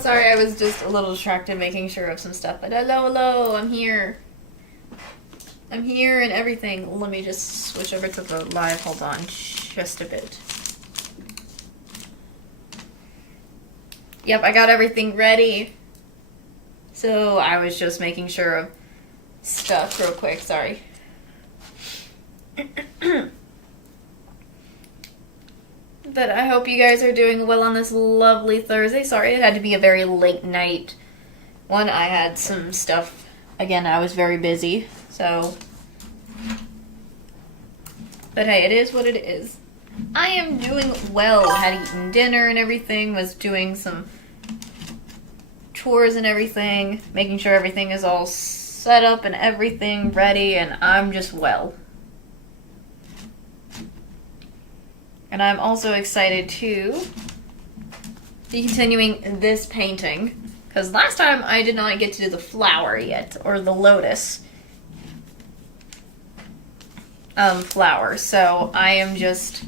sorry, I was just a little distracted making sure of some stuff. But hello, I'm here. I'm here and everything. Let me just switch over to the live. Hold on just a bit. Yep, I got everything ready. So I was just making sure of stuff real quick. Sorry. But I hope you guys are doing well on this lovely Thursday. Sorry, it had to be a very late night one. I had some stuff. Again, I was very busy, so. But hey, it is what it is. I am doing well. Had eaten dinner and everything. Was doing some chores and everything. Making sure everything is all set up and everything ready. And I'm just well. And I'm also excited to be continuing this painting. Because last time I did not get to do the flower yet. Or the lotus flower. So I am just,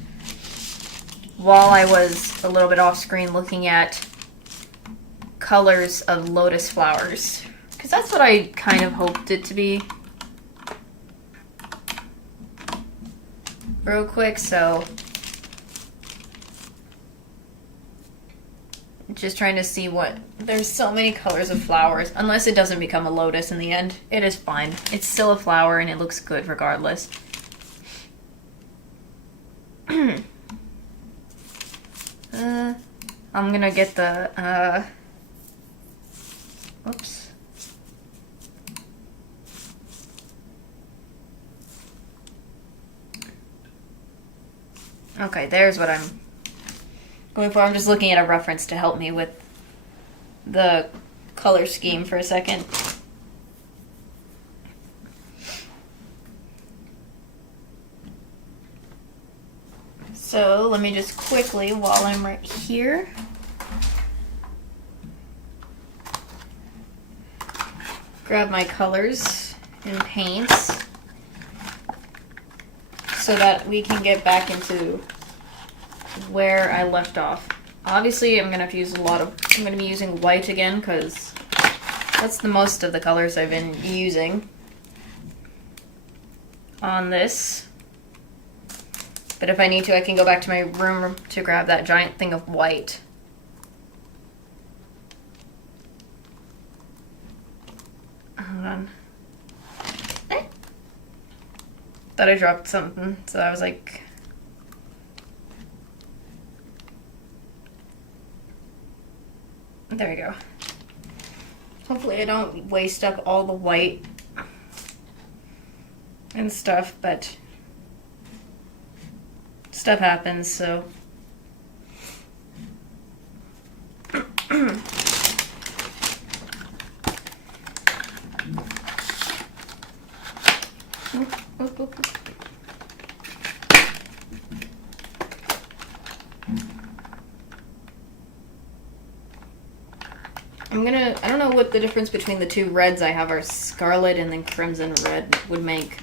while I was a little bit off screen looking at colors of lotus flowers. Because that's what I kind of hoped it to be. Real quick, so just trying to see what, there's so many colors of flowers, unless it doesn't become a lotus in the end. It is fine. It's still a flower and it looks good regardless. I'm gonna get the, whoops. Okay, there's what I'm going for. I'm just looking at a reference to help me with the color scheme for a second. So let me just quickly, while I'm right here, grab my colors and paints so that we can get back into where I left off. Obviously, I'm gonna have to use I'm gonna be using white again because that's the most of the colors I've been using on this. But if I need to, I can go back to my room to grab that giant thing of white. Hold on. Thought I dropped something, so I was like, there we go. Hopefully I don't waste up all the white and stuff, but stuff happens, so. I don't know what the difference between the two reds I have are. Scarlet and then crimson red would make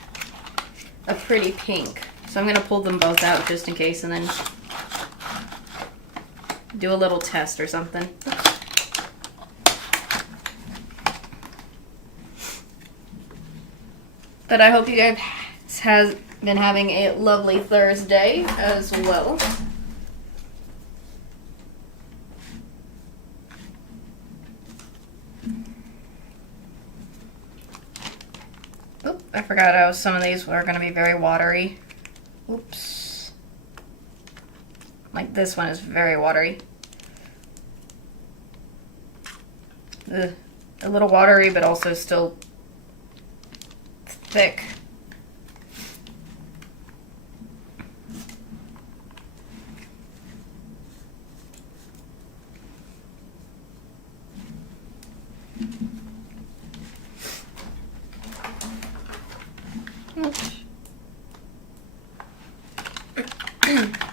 a pretty pink. So I'm going to pull them both out just in case and then do a little test or something. But I hope you guys has been having a lovely Thursday as well. Oop, I forgot how some of these were going to be very watery. Oops. Like this one is very watery. Ugh. A little watery, but also still thick.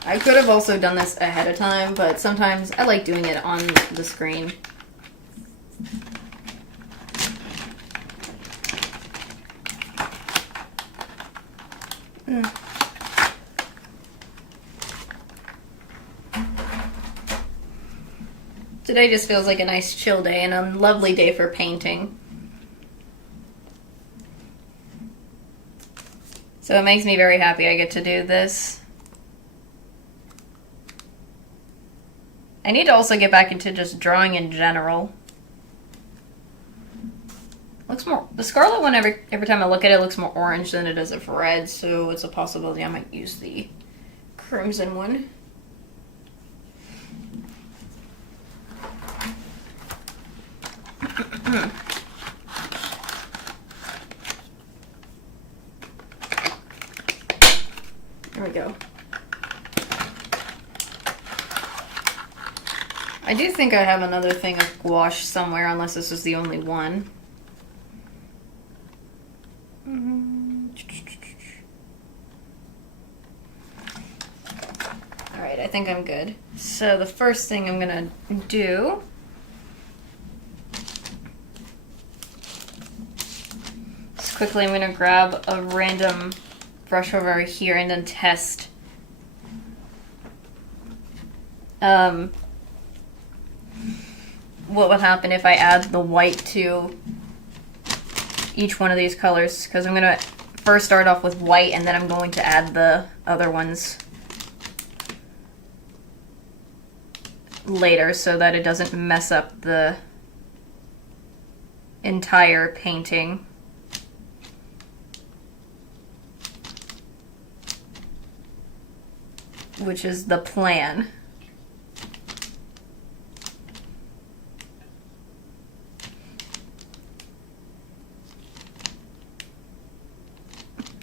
I could have also done this ahead of time, but sometimes I like doing it on the screen. Today just feels like a nice chill day and a lovely day for painting. So it makes me very happy I get to do this. I need to also get back into just drawing in general. Looks more, the scarlet one, every time I look at it, looks more orange than it does of red, so it's a possibility I might use the crimson one. There we go. I do think I have another thing of gouache somewhere, unless this is the only one. Alright, I think I'm good. So the first thing I'm gonna do is quickly I'm gonna grab a random brush over here and then test what would happen if I add the white to each one of these colors, because I'm going to first start off with white and then I'm going to add the other ones later so that it doesn't mess up the entire painting. Which is the plan.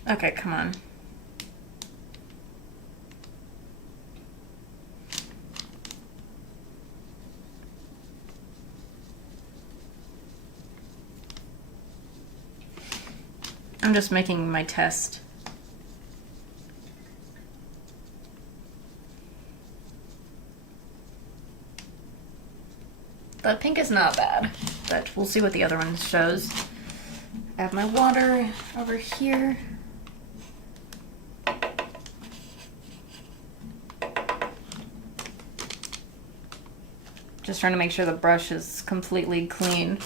Okay, come on. I'm just making my test. The pink is not bad, but we'll see what the other one shows. I have my water over here. Just trying to make sure the brush is completely clean.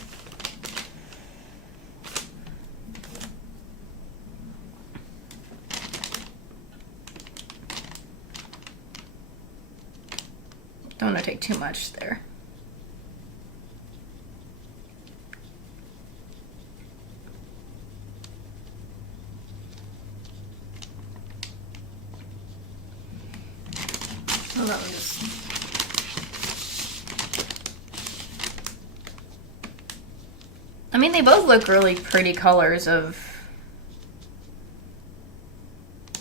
Don't want to take too much there. Oh, that one just... I mean, they both look really pretty colors of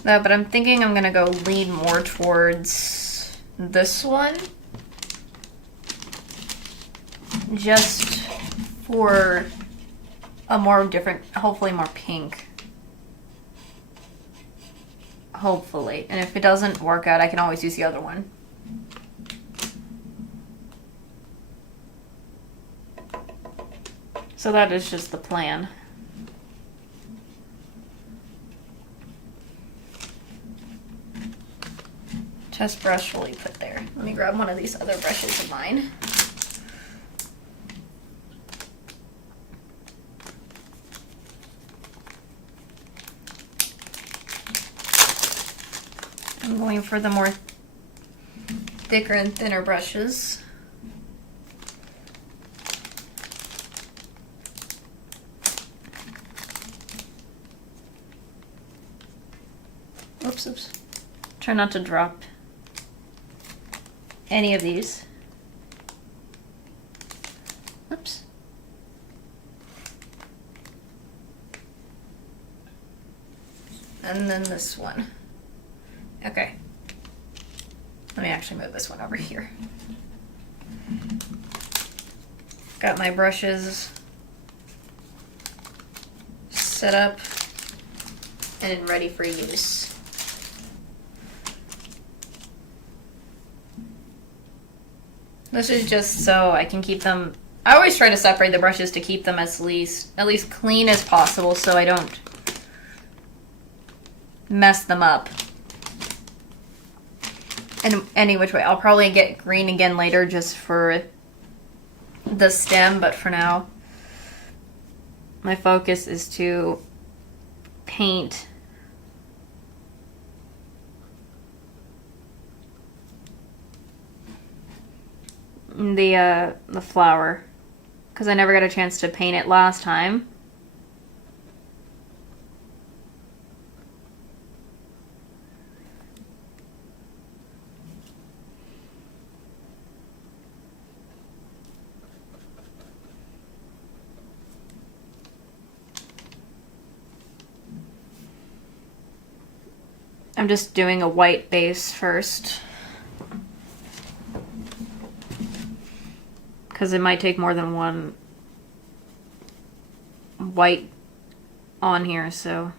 that, but I'm thinking I'm gonna go lean more towards this one. Just for a more different, hopefully more pink. Hopefully. And if it doesn't work out, I can always use the other one. So that is just the plan. Test brush will be put there. Let me grab one of these other brushes of mine. I'm going for the more thicker and thinner brushes. Oops. Try not to drop any of these. Oops. And then this one. Okay. Let me actually move this one over here. Got my brushes set up and ready for use. This is just so I can keep them... I always try to separate the brushes to keep them at least clean as possible so I don't mess them up in any which way. I'll probably get green again later just for the stem, but for now, my focus is to paint the flower, because I never got a chance to paint it last time. I'm just doing a white base first, because it might take more than one white on here, so.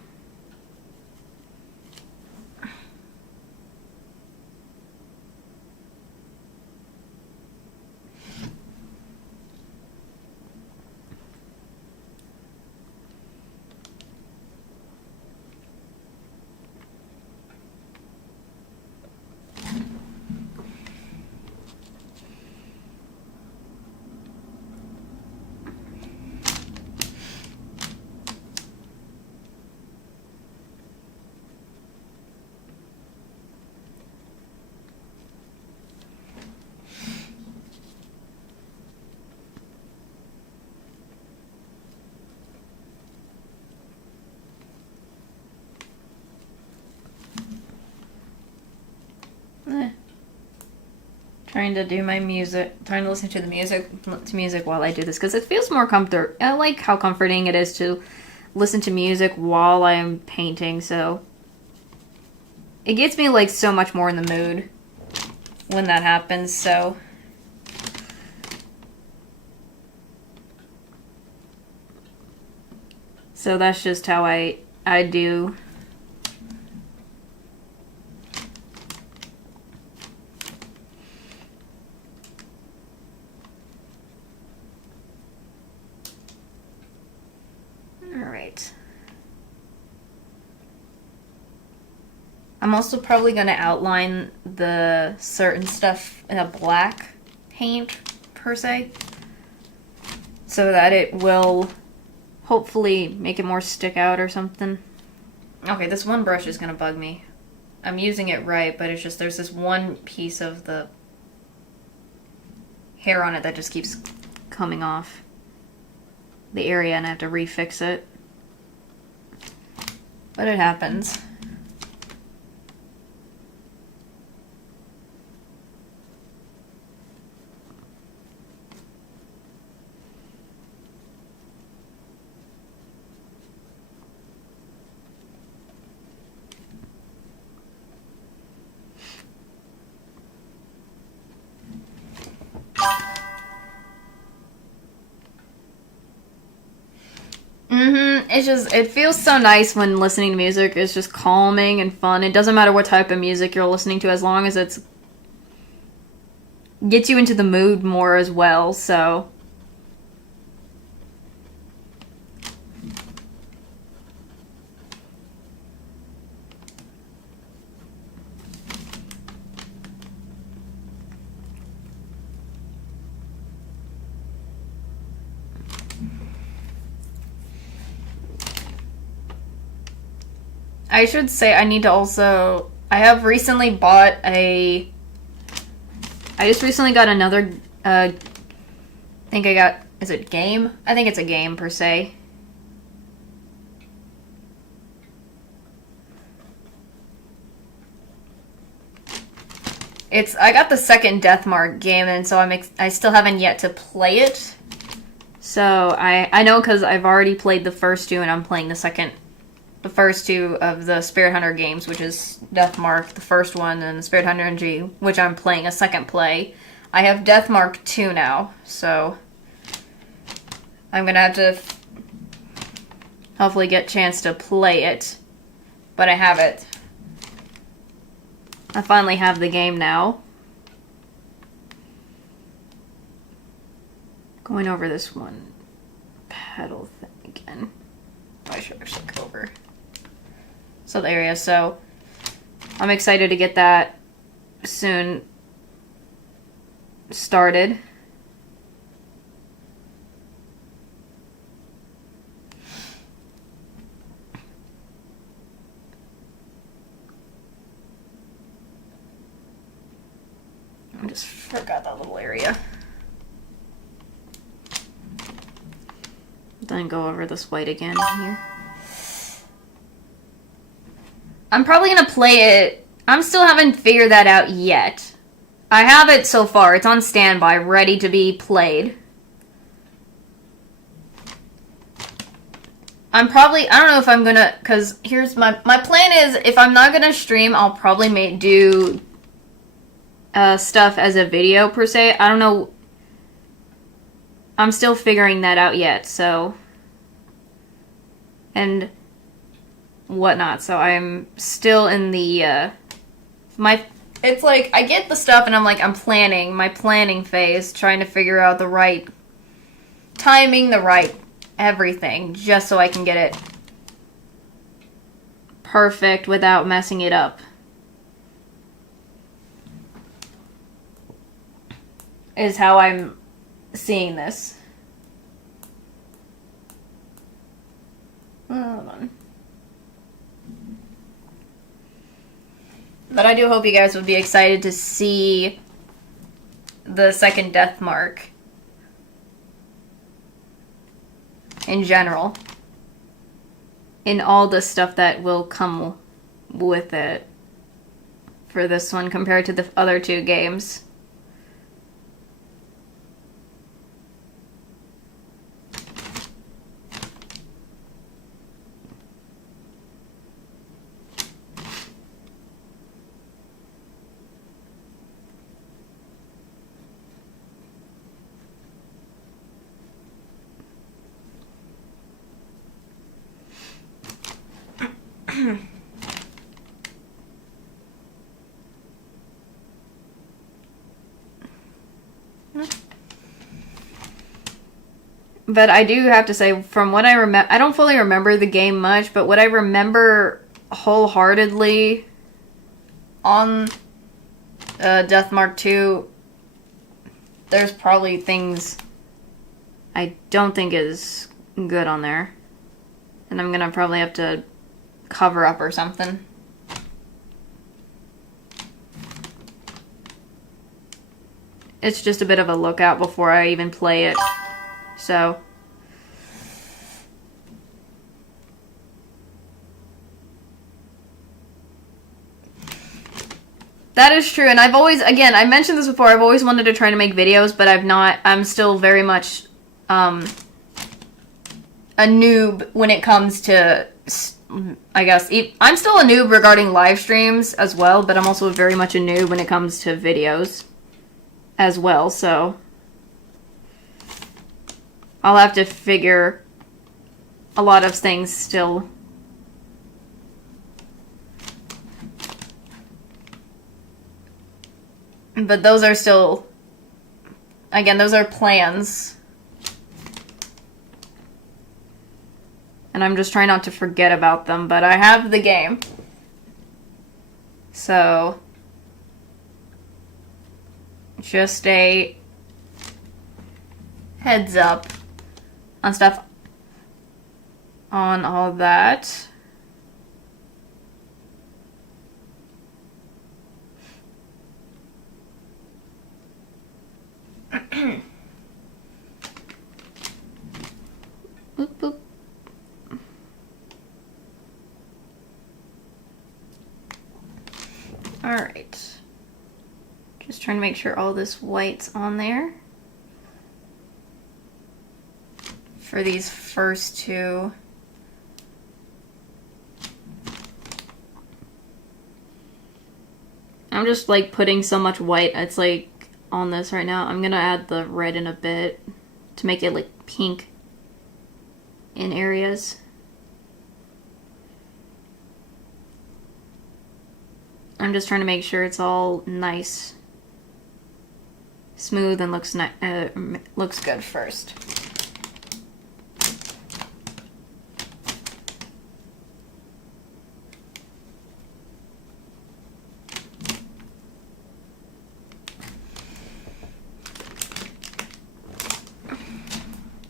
Trying to do my music, trying to listen to the music while I do this, because it feels more comfort. I like how comforting it is to listen to music while I'm painting, so it gets me like so much more in the mood when that happens, so. So that's just how I do. Alright. I'm also probably going to outline the certain stuff in a black paint, per se, so that it will hopefully make it more stick out or something. Okay, this one brush is going to bug me. I'm using it right, but it's just there's this one piece of the hair on it that just keeps coming off the area, and I have to refix it. But it happens. It's just, it feels so nice when listening to music. It's just calming and fun. It doesn't matter what type of music you're listening to, as long as it's gets you into the mood more as well, so. I should say I need to also, I have recently bought I just recently got another, I think I got, is it game? I think it's a game per se. I got the second Deathmark game, and so I still haven't yet to play it. So I know, because I've already played the first two, and I'm playing the first two of the Spirit Hunter games, which is Deathmark, the first one, and Spirit Hunter NG, which I'm playing a second play. I have Deathmark 2 now, so I'm gonna have to hopefully get a chance to play it. But I have it. I finally have the game now. Going over this one petal thing again. I should actually go over. So the area, so I'm excited to get that soon started. I just forgot that little area. Then go over this white again here. I'm probably gonna play it. I'm still haven't figured that out yet. I have it so far. It's on standby, ready to be played. I don't know if I'm gonna, because here's my plan is, if I'm not gonna stream, I'll probably do stuff as a video per se. I don't know. I'm still figuring that out yet, so. And whatnot, so I'm still in the, it's like, I get the stuff and I'm like, I'm planning, my planning phase, trying to figure out the right timing, the right everything, just so I can get it perfect without messing it up. Is how I'm seeing this. Hold on. But I do hope you guys would be excited to see the second death mark in general. In all the stuff that will come with it for this one compared to the other two games. But I do have to say, from what I remember, I don't fully remember the game much, but what I remember wholeheartedly on Deathmark 2, there's probably things I don't think is good on there. And I'm gonna probably have to cover up or something. It's just a bit of a lookout before I even play it. So that is true, and I've always, again, I mentioned this before, I've always wanted to try to make videos, but I'm still very much a noob when it comes to, I guess, I'm still a noob regarding live streams as well, but I'm also very much a noob when it comes to videos as well, so I'll have to figure a lot of things still. But those are still, again, those are plans. And I'm just trying not to forget about them, but I have the game. So, just a heads up on stuff on all that. Boop, boop. All right. Just trying to make sure all this white's on there for these first two. I'm just like putting so much white, it's like on this right now. I'm gonna add the red in a bit to make it like pink in areas. I'm just trying to make sure it's all nice, smooth, and looks good first.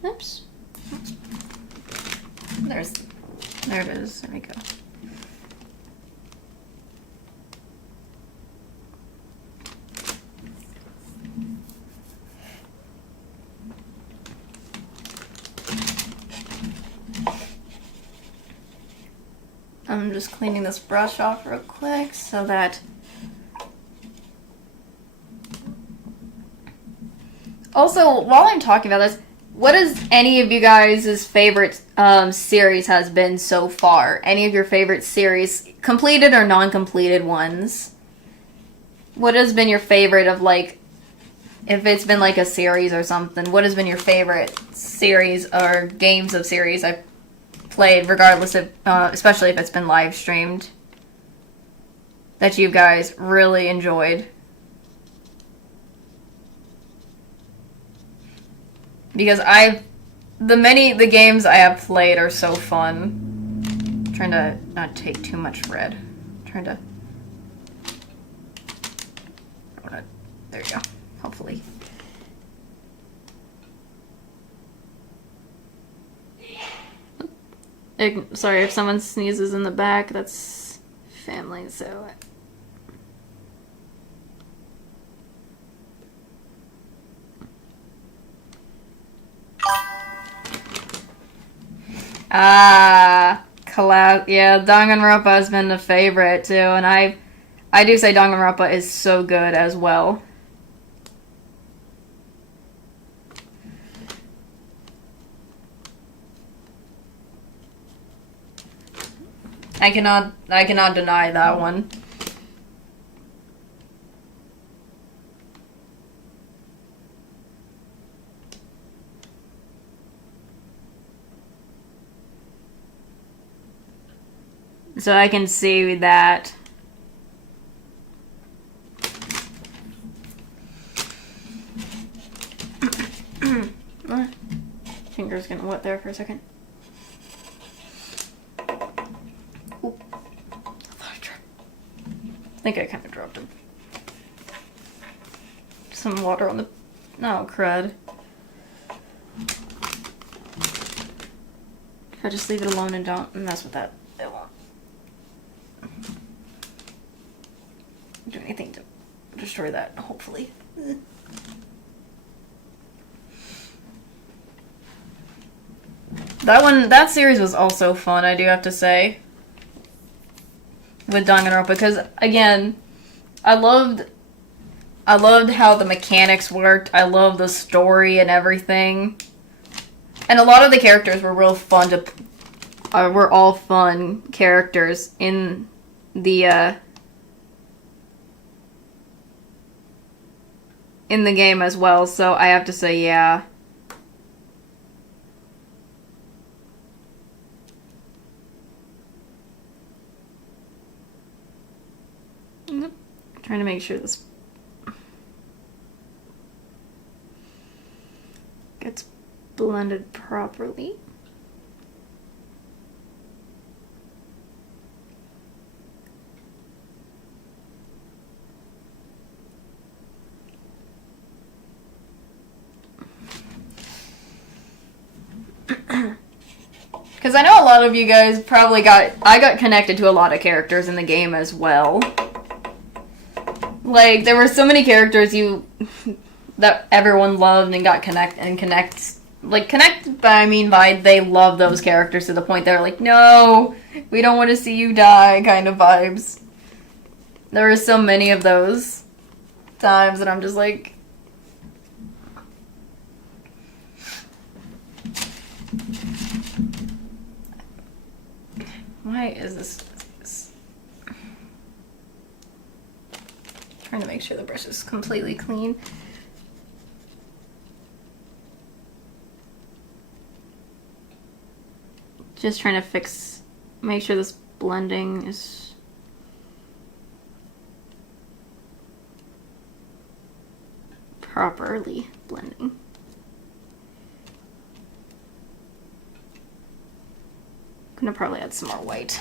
Oops. There it is. There we go. I'm just cleaning this brush off real quick so that... Also, while I'm talking about this, what is any of you guys' favorite series has been so far? Any of your favorite series, completed or non-completed ones? What has been your favorite of, like, if it's been like a series or something, what has been your favorite series or games of series I've played, regardless of, especially if it's been live streamed, that you guys really enjoyed? Because the games I have played are so fun. I'm trying to not take too much red. There you go. Hopefully. Sorry if someone sneezes in the back. That's family, so... Yeah, Danganronpa has been a favorite too, and I do say Danganronpa is so good as well. I cannot deny that one. So I can see that. Finger's getting wet there for a second. Ooh. I think I kind of dropped him. Some water on the... Oh, crud. If I just leave it alone and don't mess with that, it won't do anything to destroy that, hopefully. That series was also fun, I do have to say, with Danganronpa, because again, I loved how the mechanics worked. I loved the story and everything, and a lot of the characters were real fun to. Were all fun characters in the game as well. So I have to say, yeah. Trying to make sure this gets blended properly. Because I know a lot of you guys probably I got connected to a lot of characters in the game as well. Like, there were so many characters that everyone loved and got connected by they love those characters to the point they're like, no, we don't want to see you die kind of vibes. There were so many of those times that I'm just like... Why is this... Trying to make sure the brush is completely clean. Just trying to make sure this blending is properly blending. I'm gonna probably add some more white.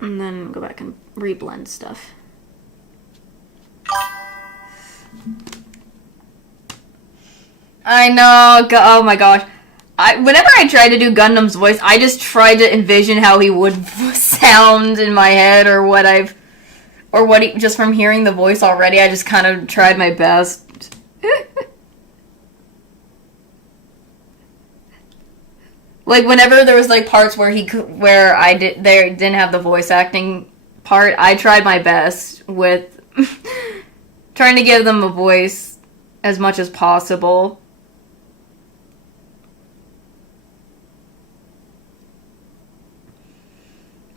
And then go back and reblend stuff. I know. Oh my gosh. Whenever I try to do Gundam's voice, I just try to envision how he would sound in my head, just from hearing the voice already. I just kind of tried my best. Like whenever there was like parts where where I didn't have the voice acting part, I tried my best with trying to give them a voice as much as possible.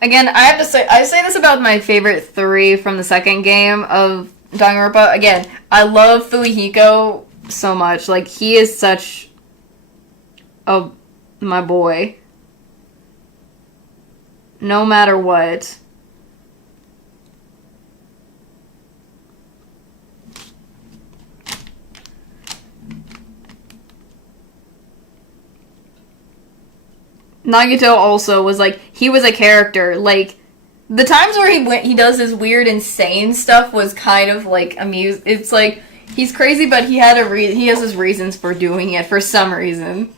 Again, I have to say, I say this about my favorite three from the second game of Danganronpa. Again, I love Fumihiko so much. Like, he is such a my boy. No matter what. Nagito also was like, he was a character. Like, the times where he does this weird, insane stuff was kind of like It's like he's crazy, but he has his reasons for doing it for some reason.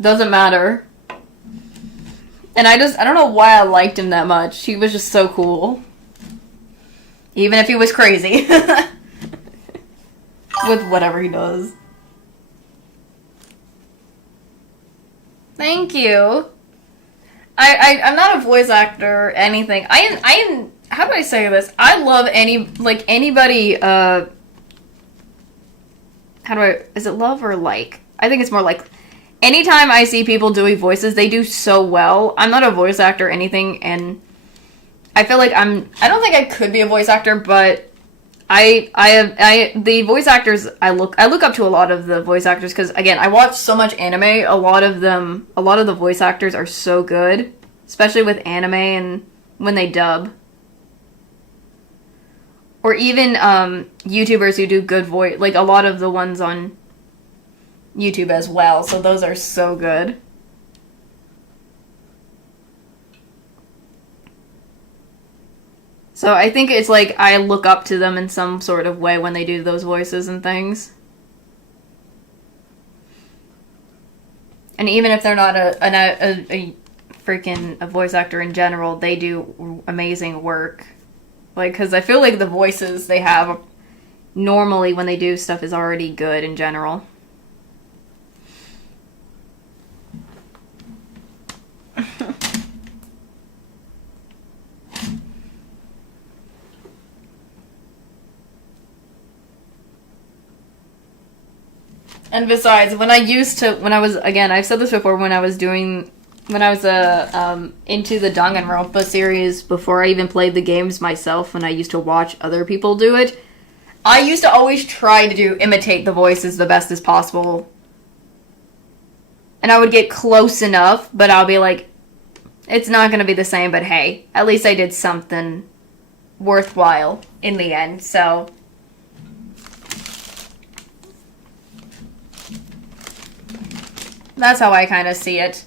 Doesn't matter. And I don't know why I liked him that much. He was just so cool, even if he was crazy with whatever he does. Thank you. I'm not a voice actor or anything. I am. How do I say this? I love anybody. How do I? Is it love or like? I think it's more like. Anytime I see people doing voices, they do so well. I'm not a voice actor or anything, and I feel like I don't think I could be a voice actor, but the voice actors I look up to a lot of the voice actors because again I watch so much anime. A lot of the voice actors are so good, especially with anime and when they dub, or even YouTubers who do good voice. Like a lot of the ones on YouTube as well. So those are so good. So I think it's like I look up to them in some sort of way when they do those voices and things. And even if they're not a freaking a voice actor in general, they do amazing work. Like, because I feel like the voices they have normally when they do stuff is already good in general. And besides, when I was, again, I've said this before, when I was into the Danganronpa series, before I even played the games myself, when I used to watch other people do it, I used to always try to imitate the voices the best as possible. And I would get close enough, but I'll be like, it's not going to be the same, but hey, at least I did something worthwhile in the end, so... That's how I kind of see it.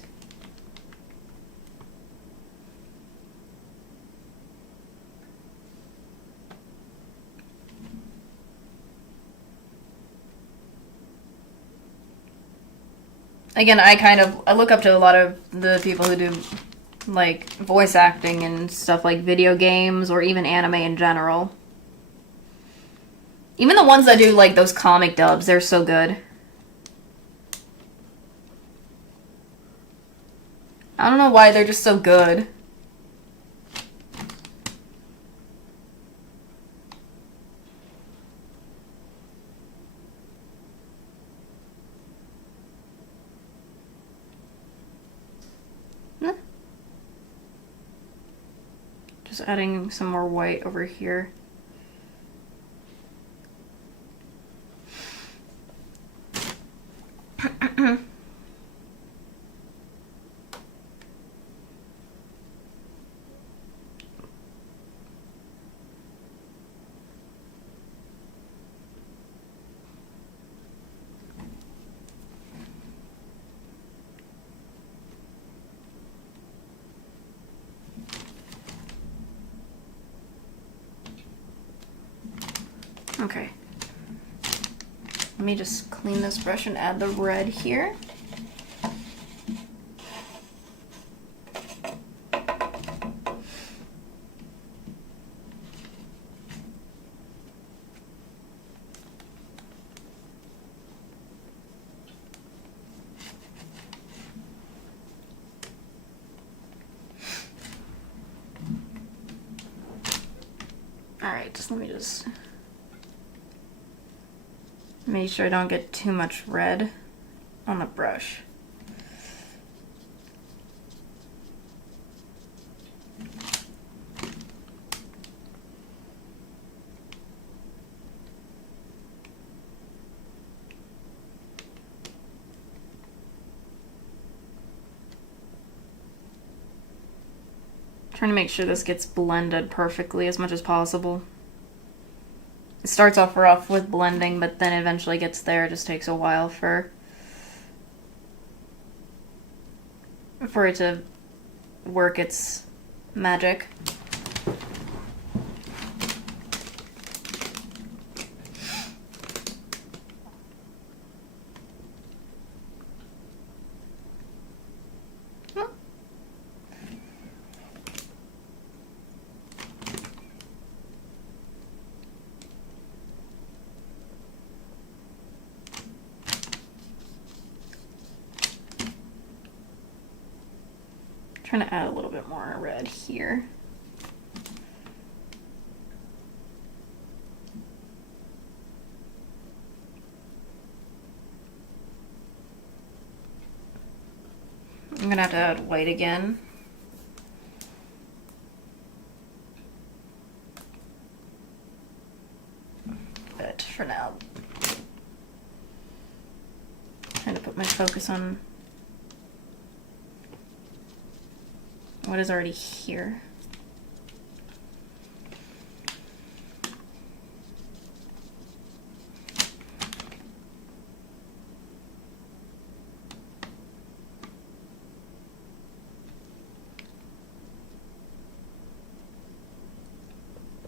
Again, I look up to a lot of the people who do, like, voice acting and stuff like video games or even anime in general. Even the ones that do, like, those comic dubs, they're so good. I don't know why, they're just so good. Just adding some more white over here. Okay. Let me just clean this brush and add the red here. Alright, let me make sure I don't get too much red on the brush. Trying to make sure this gets blended perfectly as much as possible. It starts off rough with blending, but then eventually gets there. It just takes a while for it to work its magic. Trying to add a little bit more red here. I'm gonna have to add white again. But for now, I'm trying to put my focus on what is already here.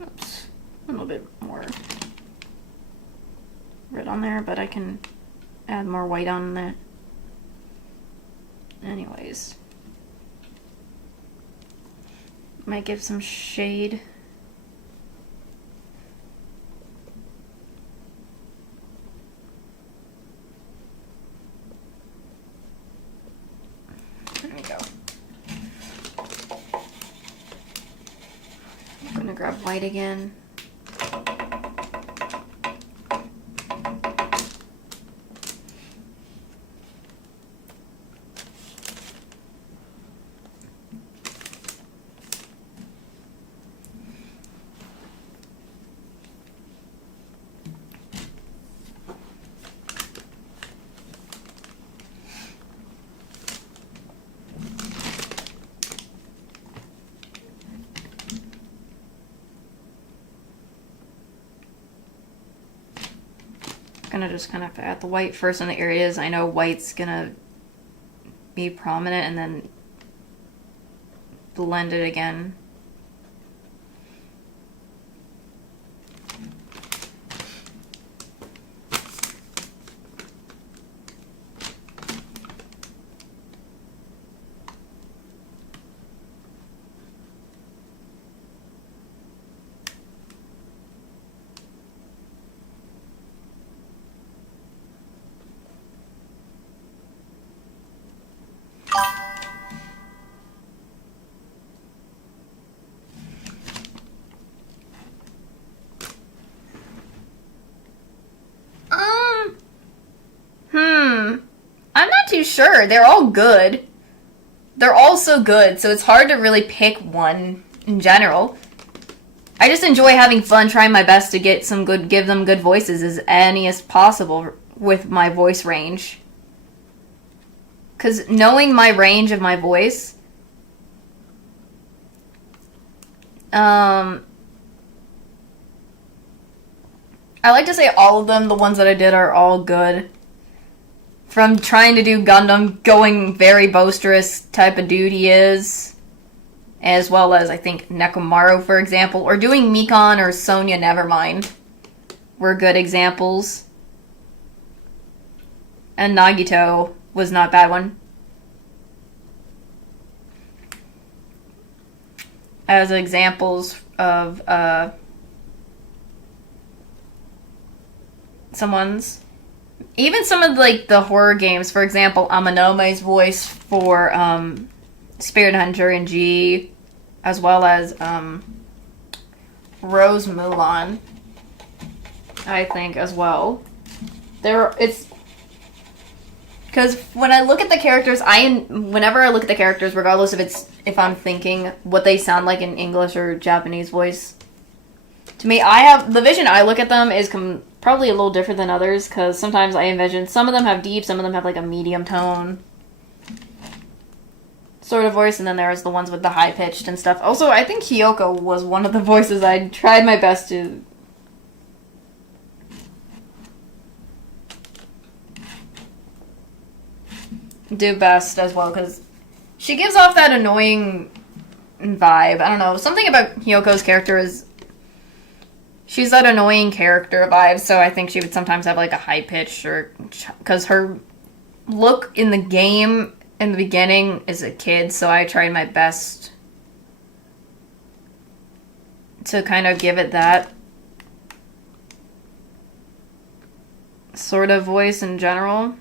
Oops, a little bit more red on there, but I can add more white on that. Anyways. Might give some shade. There we go. I'm gonna grab white again. Gonna just kind of add the white first in the areas I know white's gonna be prominent, and then blend it again. I'm not too sure. They're all good. They're all so good, so it's hard to really pick one in general. I just enjoy having fun, trying my best to give them good voices as any as possible with my voice range. Because knowing my range of my voice, I like to say all of them, the ones that I did, are all good. From trying to do Gundam, going very boisterous type of dude he is, as well as, I think, Nekomaru, for example, or doing Mikon or Sonya Nevermind were good examples. And Nagito was not a bad one. As examples of someone's. Even some of like the horror games, for example, Amanome's voice for Spirit Hunter and G, as well as Rose Mulan, I think, as well. It's because when I look at the characters, whenever I look at the characters, regardless if I'm thinking what they sound like in English or Japanese voice, to me, the vision I look at them is probably a little different than others, because sometimes I envision some of them have deep, some of them have like a medium tone sort of voice, and then there's the ones with the high pitched and stuff. Also, I think Hiyoko was one of the voices I tried my best to do best as well, because she gives off that annoying vibe. I don't know, something about Hiyoko's character is she's that annoying character vibe, so I think she would sometimes have like a high pitch, or because her look in the game in the beginning is a kid, so I tried my best to kind of give it that sort of voice in general.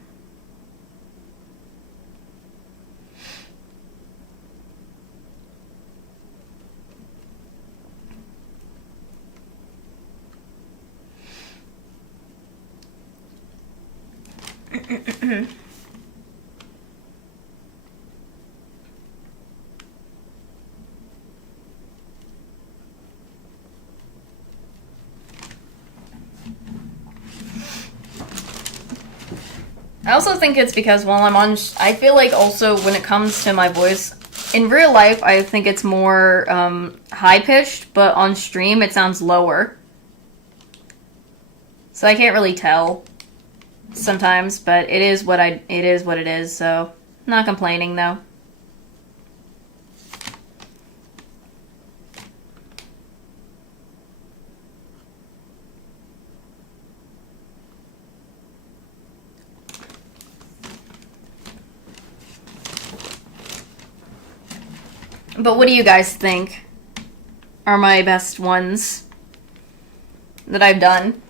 I also think it's because while I feel like also when it comes to my voice, in real life, I think it's more high-pitched, but on stream it sounds lower. So I can't really tell sometimes, but it is what it is, so I'm not complaining though. But what do you guys think are my best ones that I've done?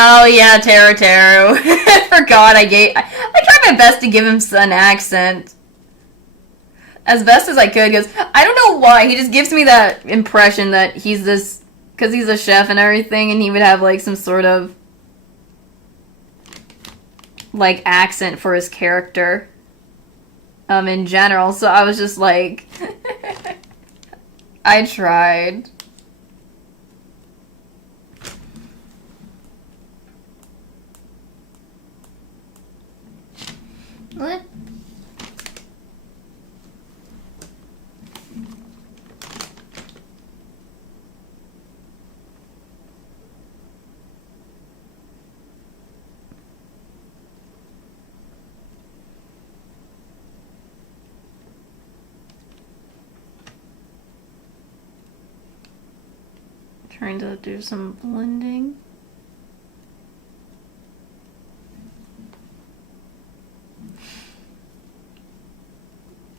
Oh yeah, Taro Taro. I forgot I tried my best to give him an accent. As best as I could, because I don't know why, he just gives me that impression that he's this, because he's a chef and everything, and he would have like some sort of like accent for his character in general, so I was just like I tried. What? Trying to do some blending.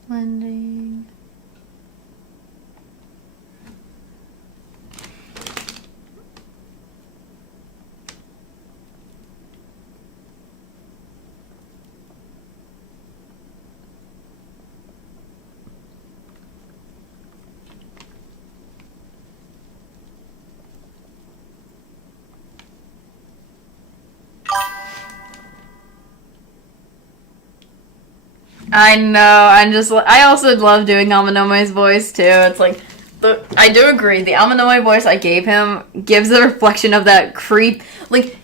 Blending. I know. I also love doing Amanome's voice too. It's like, I do agree. The Amanome voice I gave him gives a reflection of that creep. Like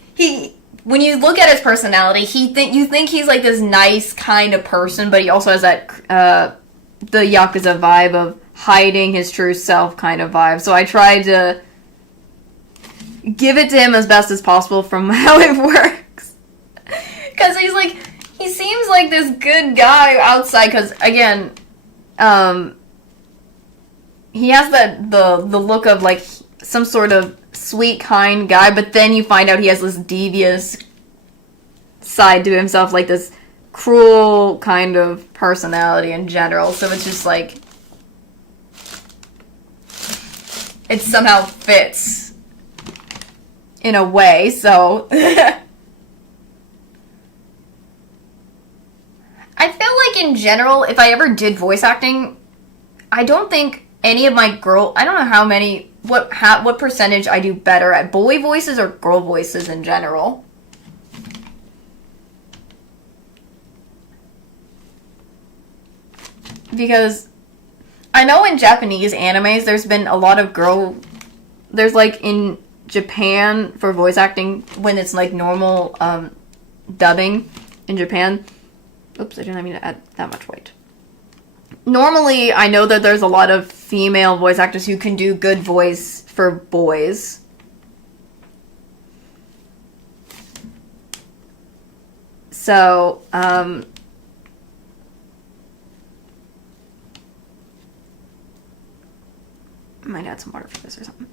when you look at his personality, you think he's like this nice kind of person, but he also has that the Yakuza vibe of hiding his true self kind of vibe. So I tried to give it to him as best as possible from how it works. Because he seems like this good guy outside, because, again, he has the look of, like, some sort of sweet, kind guy, but then you find out he has this devious side to himself, like this cruel kind of personality in general, so it's just, like, it somehow fits in a way, so... I feel like in general, if I ever did voice acting, I don't think any of my I don't know how many, what percentage I do better at boy voices or girl voices in general. Because I know in Japanese animes, there's been a lot of there's like in Japan for voice acting, when it's like normal dubbing in Japan. Oops, I didn't mean to add that much white. Normally, I know that there's a lot of female voice actors who can do good voice for boys. So, I might add some water for this or something.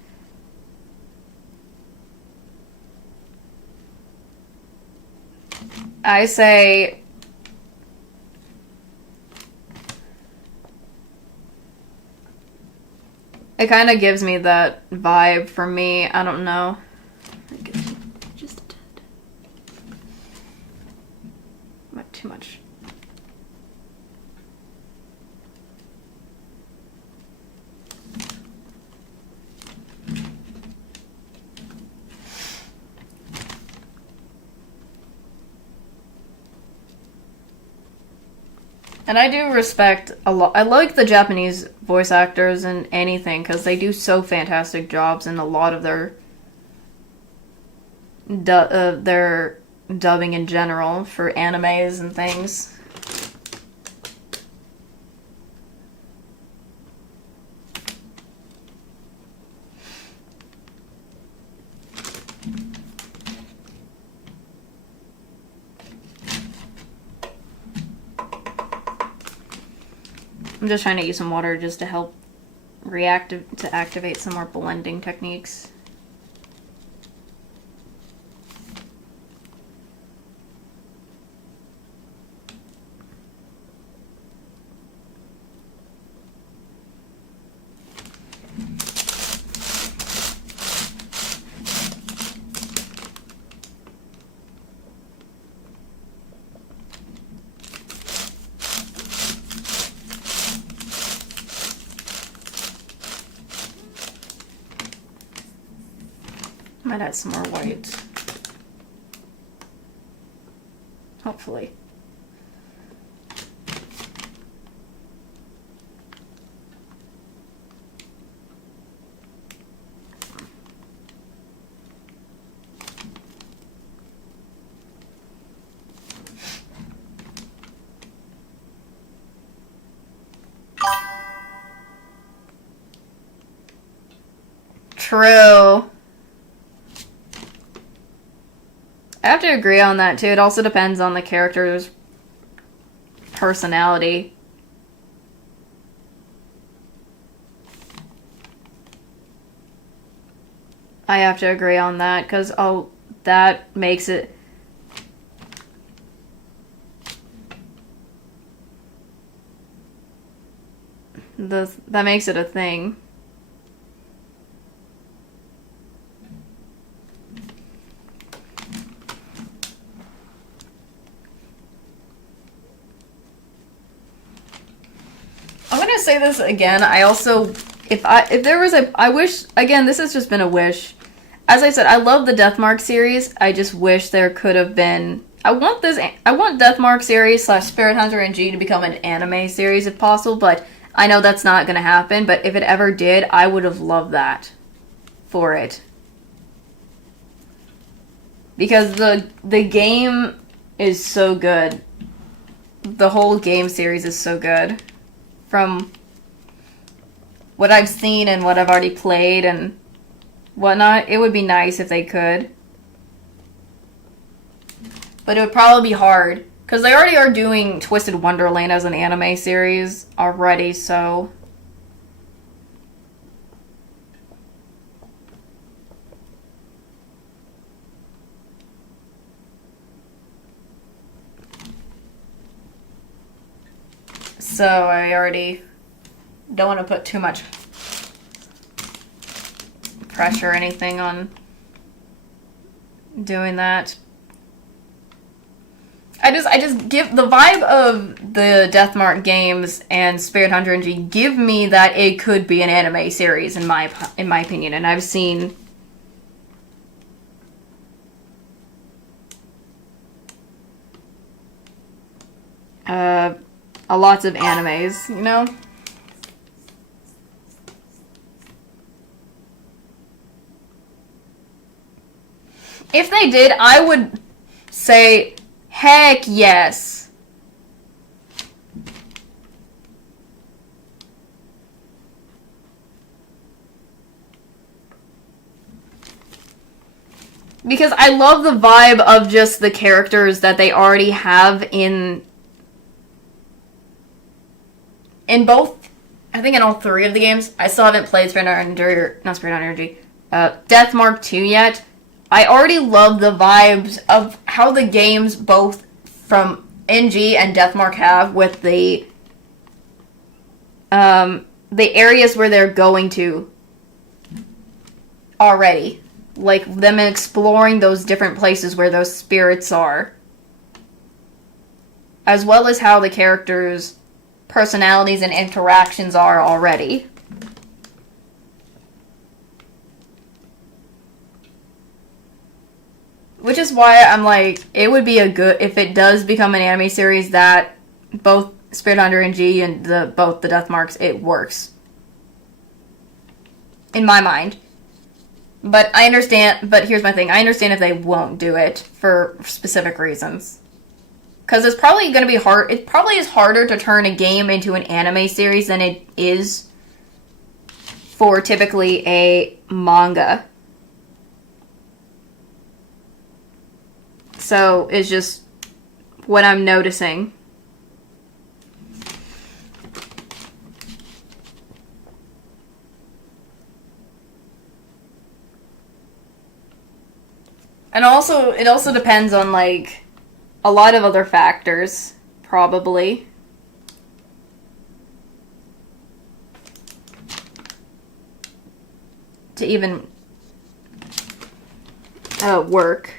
I say... It kind of gives me that vibe for me. I don't know. Just a tad. Not too much. And I do respect a lot. I like the Japanese voice actors in anything because they do so fantastic jobs in a lot of their dubbing in general for animes and things. I'm just trying to use some water just to help activate some more blending techniques. Might add some more white. Hopefully. True. I have to agree on that too. It also depends on the character's personality. I have to agree on that because that makes it that makes it a thing. I'm gonna say this again. I also, if there was I wish, again, this has just been a wish. As I said, I love the Deathmark series. I just wish there could have been I want Deathmark series / Spirit Hunter NG to become an anime series if possible, but I know that's not going to happen. But if it ever did, I would have loved that for it. Because the game is so good. The whole game series is so good. From what I've seen and what I've already played and whatnot, it would be nice if they could. But it would probably be hard. Because they already are doing Twisted Wonderland as an anime series already, so... So I already don't want to put too much pressure or anything on doing that. I just give the vibe of the Deathmark games and Spirit Hunter NG give me that it could be an anime series in my opinion, and I've seen lots of animes, you know? If they did, I would say, heck yes. Because I love the vibe of just the characters that they already have in both, I think in all three of the games. I still haven't played Deathmark 2 yet. I already love the vibes of how the games both from NG and Deathmark have with the areas where they're going to already. Like them exploring those different places where those spirits are. As well as how the characters' personalities and interactions are already. Which is why I'm like, it would be a good, if it does become an anime series that both Spirit Hunter NG and both the Deathmarks, it works. In my mind. But I understand, but here's my thing, I understand if they won't do it for specific reasons. Because it's probably going to be hard, it probably is harder to turn a game into an anime series than it is for typically a manga. So, it's just what I'm noticing. And also, it also depends on, like, a lot of other factors, probably. To even work.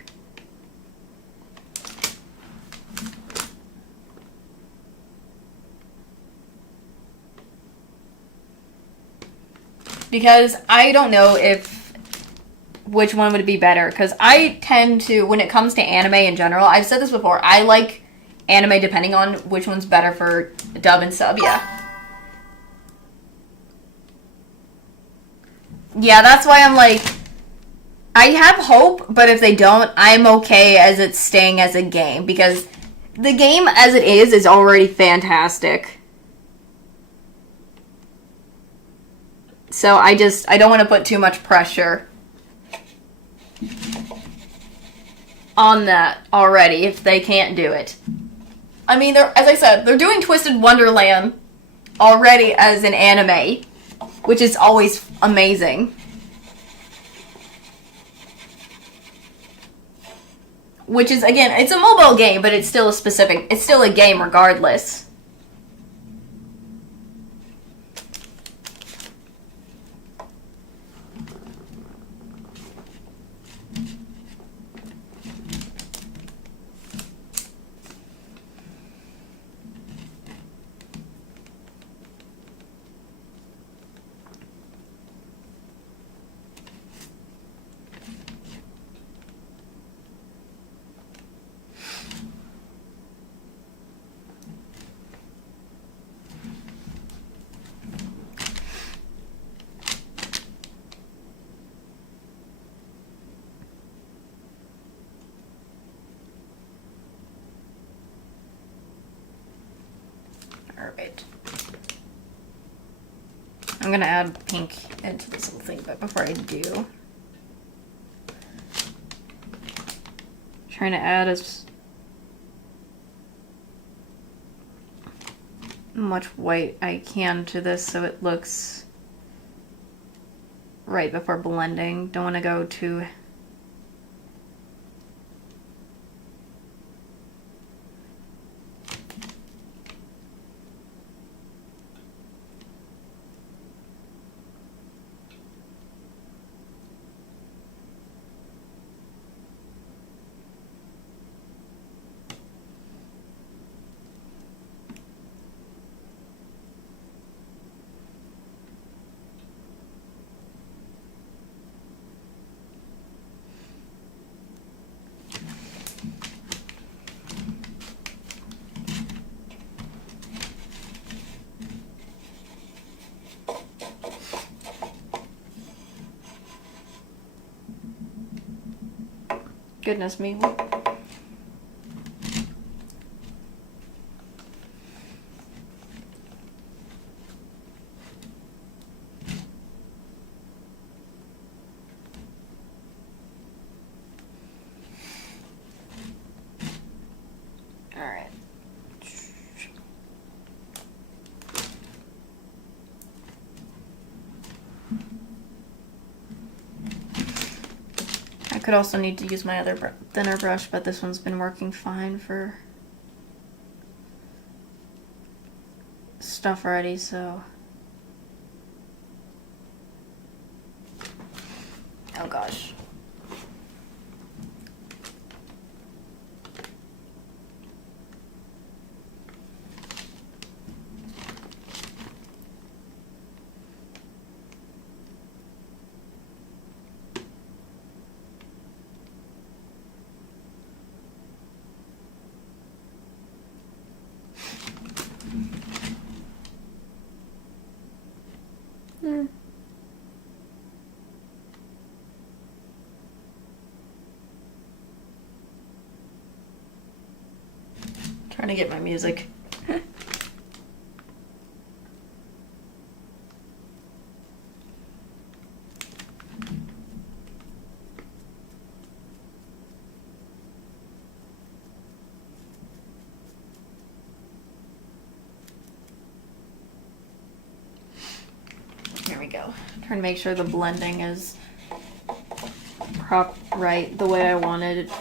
Because I don't know which one would be better. Because I tend to, when it comes to anime in general, I've said this before, I like anime depending on which one's better for dub and sub, yeah. Yeah, that's why I'm like, I have hope, but if they don't, I'm okay as it's staying as a game. Because the game as it is already fantastic. So I don't want to put too much pressure on that already if they can't do it. I mean, as I said, they're doing Twisted Wonderland already as an anime, which is always amazing. Which is, again, it's a mobile game, but it's still it's still a game regardless. Alright. I'm gonna add pink into this little thing, but before I do, trying to add as much white I can to this so it looks right before blending. Don't want to go too goodness me. Alright. I could also need to use my other thinner brush, but this one's been working fine for stuff already, so. Oh gosh. Trying to get my music. There we go. Trying to make sure the blending is right the way I wanted it.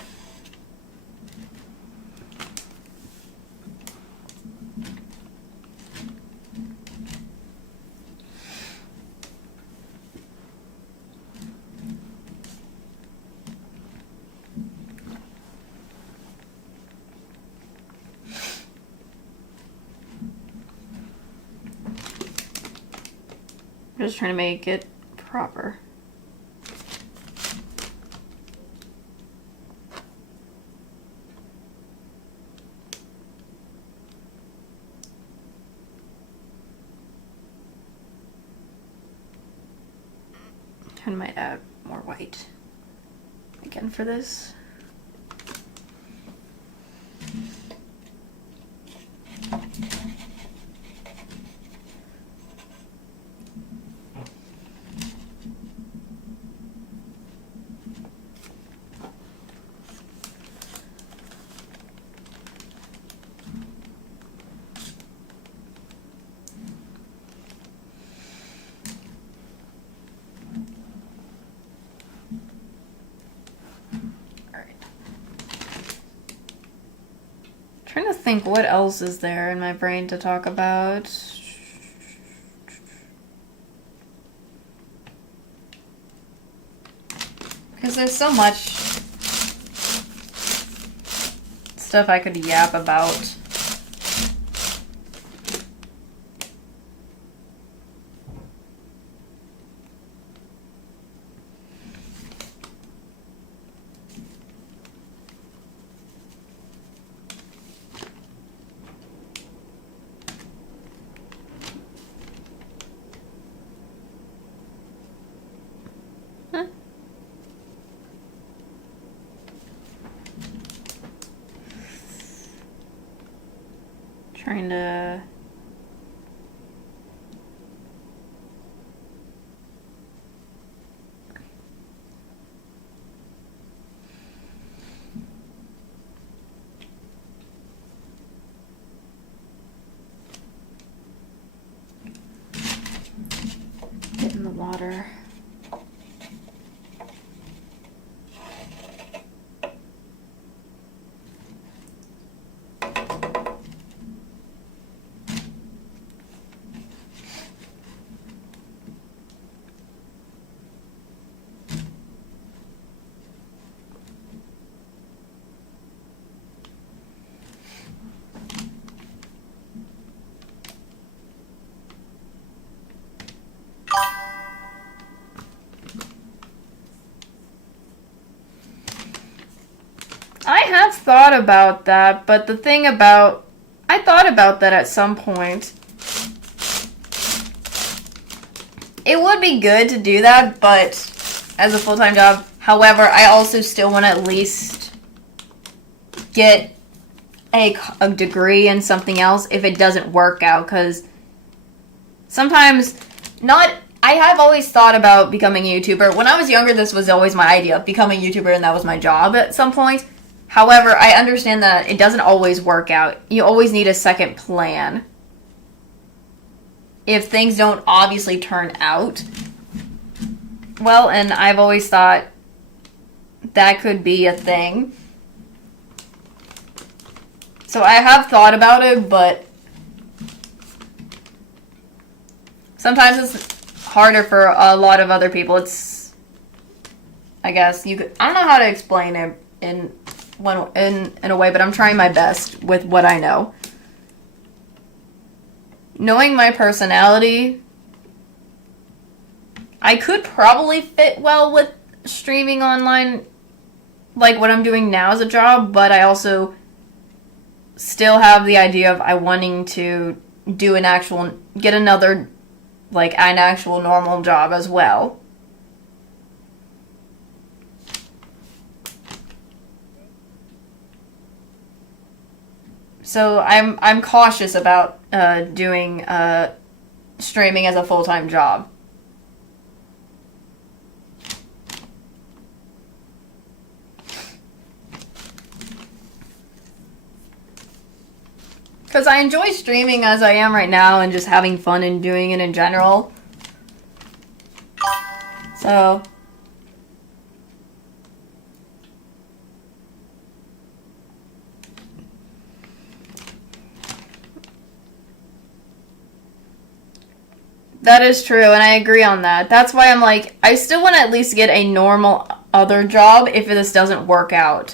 Just trying to make it proper. I might add more white again for this. Trying to think what else is there in my brain to talk about. Because there's so much stuff I could yap about. Trying to water. I have thought about that, but the thing about... I thought about that at some point. It would be good to do that, but as a full-time job. However, I also still want to at least get a degree in something else if it doesn't work out, because sometimes I have always thought about becoming a YouTuber. When I was younger, this was always my idea of becoming a YouTuber, and that was my job at some point. However, I understand that it doesn't always work out. You always need a second plan. If things don't obviously turn out well, and I've always thought that could be a thing. So I have thought about it, but sometimes it's harder for a lot of other people. It's, I guess you could, I don't know how to explain it in a way, but I'm trying my best with what I know. Knowing my personality, I could probably fit well with streaming online, like what I'm doing now as a job, but I also still have the idea of I wanting to do get another, like an actual normal job as well. So I'm cautious about doing streaming as a full-time job. Because I enjoy streaming as I am right now and just having fun and doing it in general. So... that is true, and I agree on that. That's why I'm like, I still want to at least get a normal other job if this doesn't work out.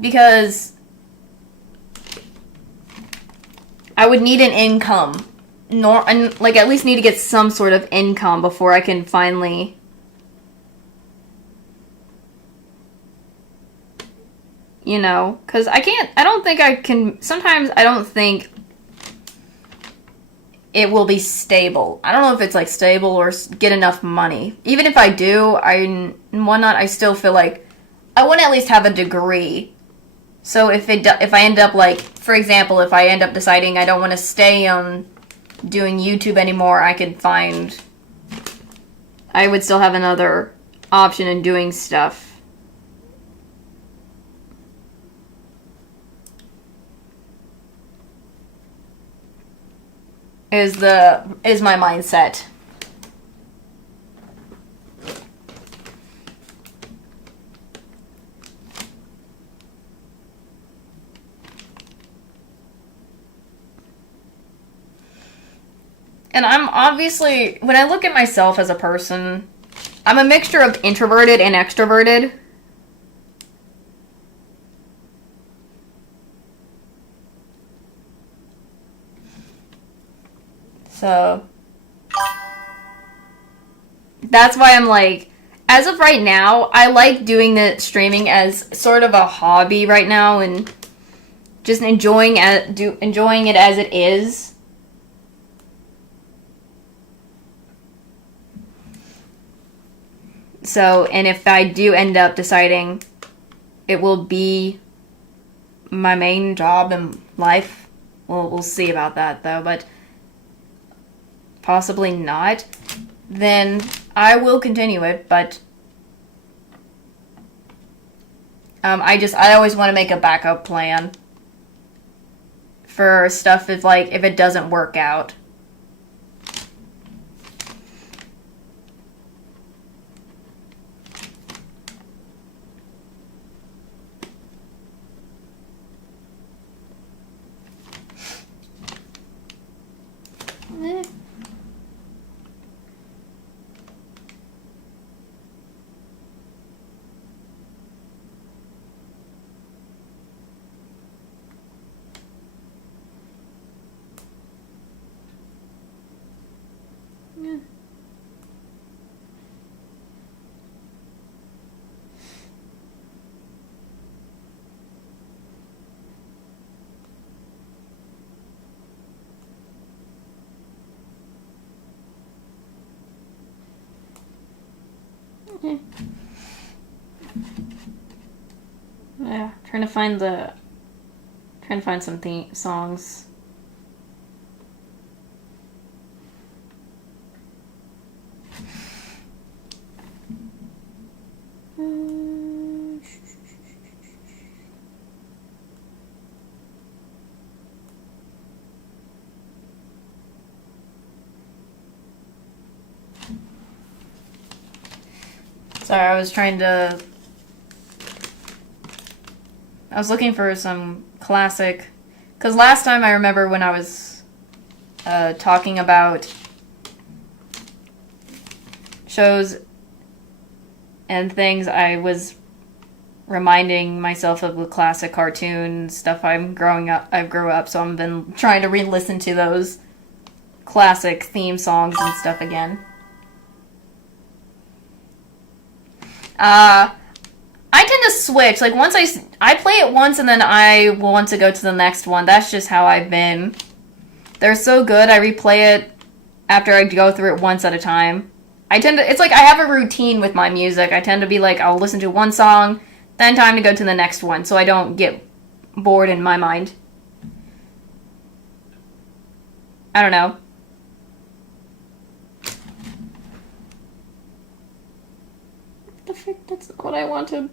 Because I would need an income. And like at least need to get some sort of income before I can finally... You know, because sometimes I don't think it will be stable. I don't know if it's like stable or get enough money. Even if I do, and whatnot, I still feel like I want to at least have a degree. So if I end up like, for example, if I end up deciding I don't want to stay on doing YouTube anymore, I would still have another option in doing stuff. Is my mindset. And I'm obviously, when I look at myself as a person, I'm a mixture of introverted and extroverted. So, that's why I'm like, as of right now, I like doing the streaming as sort of a hobby right now and just enjoying it as it is. So, and if I do end up deciding it will be my main job in life, we'll see about that though, but possibly not, then I will continue it, but I always want to make a backup plan for stuff if it doesn't work out. Yeah, trying to find some songs. Sorry, I was looking for some classic, because last time I remember when I was talking about shows and things, I was reminding myself of the classic cartoon stuff I've grew up, so I've been trying to re-listen to those classic theme songs and stuff again. I tend to switch. Like, once I play it once and then I want to go to the next one. That's just how I've been. They're so good, I replay it after I go through it once at a time. It's like I have a routine with my music. I tend to be like, I'll listen to one song, then time to go to the next one, so I don't get bored in my mind. I don't know. What the frick? That's not what I wanted.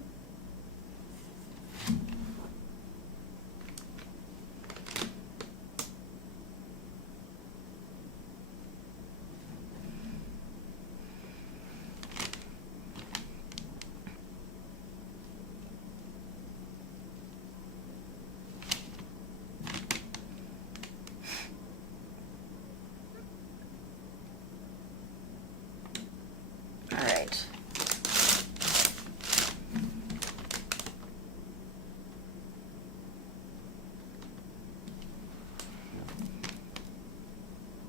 Alright.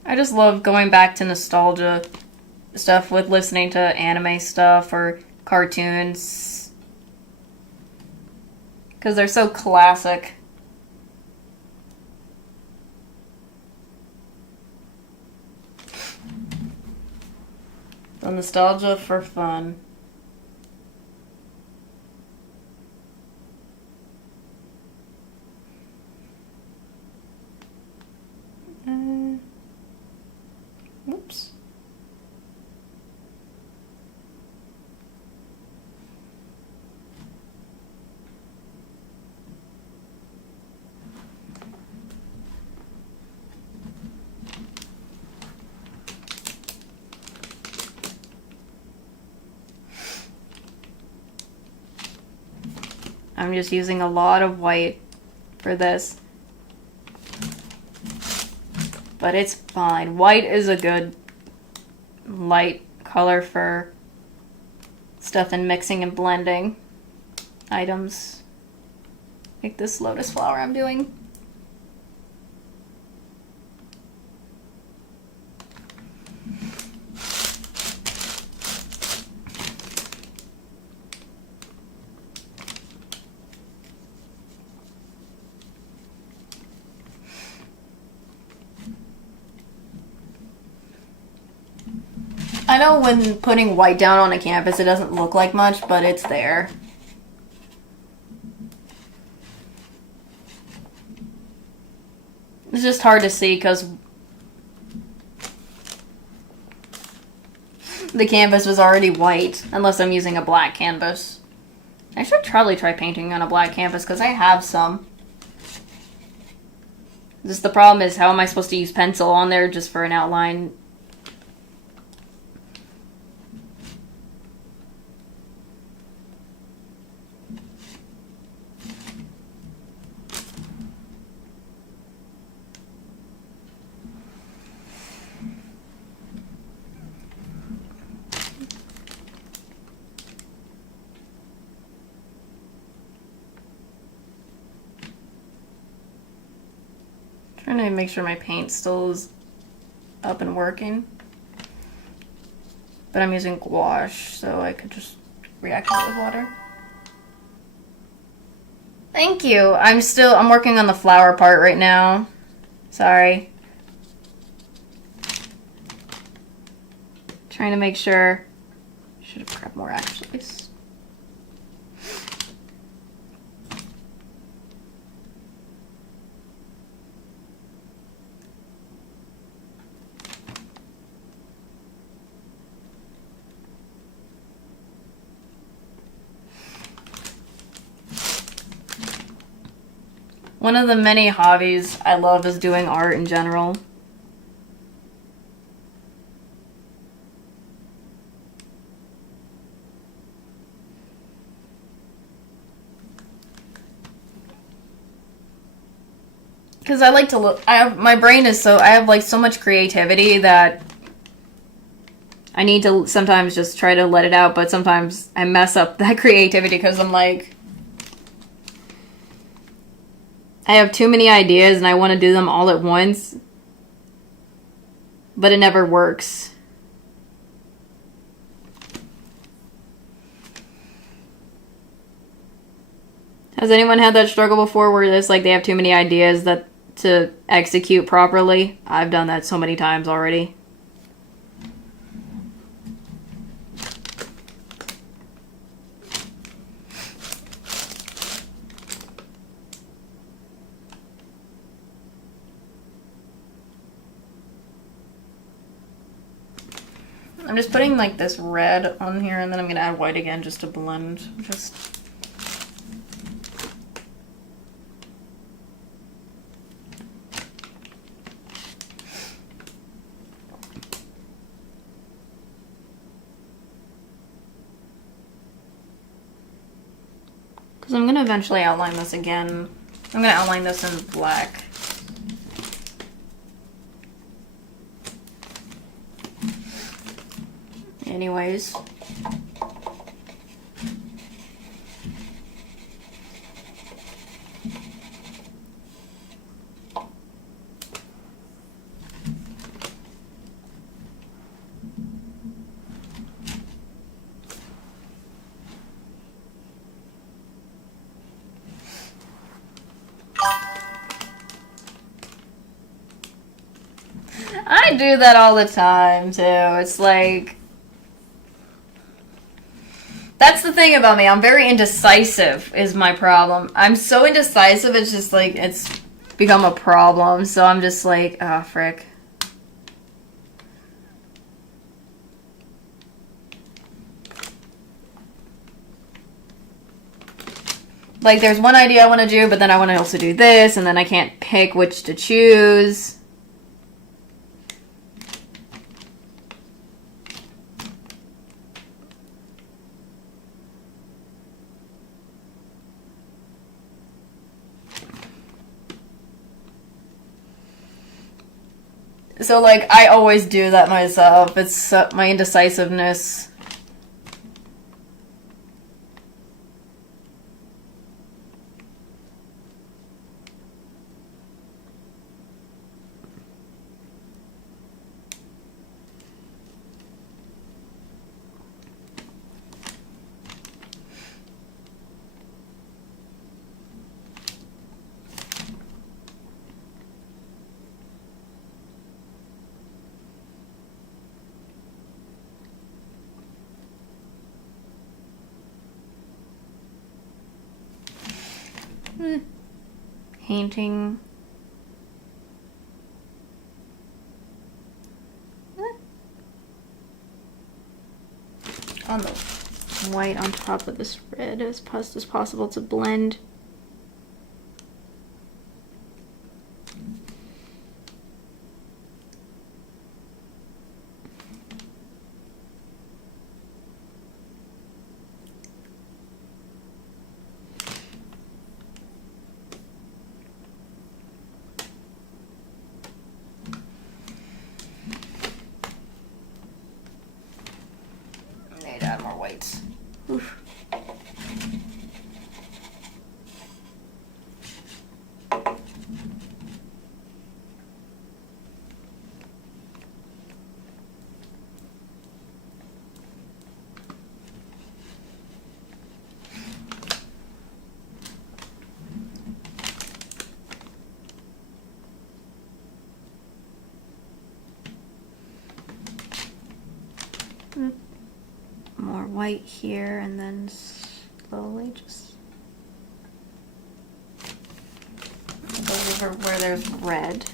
I just love going back to nostalgia stuff with listening to anime stuff or cartoons. Because they're so classic. The nostalgia for fun. Whoops. I'm just using a lot of white for this. But it's fine. White is a good light color for stuff in mixing and blending items. Like this lotus flower I'm doing. I know when putting white down on a canvas, it doesn't look like much, but it's there. It's just hard to see because the canvas was already white, unless I'm using a black canvas. I should probably try painting on a black canvas because I have some. Just the problem is, how am I supposed to use pencil on there just for an outline? Trying to make sure my paint still is up and working. But I'm using gouache, so I could just reactivate with water. Thank you. I'm working on the flower part right now. Sorry. Trying to make sure Should have grabbed more actually. One of the many hobbies I love is doing art in general. Because I like to look, my brain is I have like so much creativity that I need to sometimes just try to let it out, but sometimes I mess up that creativity because I'm like, I have too many ideas and I want to do them all at once, but it never works. Has anyone had that struggle before where it's like they have too many ideas that to execute properly? I've done that so many times already. I'm just putting like this red on here and then I'm going to add white again just to blend. Because I'm going to eventually outline this again. I'm going to outline this in black. Anyways. I do that all the time too. It's like, that's the thing about me. I'm very indecisive is my problem. I'm so indecisive, it's just like, it's become a problem. So I'm just like, oh, frick. Like, there's one idea I want to do, but then I want to also do this, and then I can't pick which to choose. So, like, I always do that myself. It's my indecisiveness. Painting. On the white on top of this red as best as possible to blend. Oof. more white here, and then slowly just go over where there's red.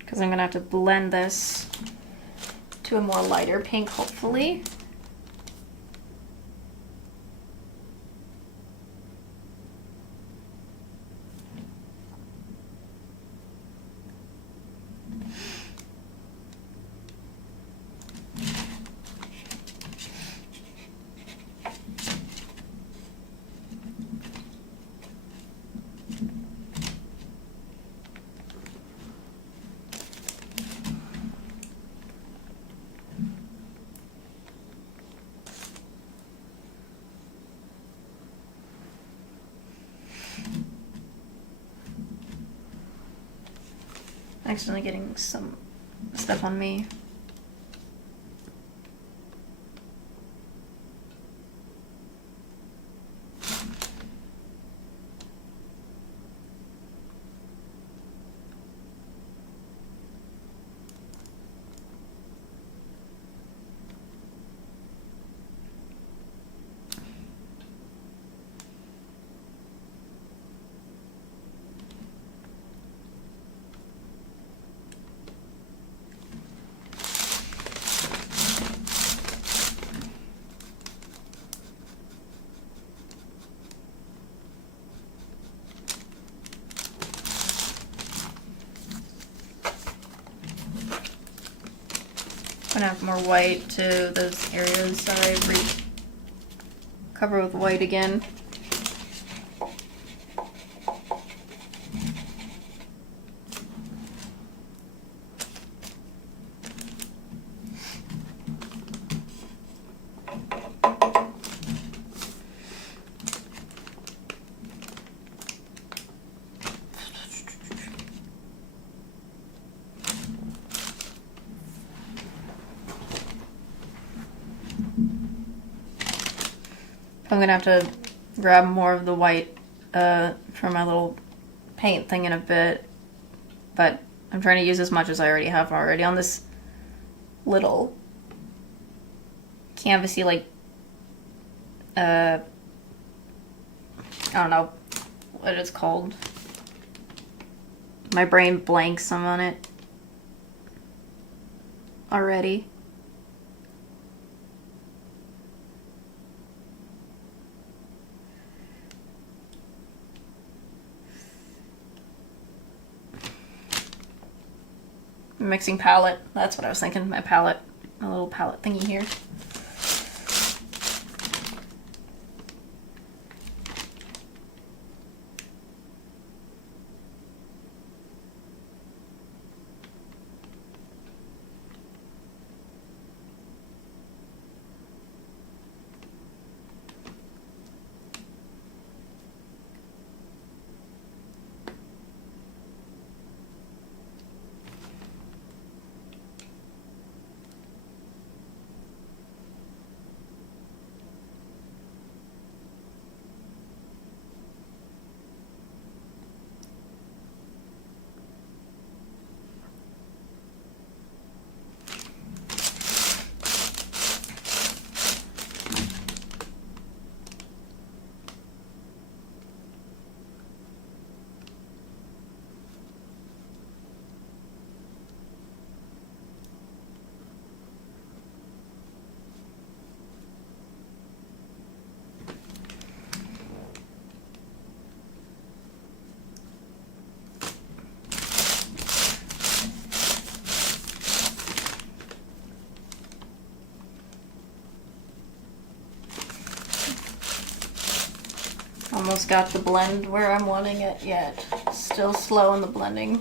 Because I'm going to have to blend this to a more lighter pink, hopefully. Accidentally getting some stuff on me. I'm gonna have more white to those areas that I cover with white again. I'm gonna have to grab more of the white for my little paint thing in a bit, but I'm trying to use as much as I already have on this little canvasy, like, I don't know what it's called. My brain blanks on it already. Mixing palette, that's what I was thinking, my palette, my little palette thingy here. Almost got the blend where I'm wanting it yet. Still slow in the blending.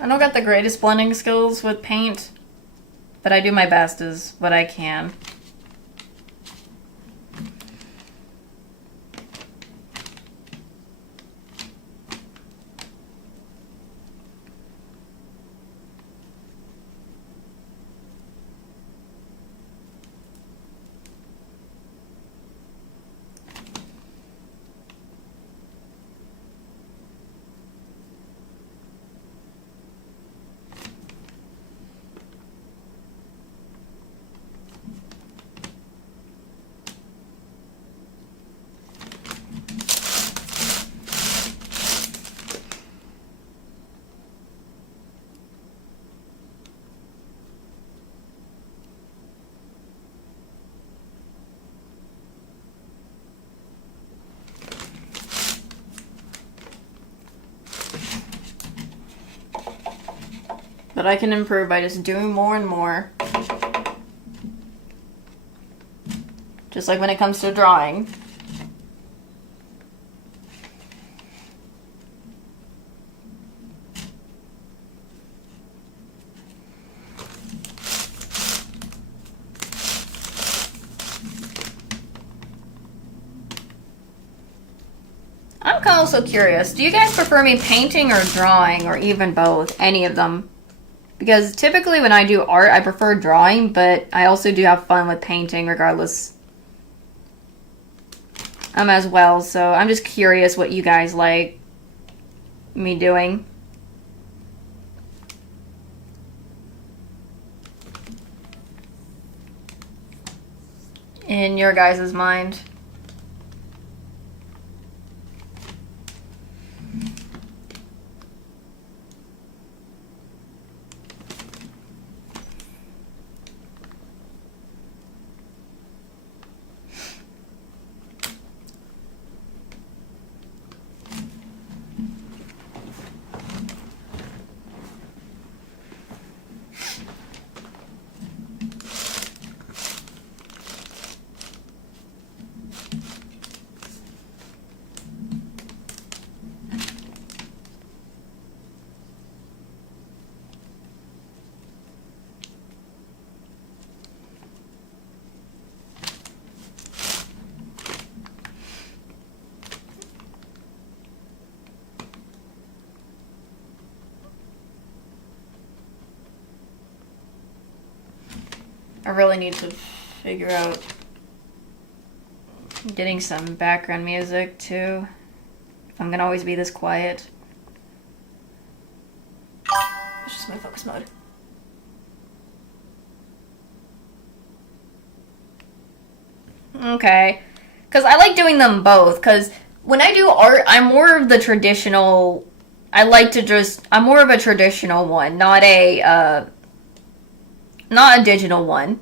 I don't got the greatest blending skills with paint, but I do my best as what I can. But I can improve by just doing more and more. Just like when it comes to drawing. I'm also curious, do you guys prefer me painting or drawing, or even both? Any of them? Because typically when I do art, I prefer drawing, but I also do have fun with painting regardless. As well, so I'm just curious what you guys like me doing. In your guys' mind. I really need to figure out getting some background music too. If I'm gonna always be this quiet. It's just my focus mode. Okay. Because I like doing them both. Because when I do art, I'm more of the traditional. I'm more of a traditional one, not a digital one.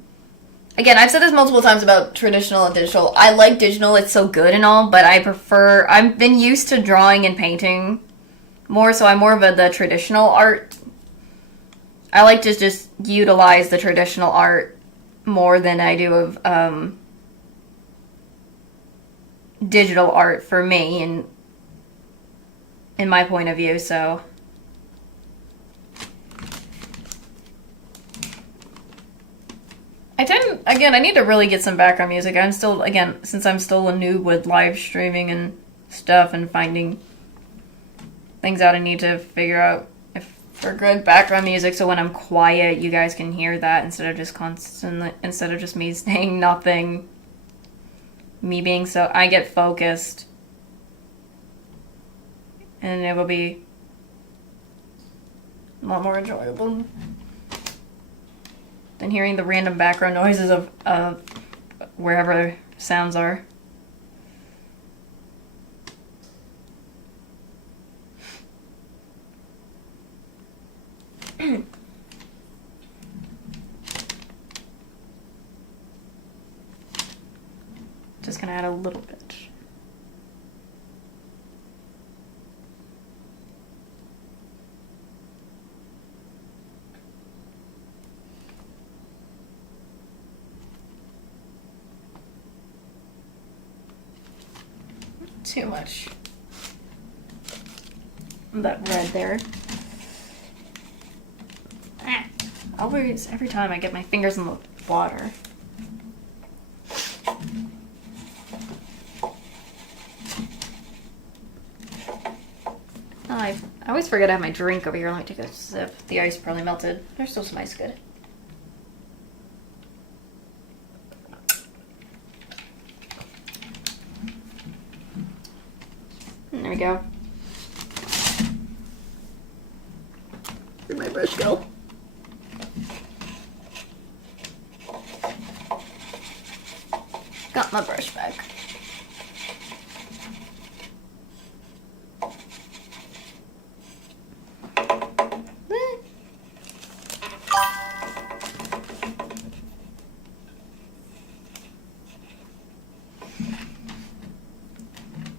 Again, I've said this multiple times about traditional and digital. I like digital, it's so good and all, but I've been used to drawing and painting more, so I'm more of the traditional art. I like to just utilize the traditional art more than I do of digital art for me, and in my point of view, so... I need to really get some background music. Since I'm still a noob with live streaming and stuff and finding things out, I need to figure out for good background music so when I'm quiet, you guys can hear that instead of just me saying nothing. I get focused. And it will be a lot more enjoyable than hearing the random background noises of wherever sounds are. Just gonna add a little bit. Too much. That red there. Always, every time I get my fingers in the water. Oh, I always forget I have my drink over here. Let me take a sip. The ice probably melted. There's still some ice, good. There we go. Where'd my brush go? Got my brush back.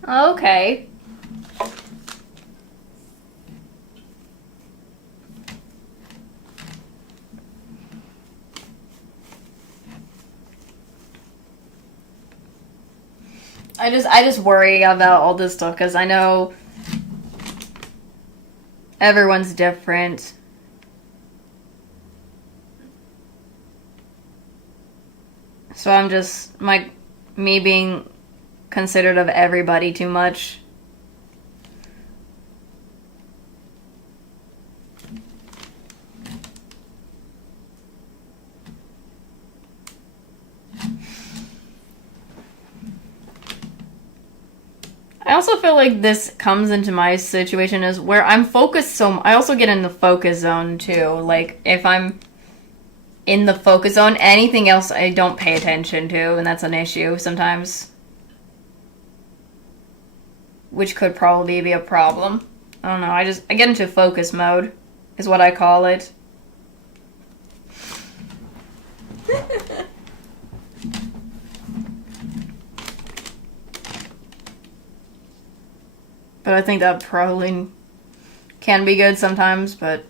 Okay. I just worry about all this stuff because I know everyone's different. So I'm just me being considerate of everybody too much. I also feel like this comes into my situation is where I'm focused I also get in the focus zone too. Like if I'm in the focus zone, anything else I don't pay attention to, and that's an issue sometimes. Which could probably be a problem. I don't know, I get into focus mode, is what I call it. But I think that probably can be good sometimes, but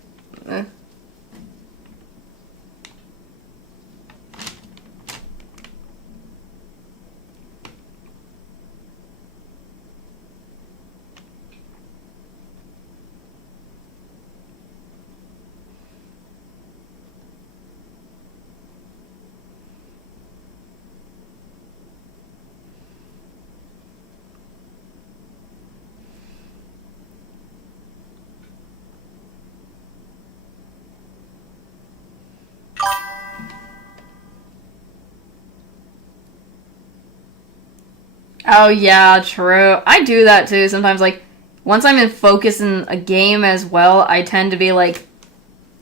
oh yeah, true. I do that too sometimes. Like, once I'm in focus in a game as well, I tend to be like,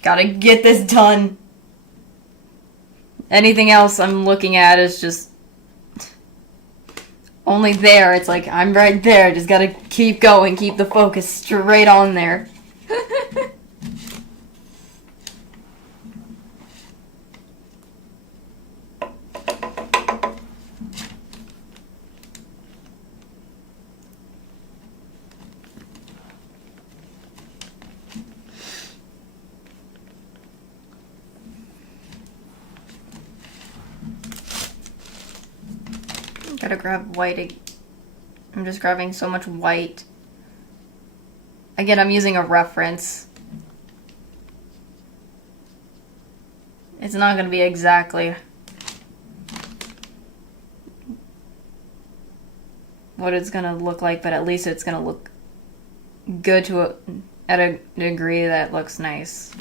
gotta get this done. Anything else I'm looking at is just only there. It's like, I'm right there. Just gotta keep going, keep the focus straight on there. Gotta grab white. I'm just grabbing so much white. Again, I'm using a reference. It's not gonna be exactly what it's gonna look like, but at least it's gonna look good at a degree that looks nice.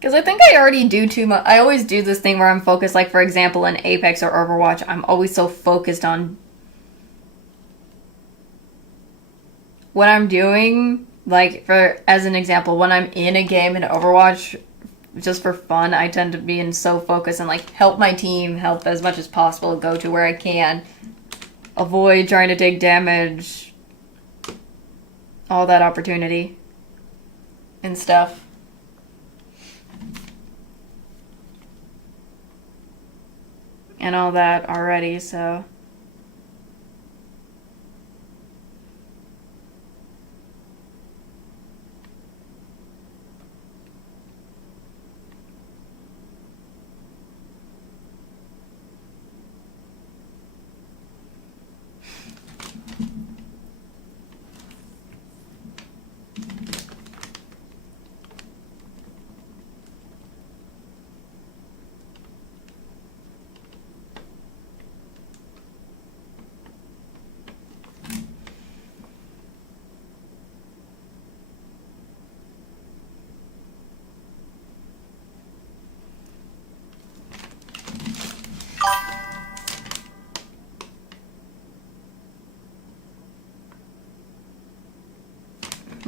Because I think I already do too much. I always do this thing where I'm focused, like for example in Apex or Overwatch, I'm always so focused on what I'm doing. Like, as an example, when I'm in a game in Overwatch, just for fun, I tend to be in so focused and like help my team, help as much as possible, go to where I can, avoid trying to take damage, all that opportunity and stuff. And all that already, so.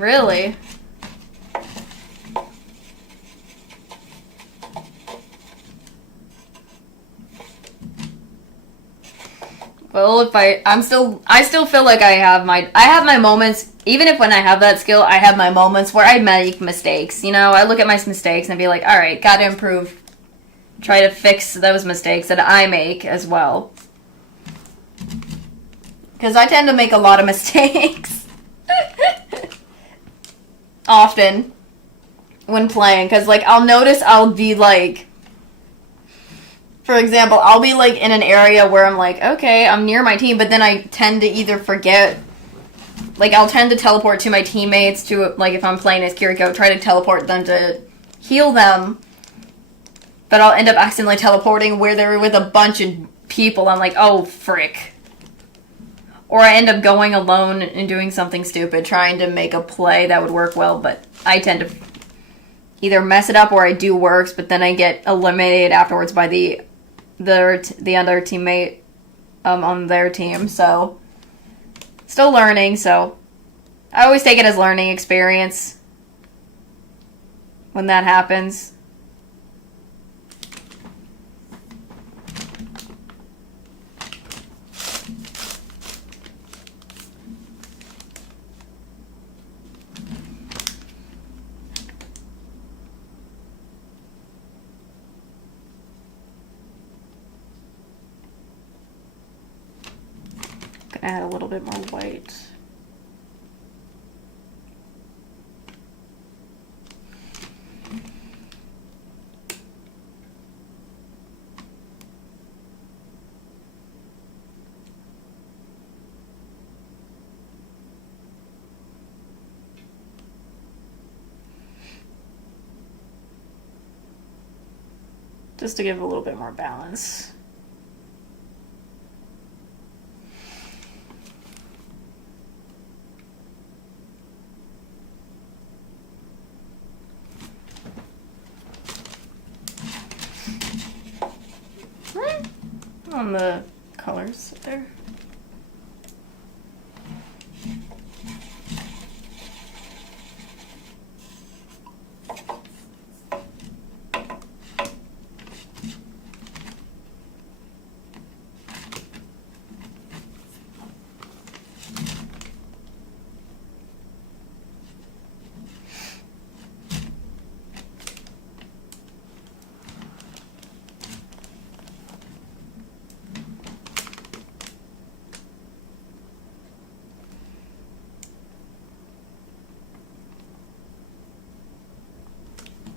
Really? Well, if I still feel like I have my moments. Even if when I have that skill, I have my moments where I make mistakes. You know, I look at my mistakes and be like, all right, gotta improve. Try to fix those mistakes that I make as well. Because I tend to make a lot of mistakes. Often. When playing. Because, like, I'll be like... For example, I'll be, like, in an area where I'm like, okay, I'm near my team, but then I tend to either forget... Like, I'll tend to teleport to my teammates to, like, if I'm playing as Kiriko, try to teleport them to heal them. But I'll end up accidentally teleporting where they're with a bunch of people. I'm like, oh, frick. Or I end up going alone and doing something stupid, trying to make a play that would work well, but I tend to either mess it up or I do works, but then I get eliminated afterwards by the other teammate on their team. So, still learning, so I always take it as learning experience when that happens. Add a little bit more white. Just to give a little bit more balance. On the colors there.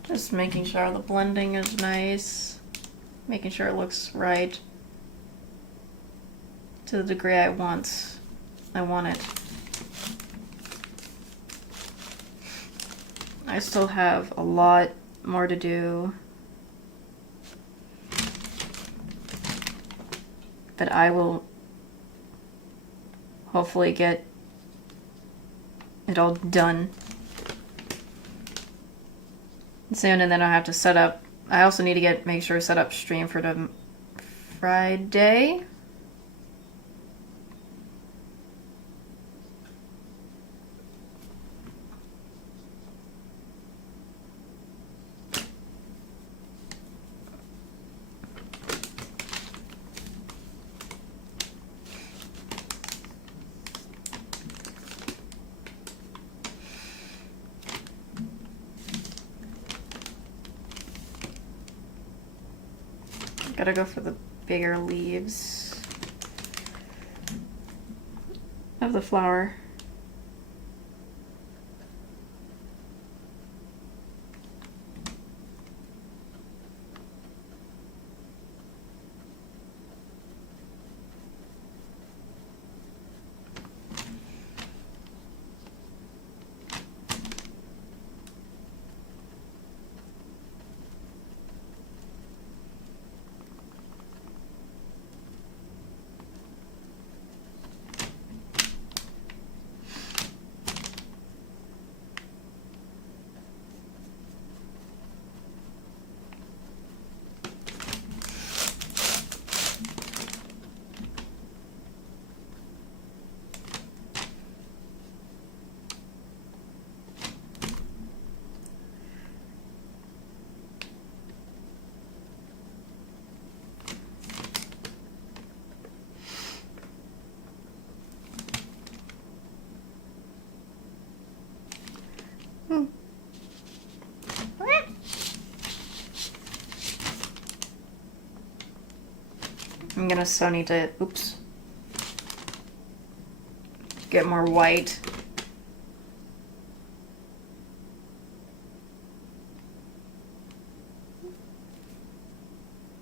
Just making sure the blending is nice, making sure it looks right to the degree I want it. I still have a lot more to do, but I will hopefully get it all done soon, and then I'll have to set up. I also need to make sure set up stream for the Friday. Gotta go for the bigger leaves of the flower. I'm gonna so need to, oops, get more white.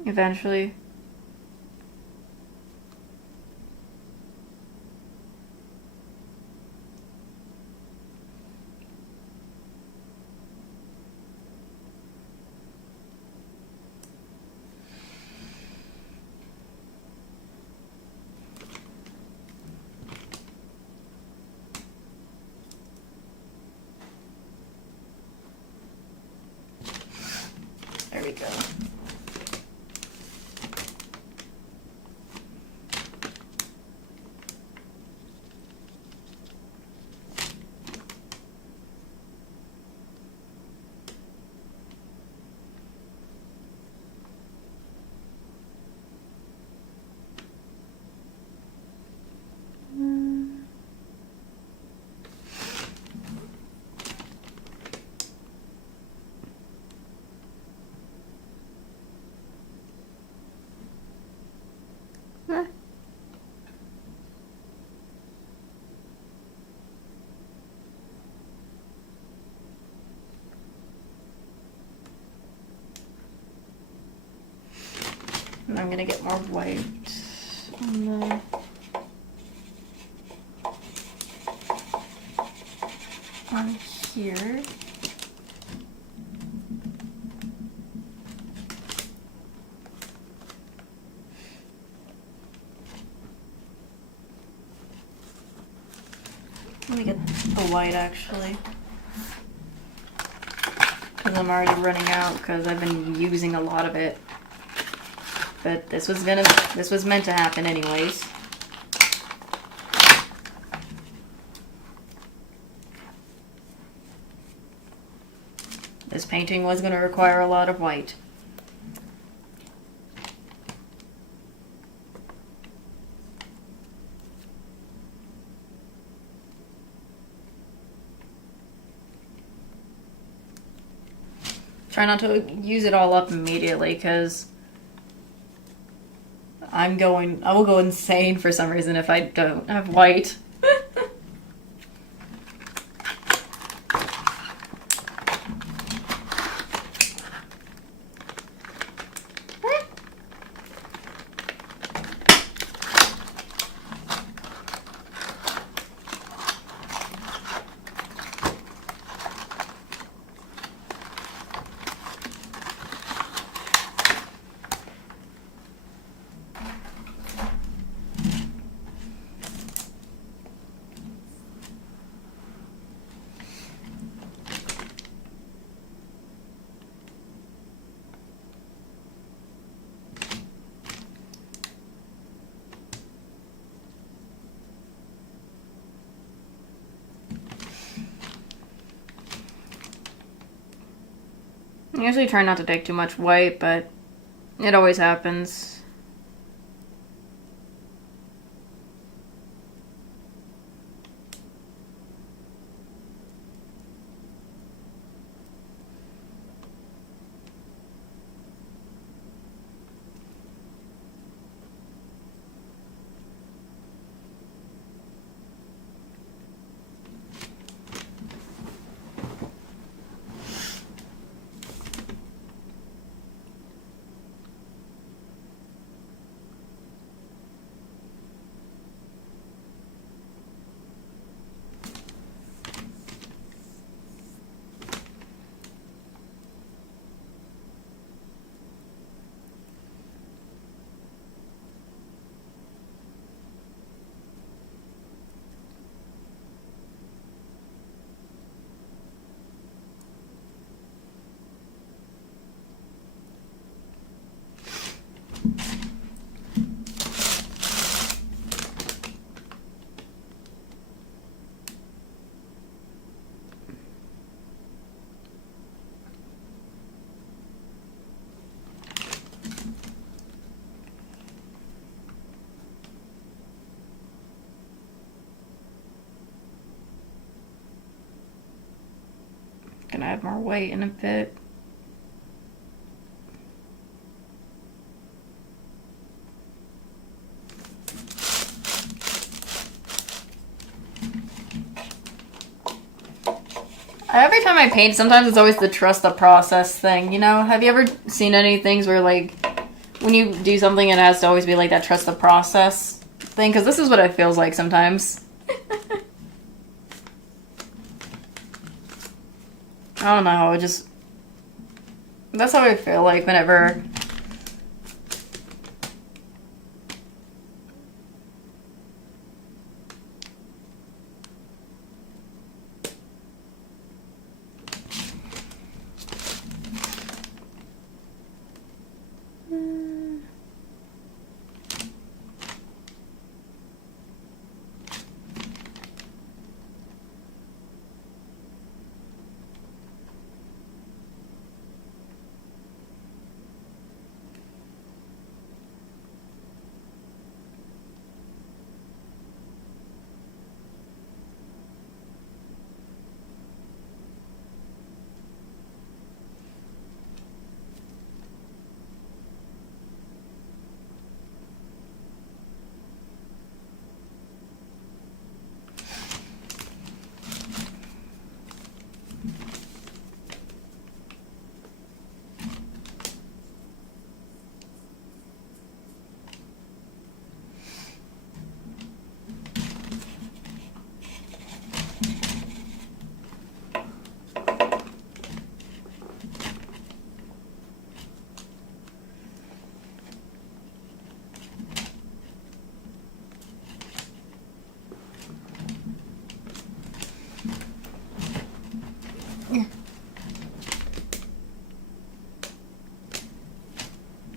Eventually. There we go. And I'm gonna get more white on here. Let me get the white actually, because I'm already running out because I've been using a lot of it. But this was meant to happen anyways. This painting was gonna require a lot of white. Try not to use it all up immediately because I will go insane for some reason if I don't have white. I usually try not to take too much white, but it always happens. Gonna add more white in a bit. Every time I paint, sometimes it's always the trust the process thing, you know? Have you ever seen any things where, like, when you do something, it has to always be like that trust the process thing? Because this is what it feels like sometimes. I don't know, that's how I feel like whenever...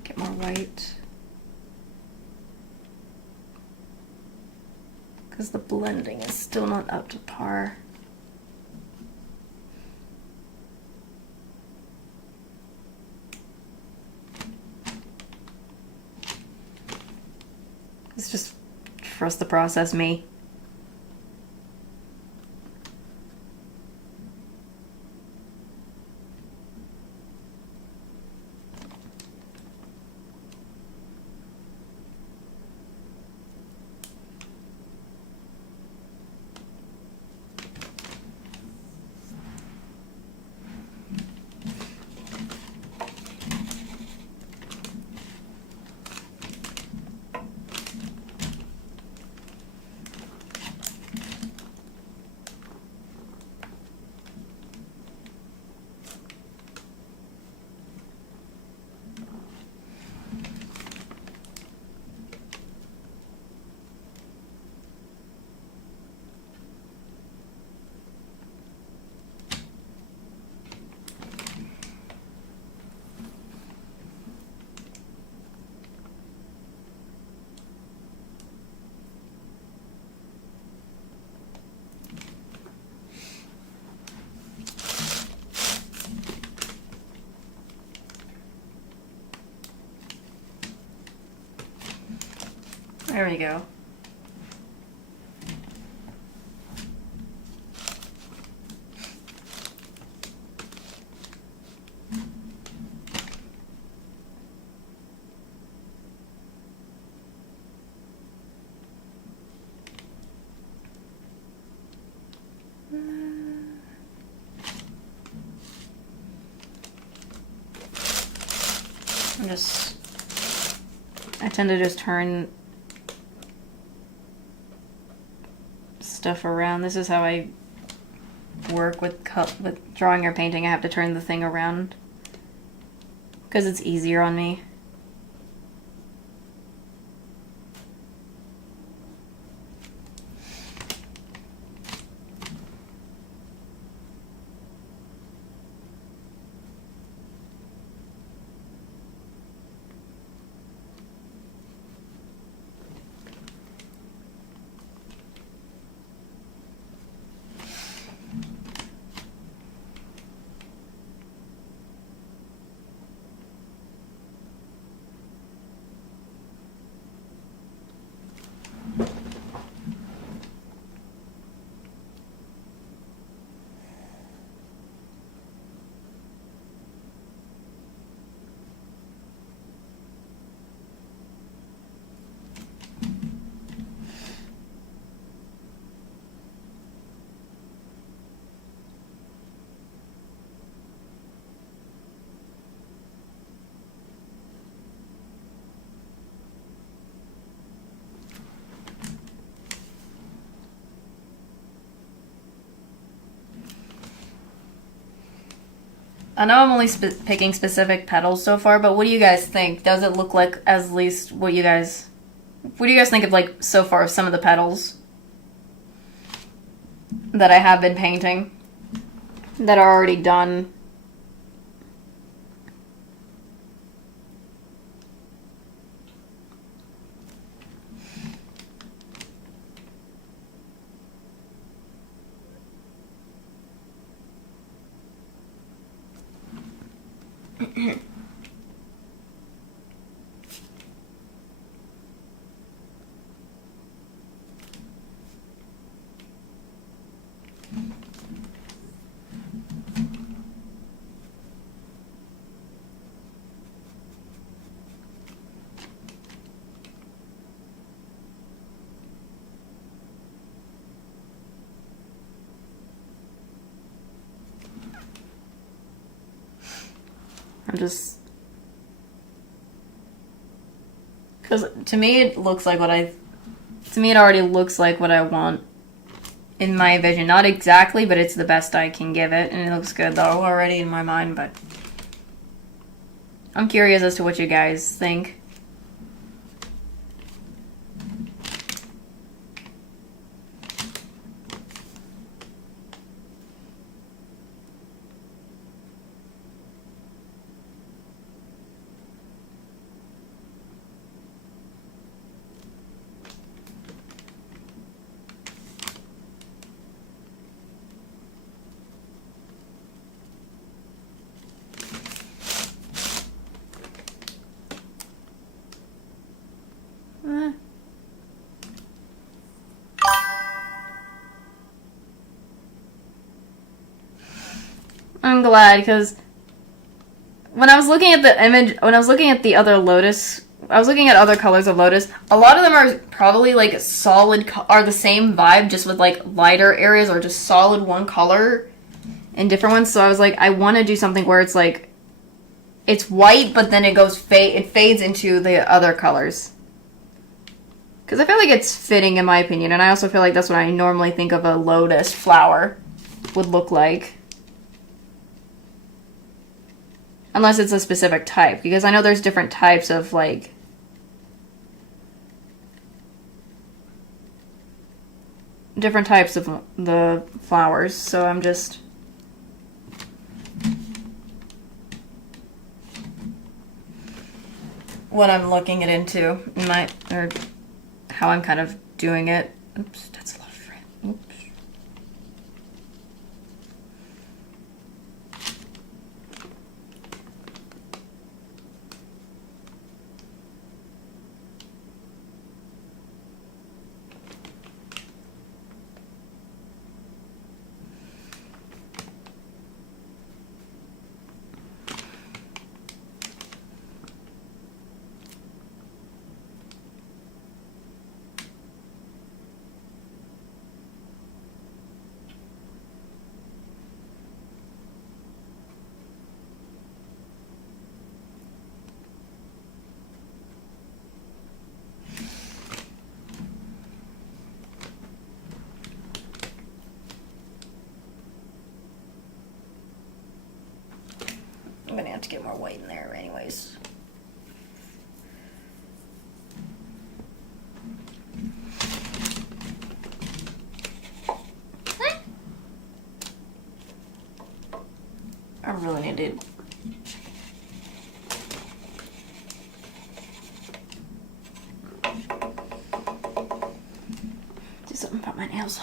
Get more white. Because the blending is still not up to par. It's just trust the process, me. There we go. I tend to just turn stuff around. This is how I work with drawing or painting. I have to turn the thing around because it's easier on me. I know I'm only picking specific petals so far, but what do you guys think? Does it look like at least what do you guys think of like so far of some of the petals that I have been painting that are already done? I'm just... Because to me it looks like what I... To me it already looks like what I want in my vision. Not exactly, but it's the best I can give it. And it looks good though already in my mind, but... I'm curious as to what you guys think. I'm glad, because when I was looking at the image, when I was looking at the other lotus, I was looking at other colors of lotus. A lot of them are probably like solid, are the same vibe, just with like lighter areas or just solid one color in different ones. So I was like, I want to do something where it's like, it's white, but then it fades into the other colors. Because I feel like it's fitting in my opinion, and I also feel like that's what I normally think of a lotus flower would look like. Unless it's a specific type, because I know there's different types of, like... different types of the flowers, so I'm just... what I'm looking it into, or how I'm kind of doing it. Oops, that's a lot of friend. Oops. I'm gonna have to get more white in there anyways. I really need to do something about my nails.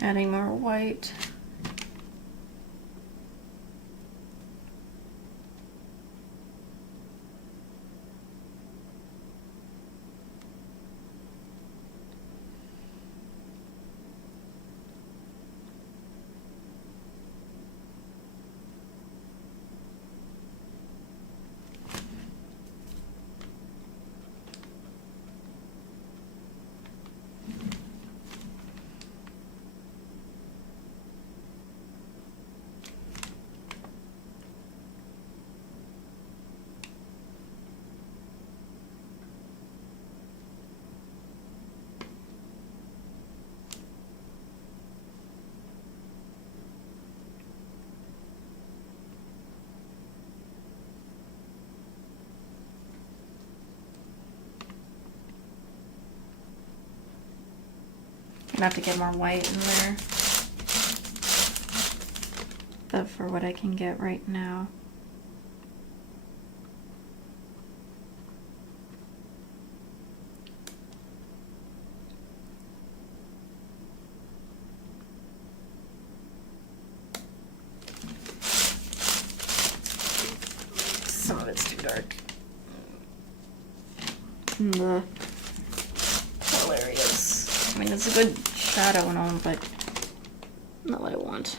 Adding more white. Gonna have to get more white in there. But for what I can get right now. Some of it's too dark. In the tail areas. I mean, it's a good shadow and all, but not what I want.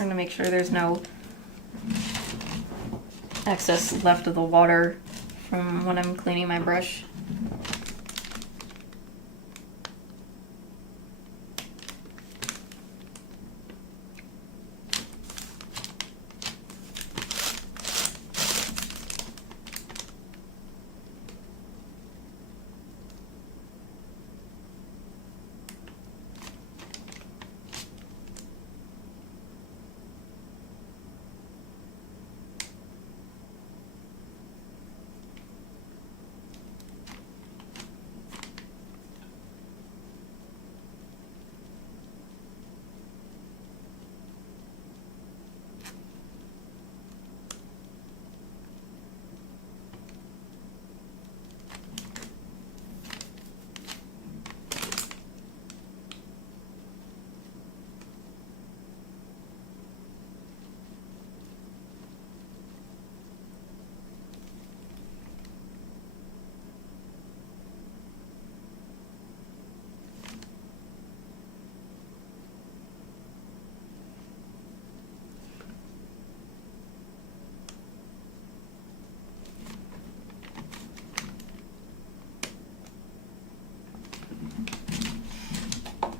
I'm gonna make sure there's no excess left of the water from when I'm cleaning my brush.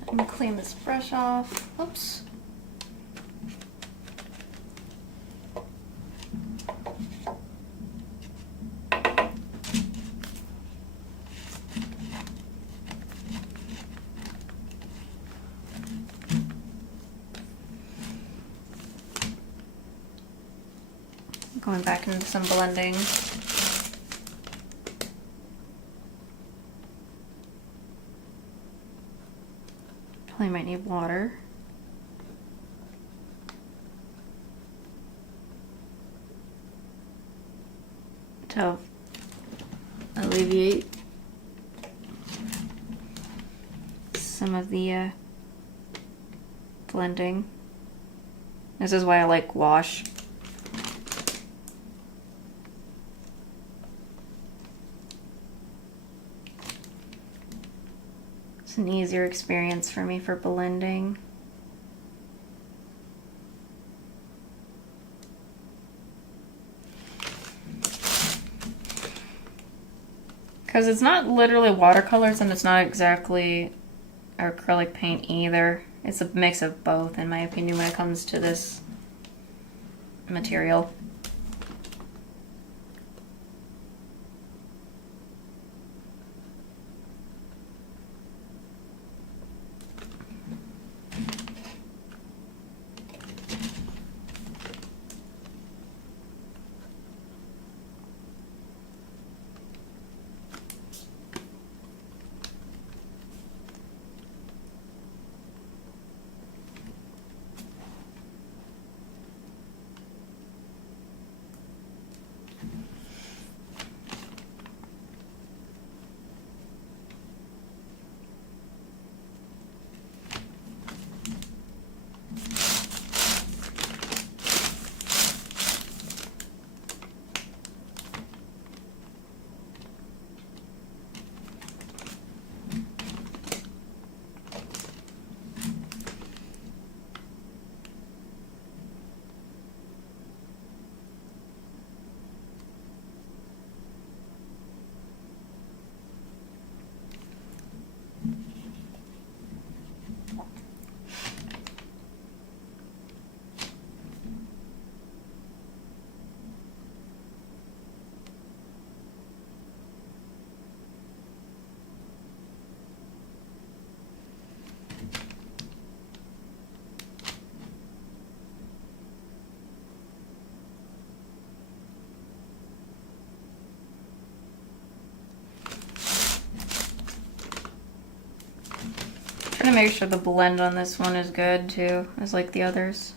I'm gonna clean this brush off. Oops. Going back into some blending. Probably might need water. To alleviate some of the blending. This is why I like gouache. It's an easier experience for me for blending. Because it's not literally watercolors and it's not exactly acrylic paint either. It's a mix of both, in my opinion, when it comes to this material. to make sure the blend on this one is good too, as like the others.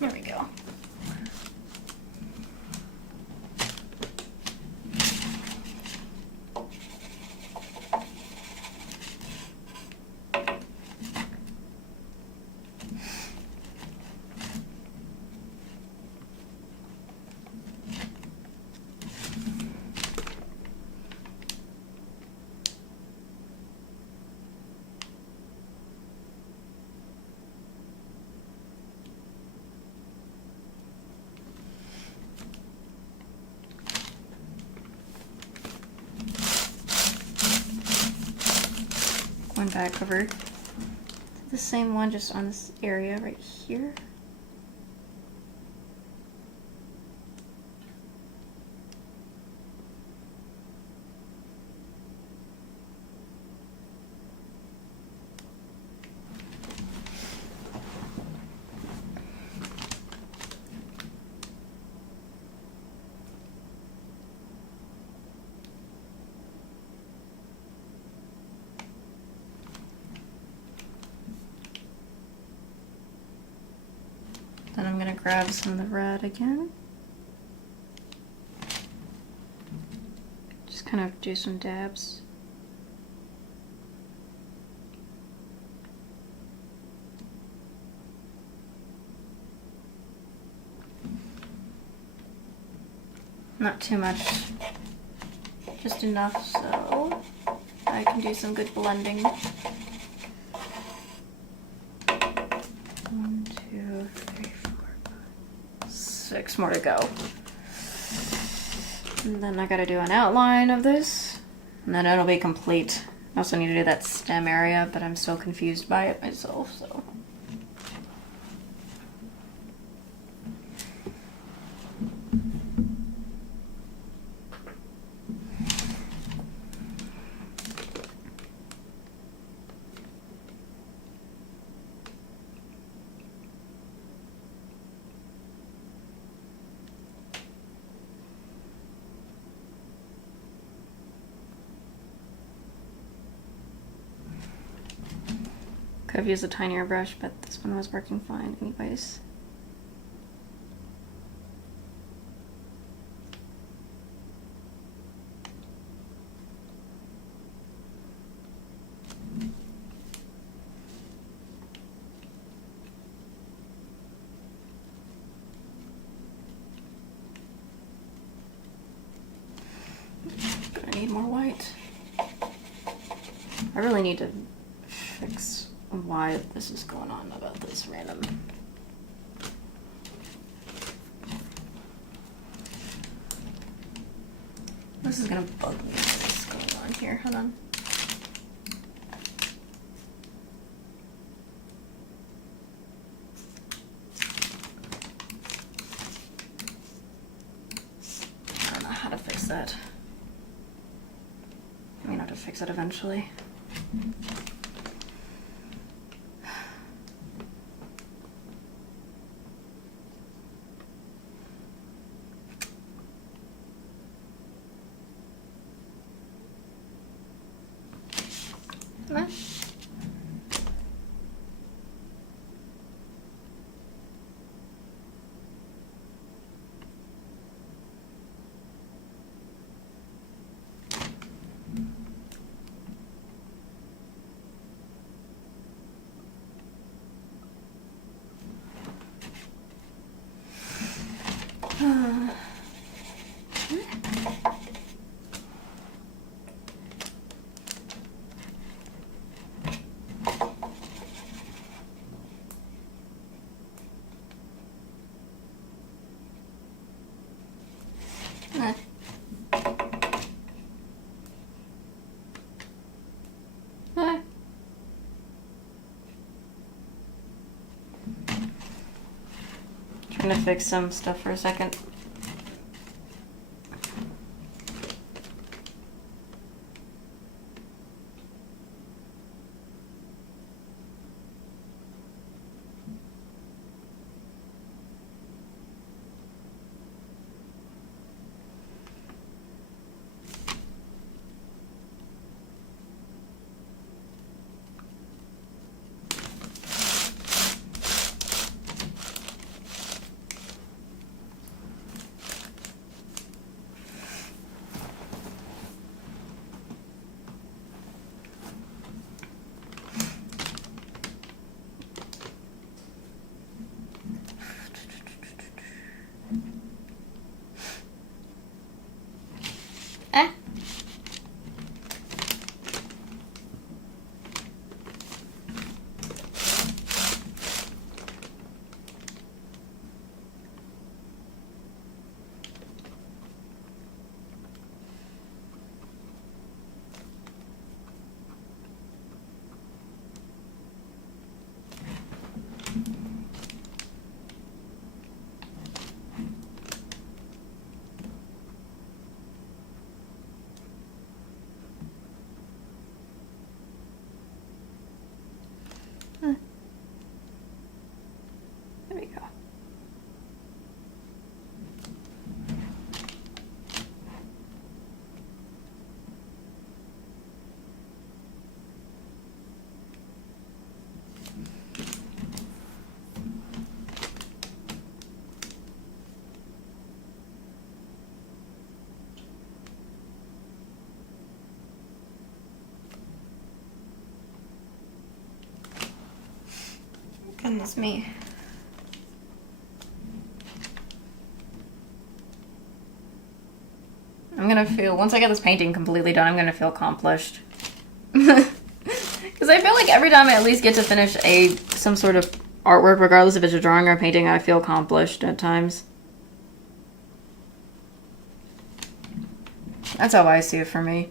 There we go. Going back over to the same one, just on this area right here. Then I'm gonna grab some of the red again. Just kind of do some dabs. Not too much, just enough so I can do some good blending. 1, 2, 3, 4, 5, 6 more to go. And then I gotta do an outline of this, and then it'll be complete. I also need to do that stem area, but I'm still confused by it myself, so. Could have used a tinier brush, but this one was working fine anyways. Gonna need more white. I really need to fix why this is going on about this random. This is gonna bug me. What's going on here? Hold on. I don't know how to fix that. I mean, I have to fix it eventually. gonna fix some stuff for a second. Eh. There we go. Goodness me. I'm gonna feel, once I get this painting completely done, I'm gonna feel accomplished. Because I feel like every time I at least get to finish some sort of artwork, regardless if it's a drawing or a painting, I feel accomplished at times. That's how I see it for me.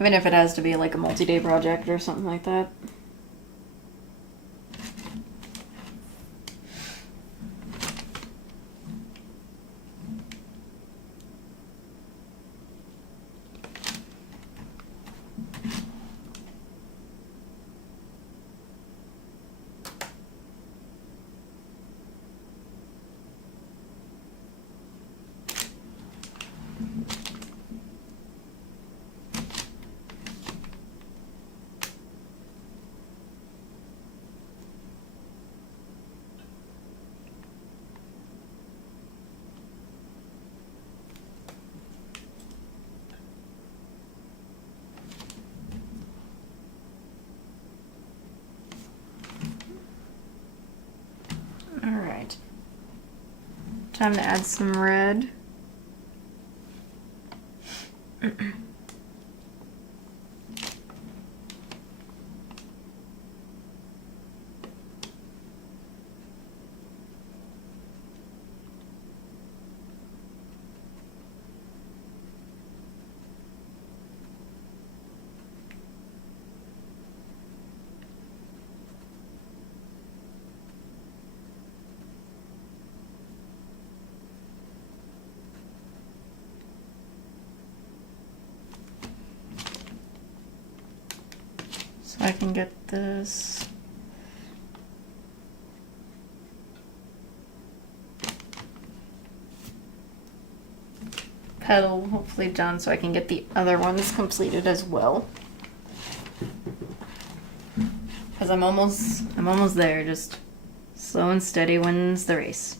Even if it has to be like a multi-day project or something like that. Alright. Time to add some red. So I can get this petal hopefully done so I can get the other ones completed as well. Because I'm almost there, just slow and steady wins the race.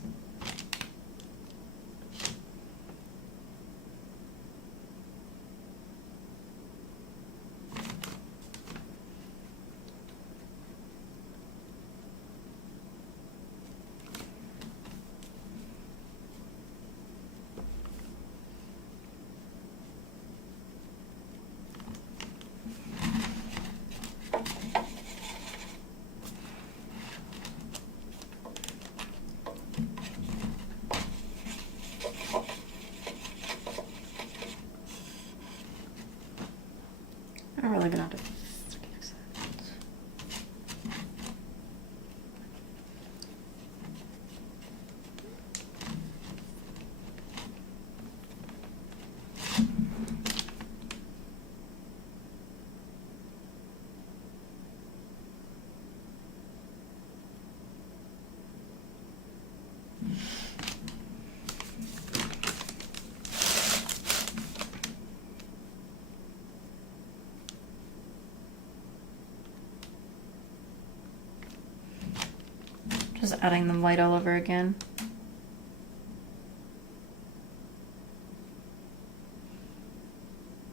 Just adding the white all over again.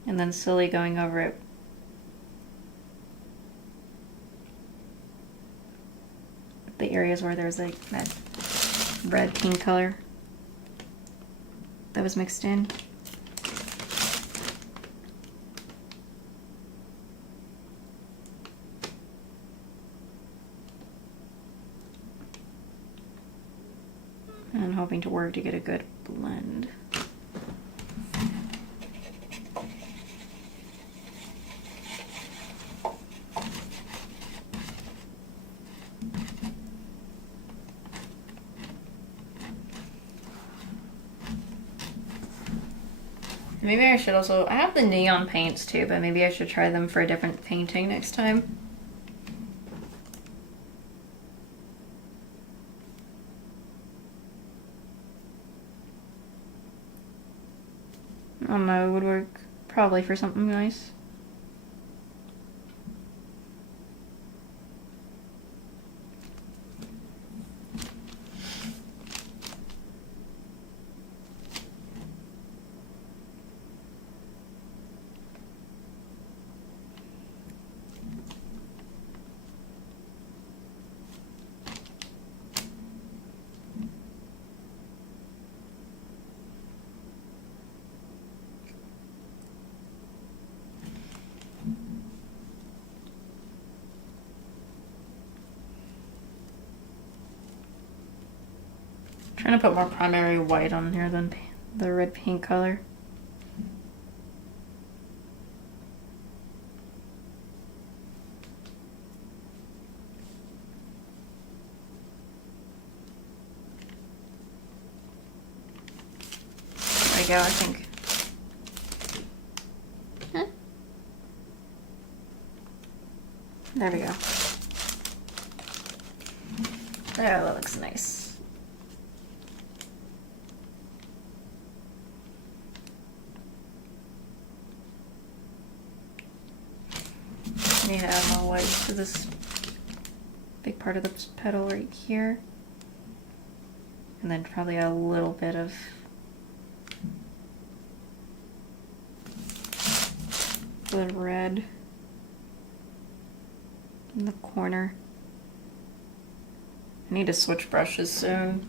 And then slowly going over it. The areas where there's like that red pink color that was mixed in. And I'm hoping to work to get a good blend. Maybe I should also, I have the neon paints too, but maybe I should try them for a different painting next time. I don't know, it would work probably for something nice. Trying to put more primary white on here than the red pink color. There we go, I think. Huh? There we go. There, that looks nice. I need to add more white to this big part of the petal right here. And then probably a little bit of the red in the corner. I need to switch brushes soon.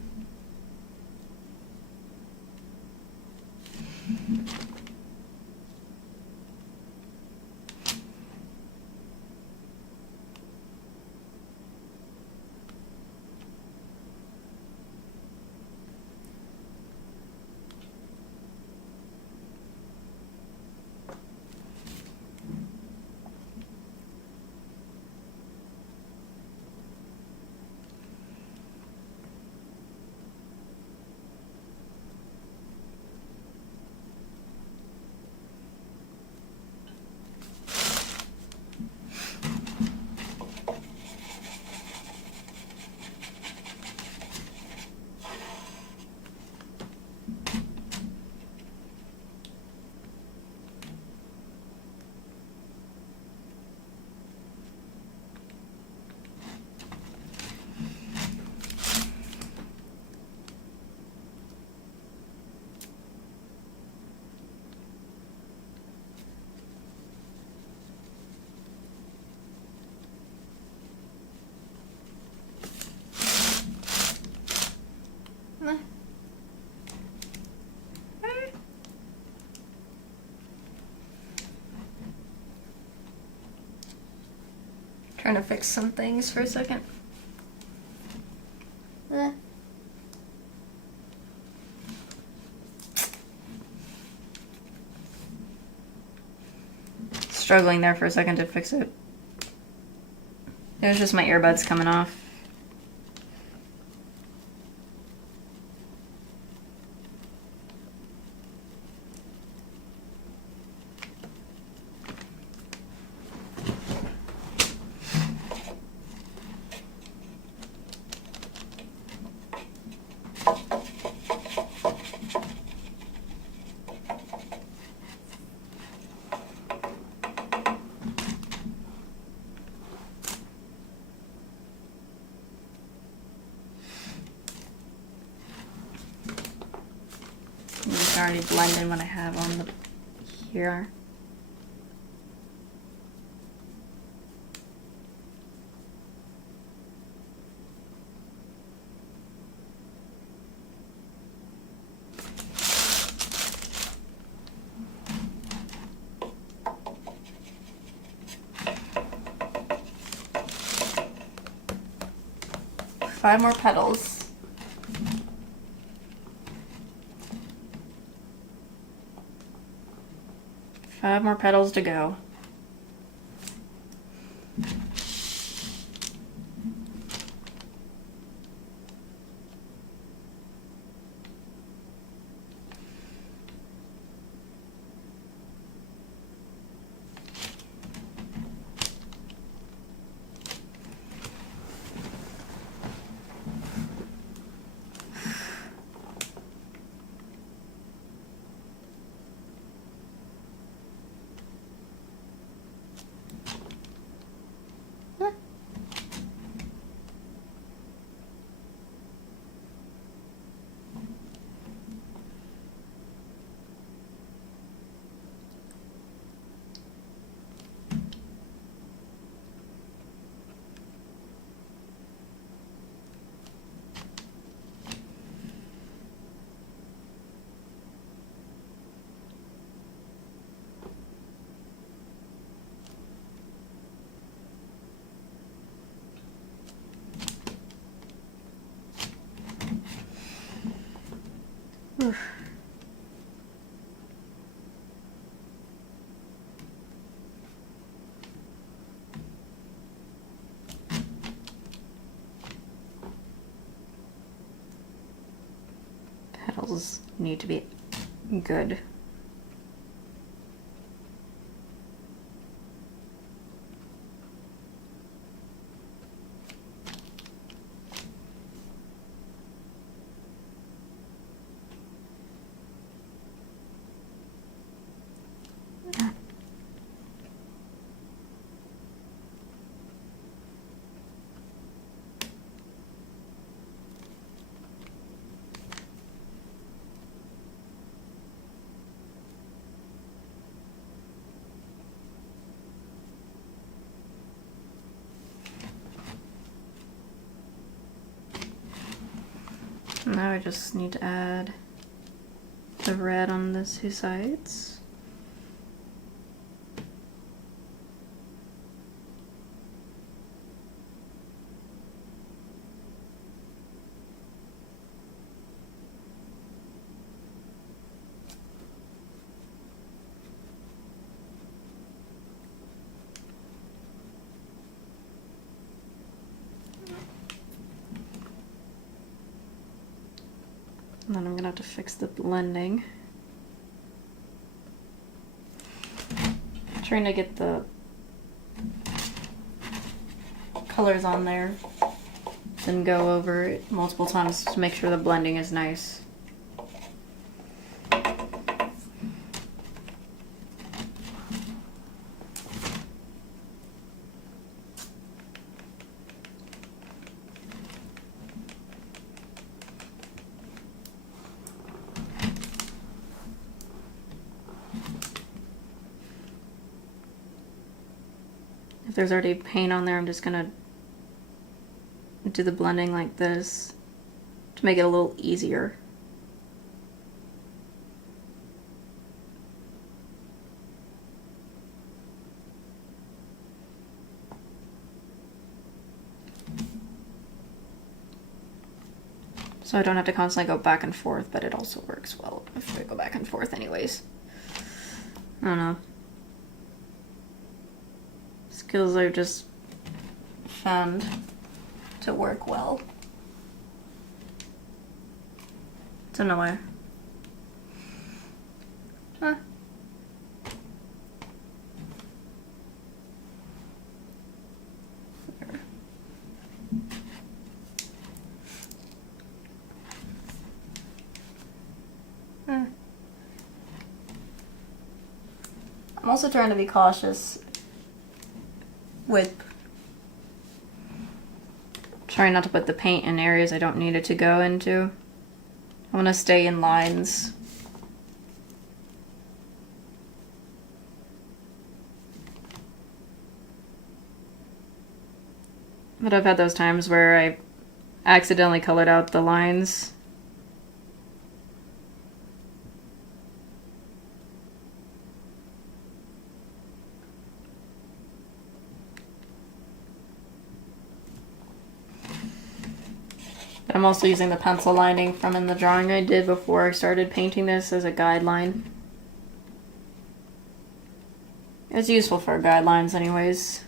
Trying to fix some things for a second. Struggling there for a second to fix it. It was just my earbuds coming off. can already blend in what I have on the here. Five more petals. Five more petals to go. Oof. Petals need to be good. Now I just need to add the red on the two sides. And then I'm gonna have to fix the blending. I'm trying to get the colors on there, then go over it multiple times to make sure the blending is nice. If there's already paint on there, I'm just gonna do the blending like this to make it a little easier. So I don't have to constantly go back and forth, but it also works well if I go back and forth anyways. I don't know. Skills I've just found to work well. Don't know why. Huh. I'm also trying to be cautious with trying not to put the paint in areas I don't need it to go into. I want to stay in lines But I've had those times where I accidentally colored out the lines. I'm also using the pencil lining from in the drawing I did before I started painting this as a guideline. It's useful for guidelines anyways.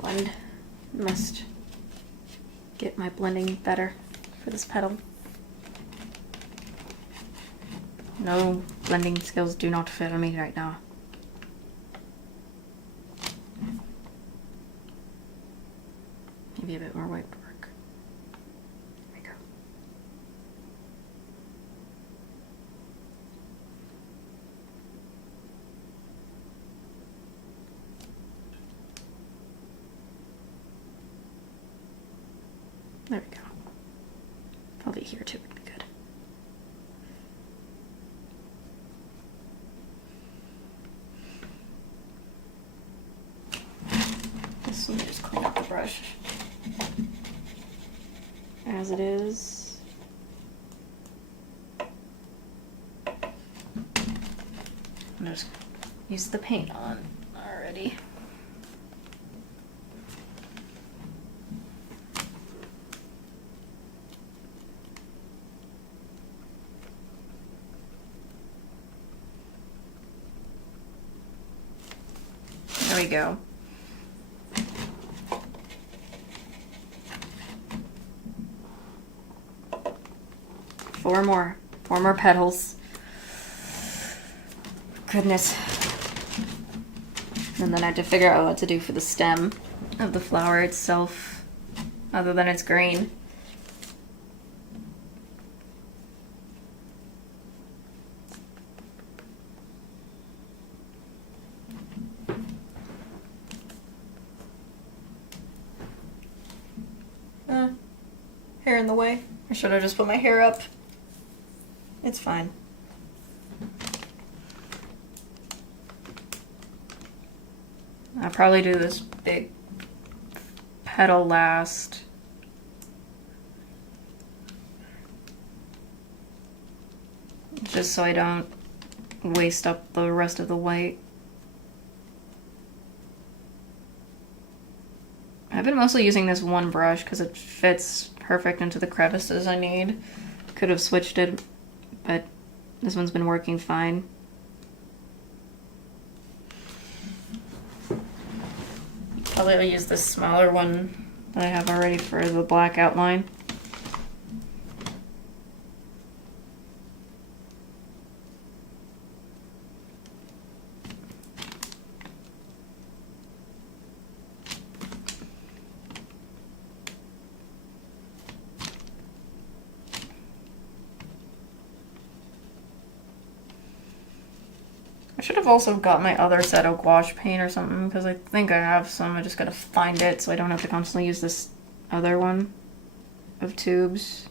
Blend. Must get my blending better for this petal. No blending skills do not fit on me right now. Maybe a bit more white would work. There we go. There we go. Probably here too would be good. This one, just clean up the brush as it is. I'm just use the paint on already. There we go. Four more petals. Goodness. And then I had to figure out what to do for the stem of the flower itself, other than it's green. Hair in the way. Or should I just put my hair up? It's fine. I'll probably do this big petal last. Just so I don't waste up the rest of the white. I've been mostly using this one brush because it fits perfect into the crevices I need. Could have switched it, but this one's been working fine. Probably I'll use this smaller one that I have already for the black outline. I should have also got my other set of gouache paint or something, because I think I have some. I just gotta find it so I don't have to constantly use this other one of tubes.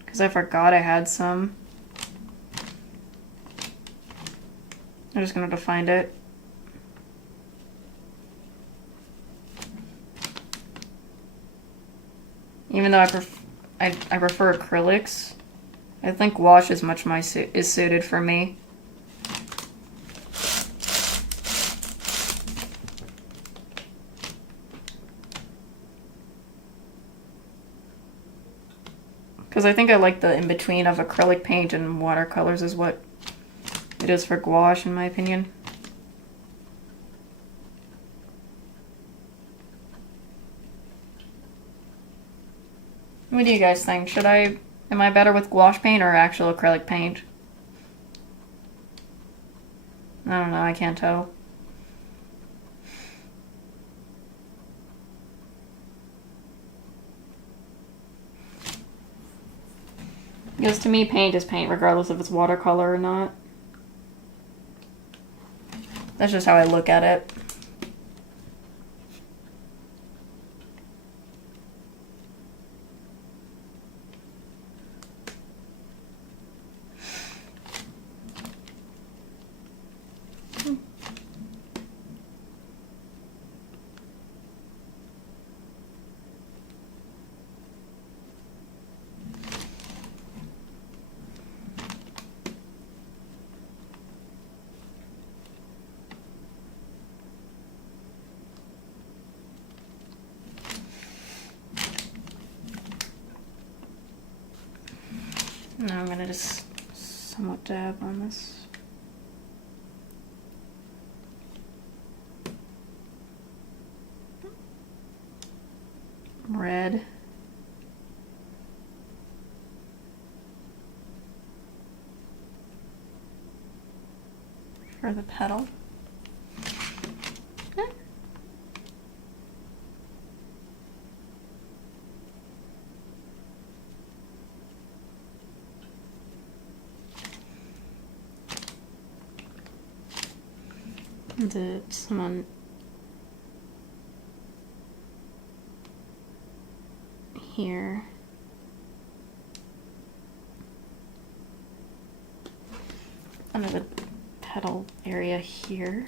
Because I forgot I had some. I'm just gonna have to find it. Even though I prefer acrylics, I think gouache is much is suited for me. Because I think I like the in-between of acrylic paint and watercolors is what it is for gouache, in my opinion. What do you guys think? Am I better with gouache paint or actual acrylic paint? I don't know, I can't tell. Because to me, paint is paint, regardless if it's watercolor or not. That's just how I look at it. Now I'm gonna just somewhat dab on this. Red. For the petal. Did someone here? Under the petal area here.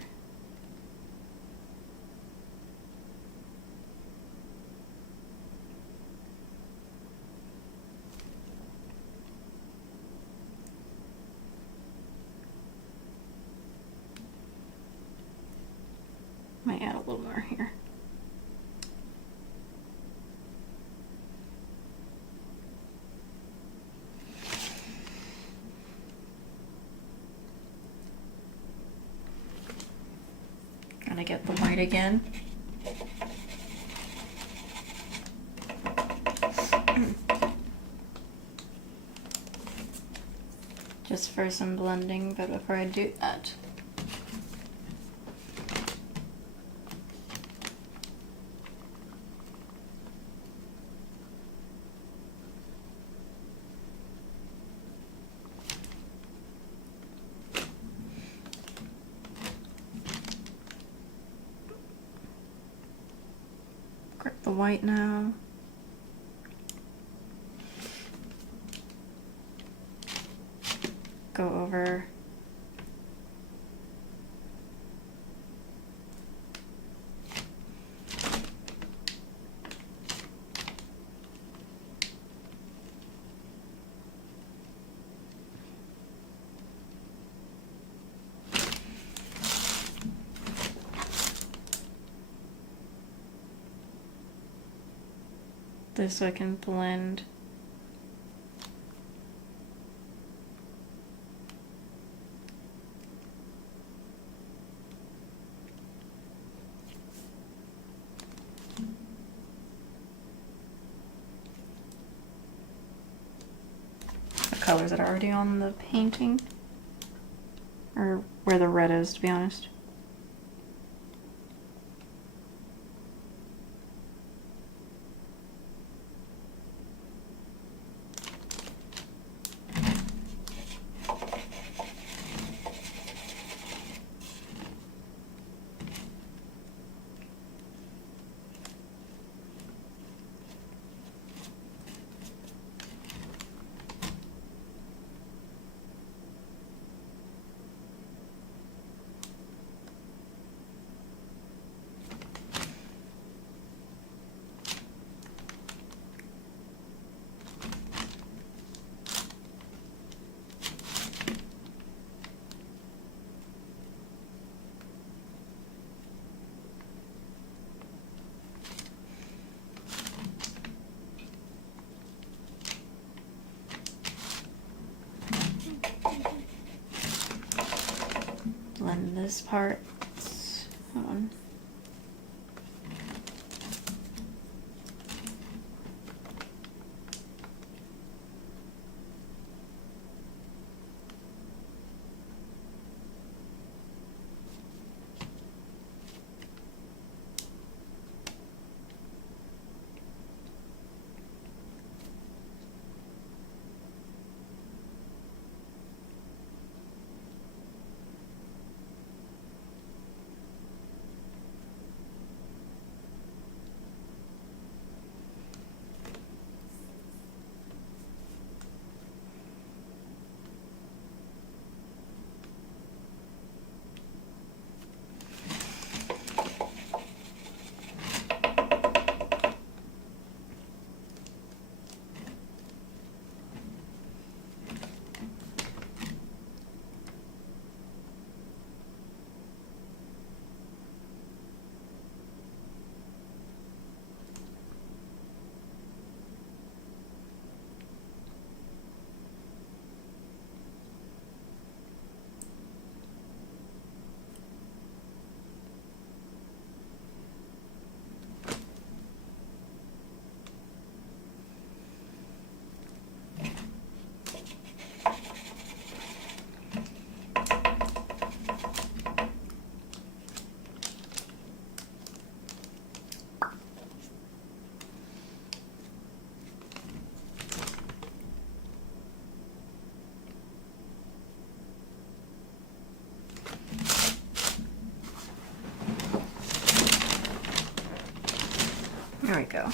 Might add a little more here. Gonna get the white again. Just for some blending, but before I do that, grip the white now. Go over this so I can blend. Colors that are already on the painting, or where the red is, to be honest. Blend this part. Hold on. There we go.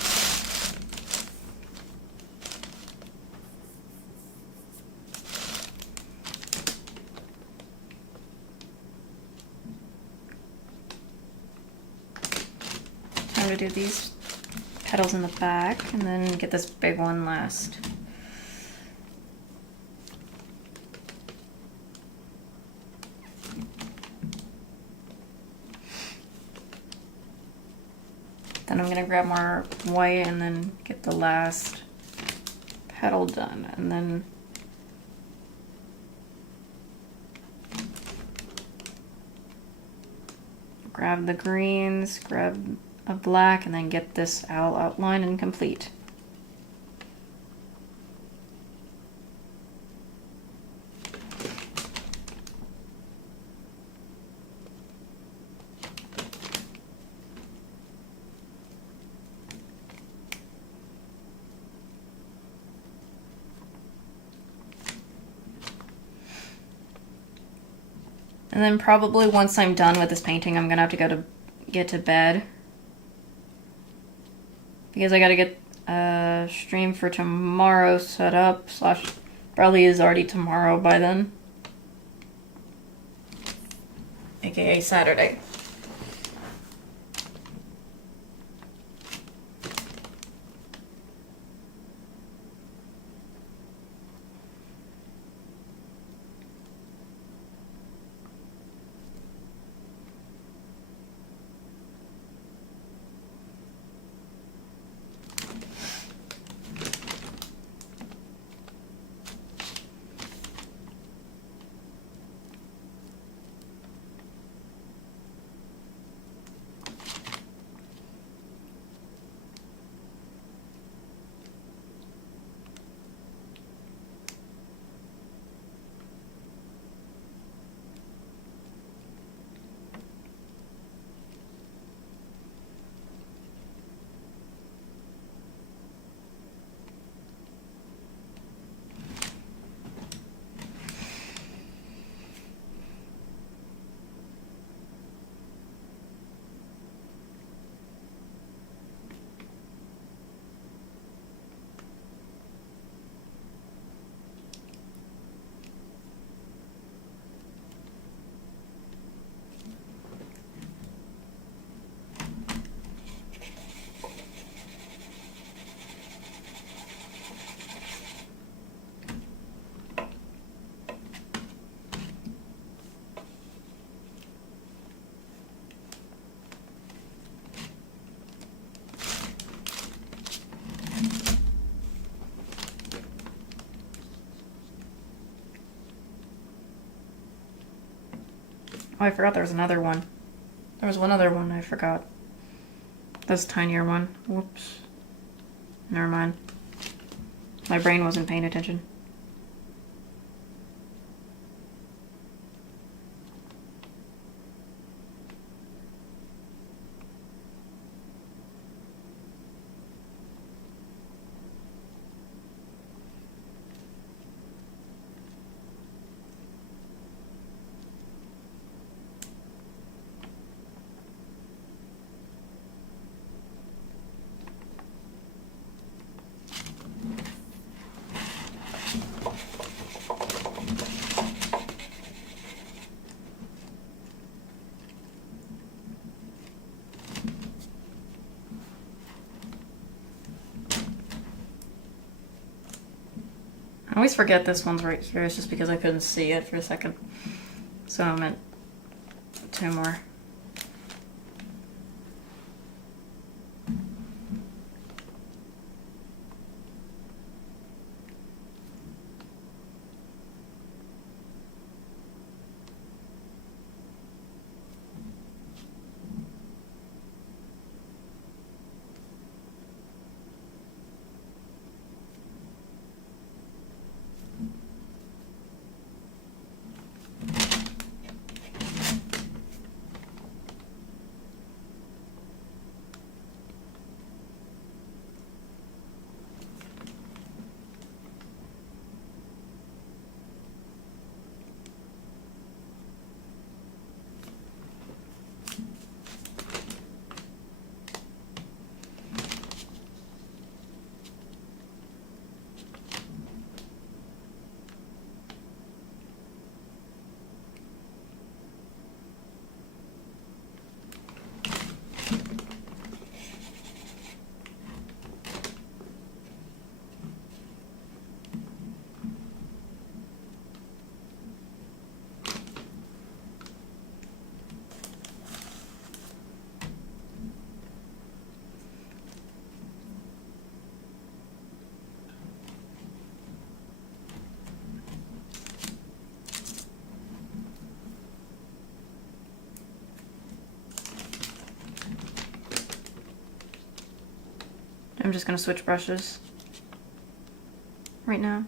Time to do these petals in the back and then get this big one last. Then I'm gonna grab more white and then get the last petal done, and then grab the greens, grab a black, and then get this owl outline and complete. And then probably once I'm done with this painting, I'm gonna have to get to bed, because I gotta get a stream for tomorrow set up, slash probably is already tomorrow by then, aka Saturday. Oh, I forgot there was another one. There was one other one I forgot. This tinier one. Whoops. Never mind. My brain wasn't paying attention. I always forget this one's right here. It's just because I couldn't see it for a second. So I meant two more. I'm just gonna switch brushes right now.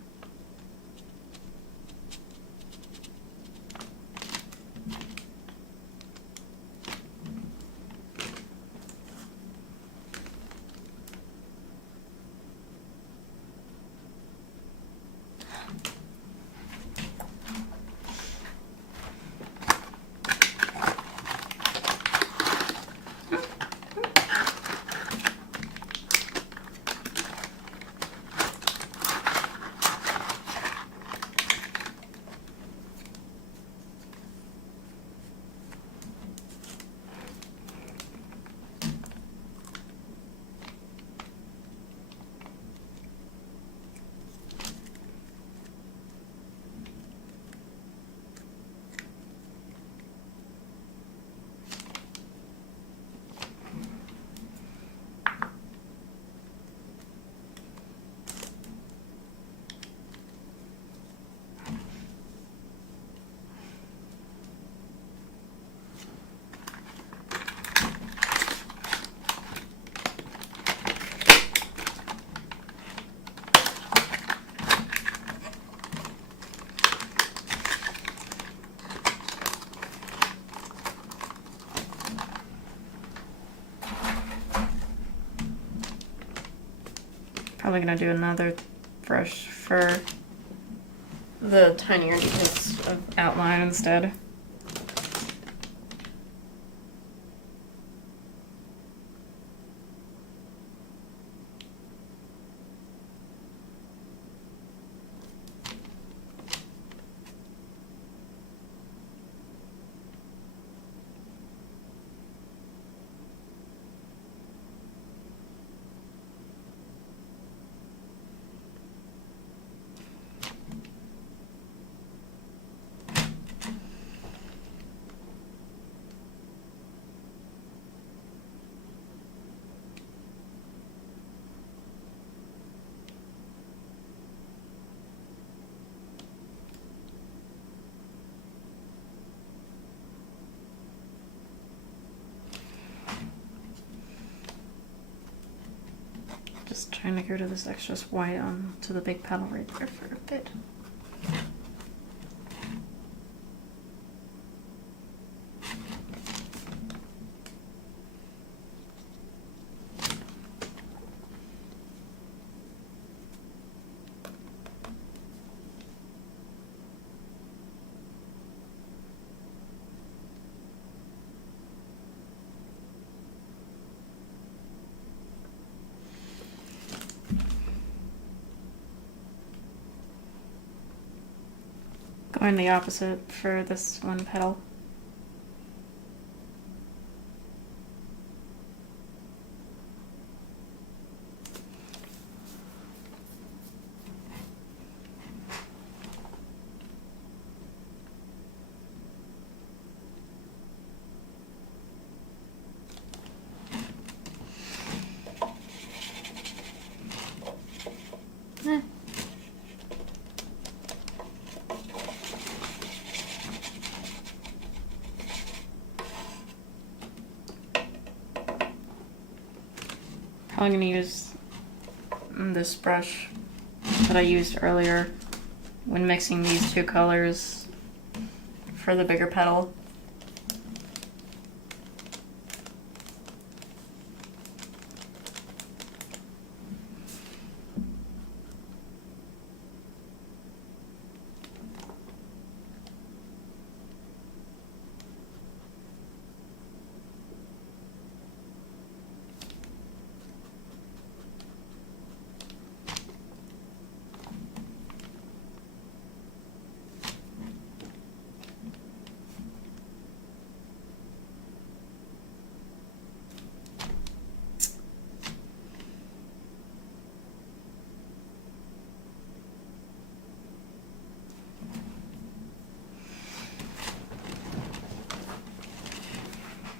Probably gonna do another brush for the tinier details of outline instead. Just trying to get rid of this excess white onto the big petal right there for a bit. Going the opposite for this one petal. Probably gonna use this brush that I used earlier when mixing these two colors for the bigger petal.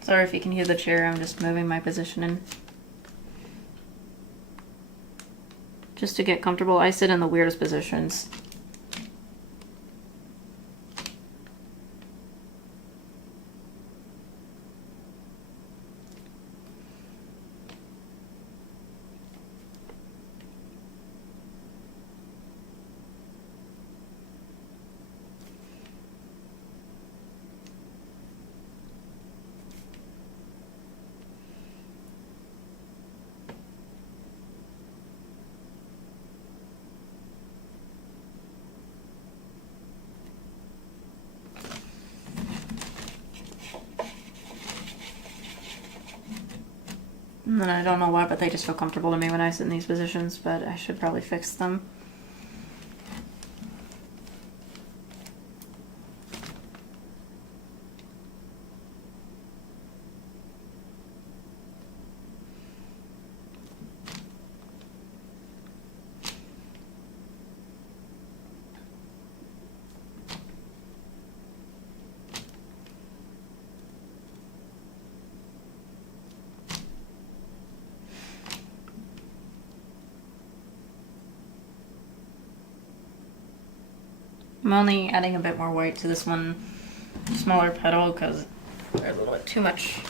Sorry if you can hear the chair, I'm just moving my position in. Just to get comfortable, I sit in the weirdest positions. And then I don't know why, but they just feel comfortable to me when I sit in these positions, but I should probably fix them. I'm only adding a bit more white to this one smaller petal because there's a little bit too much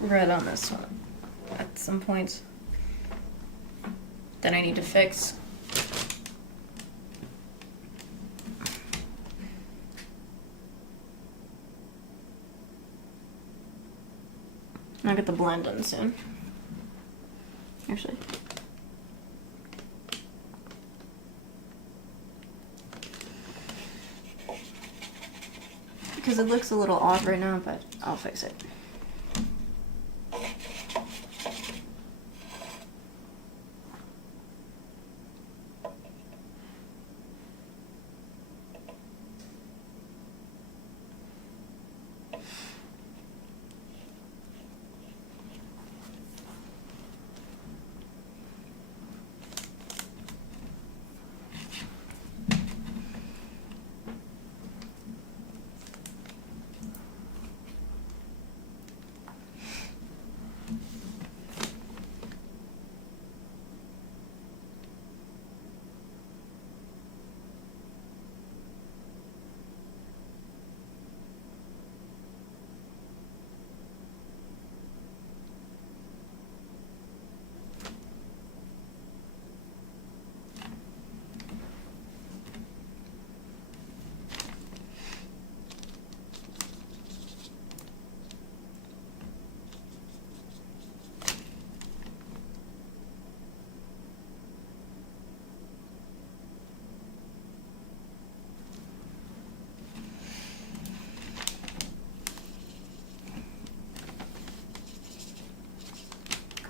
red on this one at some points that I need to fix. I'll get the blend done soon. Actually. Because it looks a little off right now, but I'll fix it.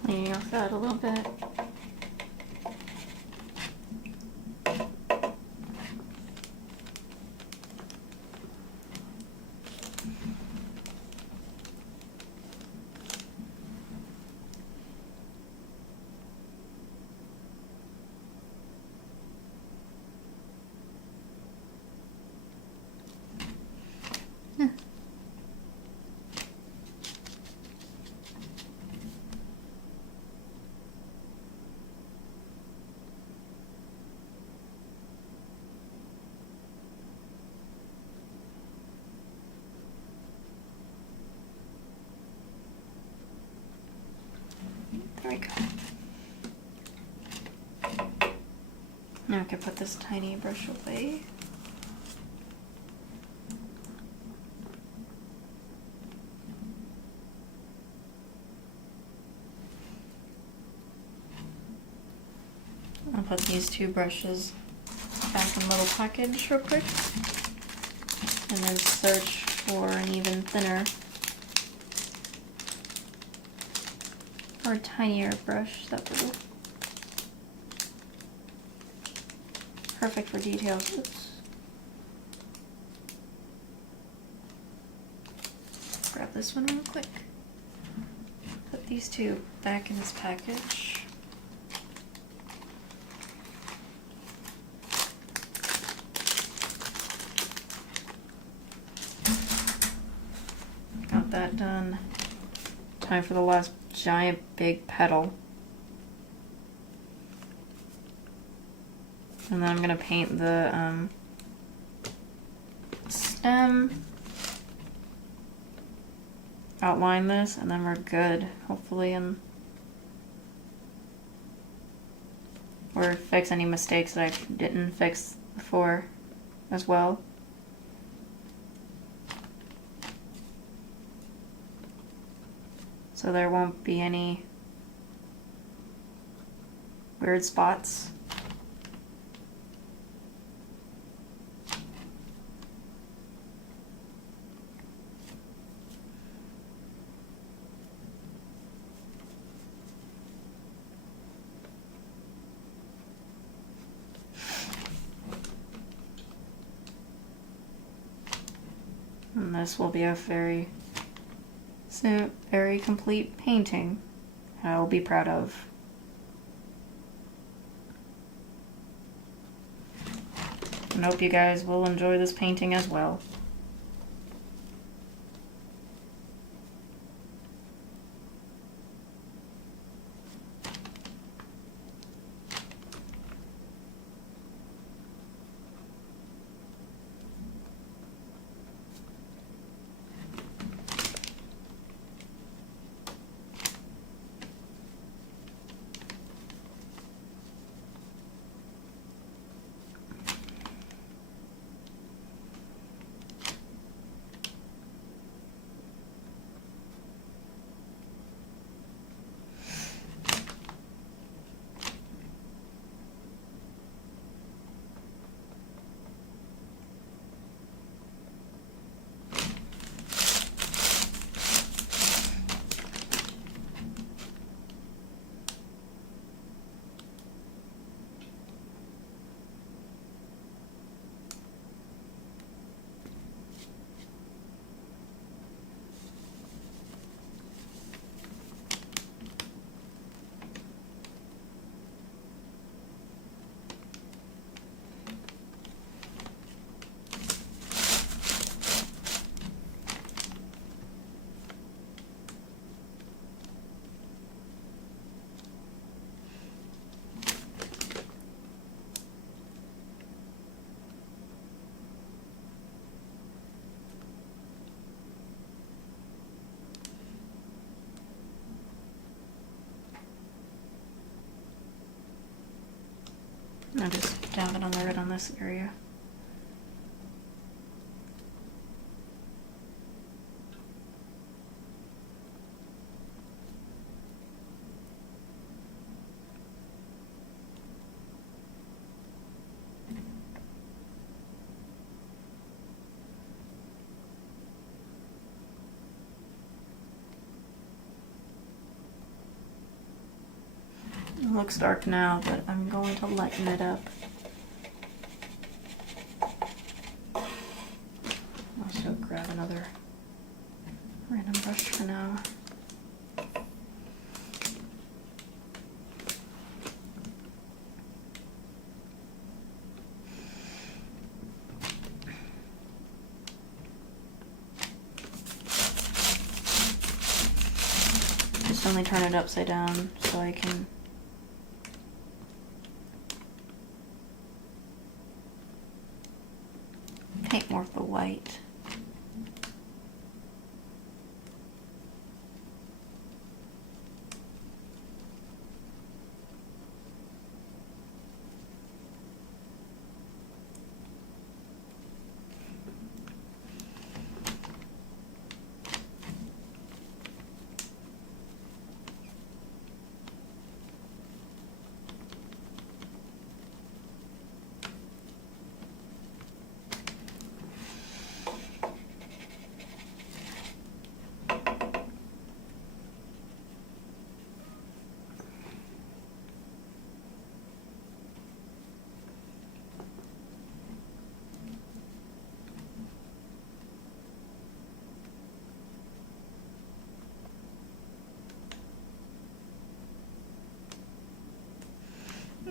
Cleaning off that a little bit. There we go. Now I can put this tiny brush away. I'll put these two brushes back in a little package real quick. And then search for an even thinner or tinier brush that will perfect for details. Oops. Grab this one real quick. Put these two back in this package. Got that done. Time for the last giant big petal. And then I'm gonna paint the stem, outline this, and then we're good, hopefully, and or fix any mistakes that I didn't fix before as well. So there won't be any weird spots. And this will be a very complete painting I will be proud of. And hope you guys will enjoy this painting as well. I'll just dab it on the red on this area. It looks dark now, but I'm going to lighten it up. Also grab another random brush for now. Just only turn it upside down so I can paint more of the white.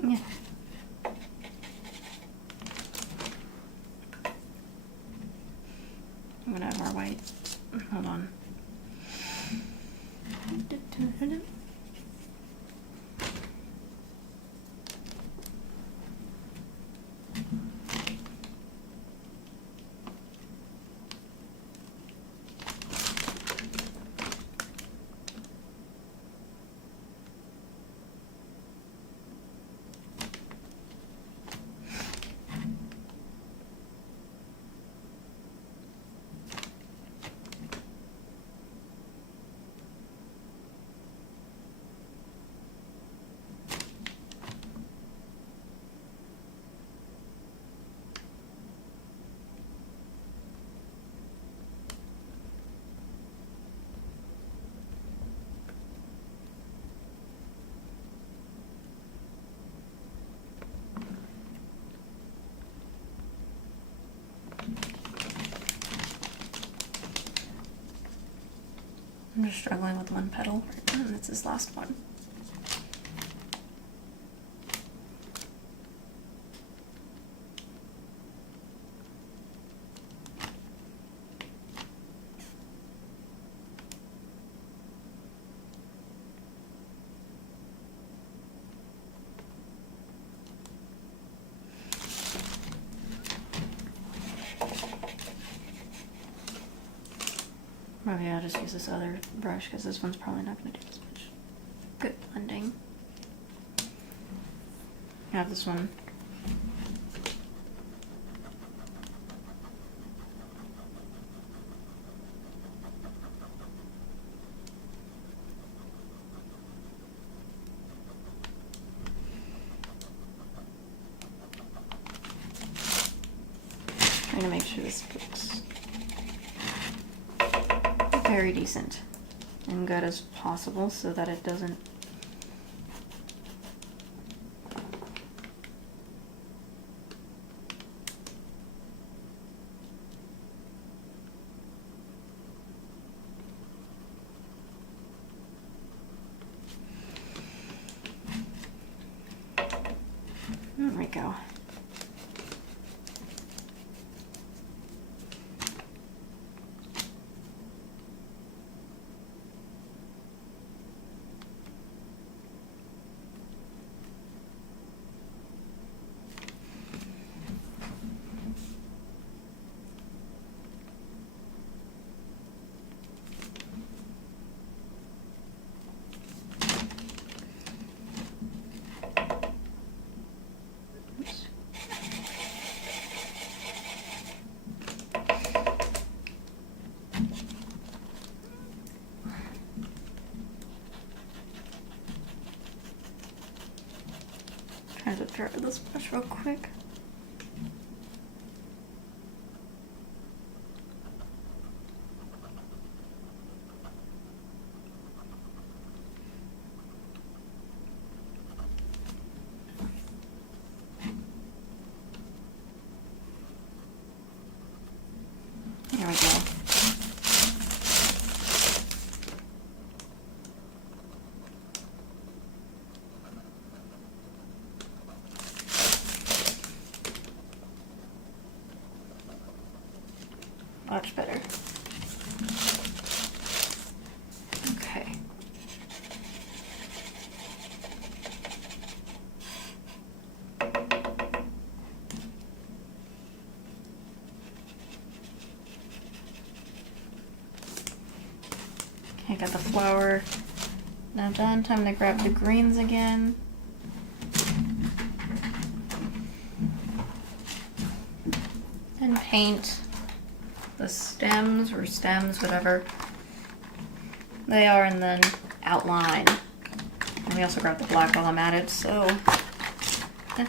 Yeah. I'm gonna add more white. Hold on. I'm just struggling with one petal, and it's this last one. Maybe I'll just use this other brush because this one's probably not going to do as much good blending. I have this one. Trying to make sure this looks very decent and good as possible so that it doesn't there we go. Trying to dry this brush real quick. There we go. Much better. Okay. Okay, got the flower now done. Time to grab the greens again. And paint the stems, whatever they are, and then outline. And we also grab the black while I'm at it, so yeah.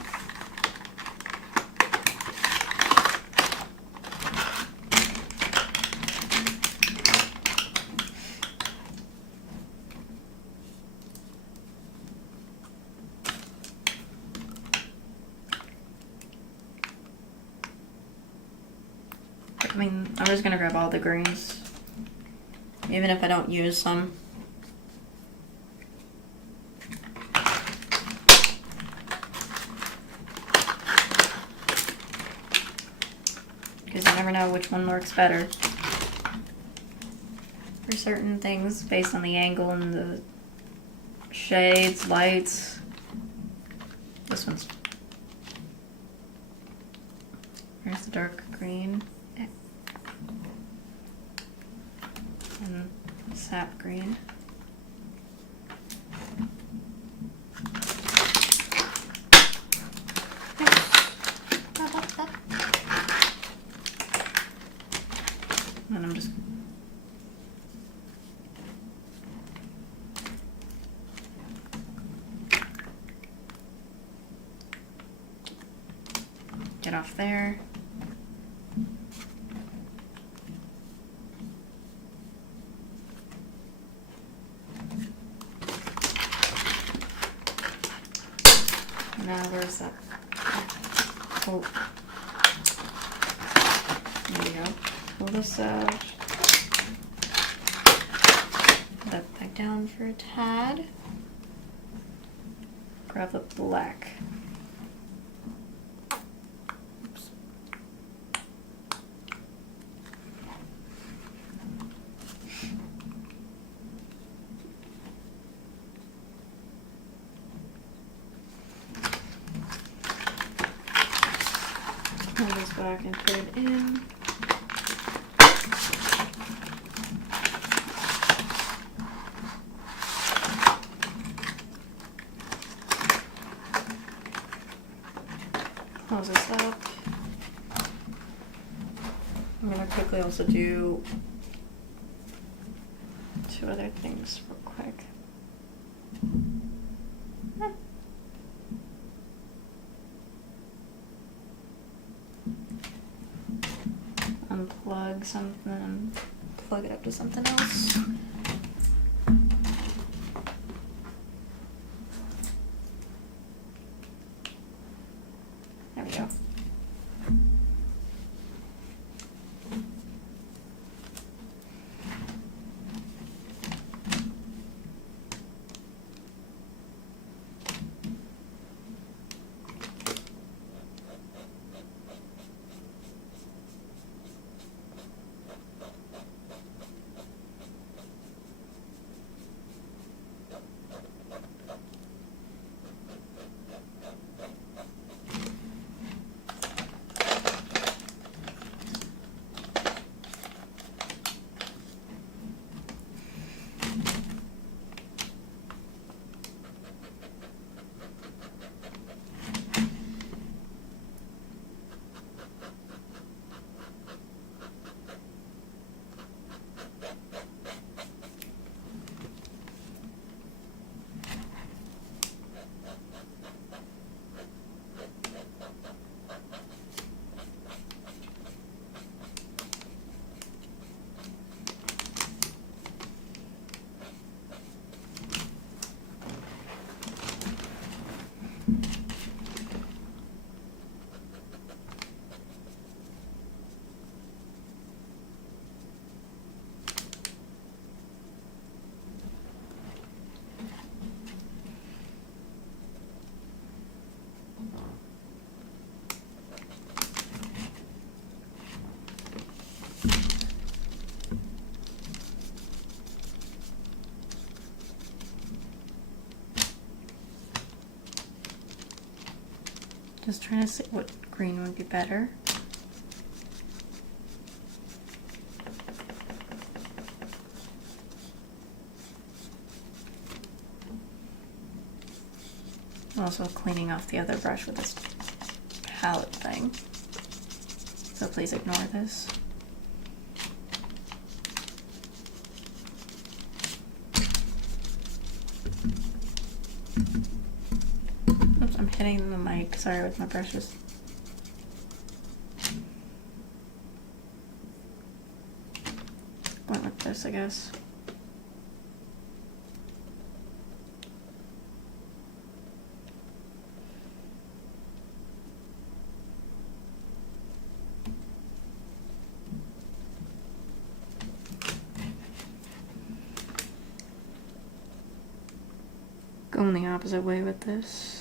I mean, I'm just gonna grab all the greens, even if I don't use some. Because you never know which one works better for certain things based on the angle and the shades, lights. This one's... There's the dark green. And sap green. And I'm just get off there. Now where's that? Oh, there we go. Pull this out. down for a tad. Grab the black. Oops. Pull this back and put it in. Close this up. I'm gonna quickly also do 2 other things real quick. Unplug something, plug it up to something else. There we go. Just trying to see what green would be better. Also cleaning off the other brush with this palette thing. So please ignore this. Oops, I'm hitting the mic, sorry, with my brushes. Went with this, I guess. Going the opposite way with this.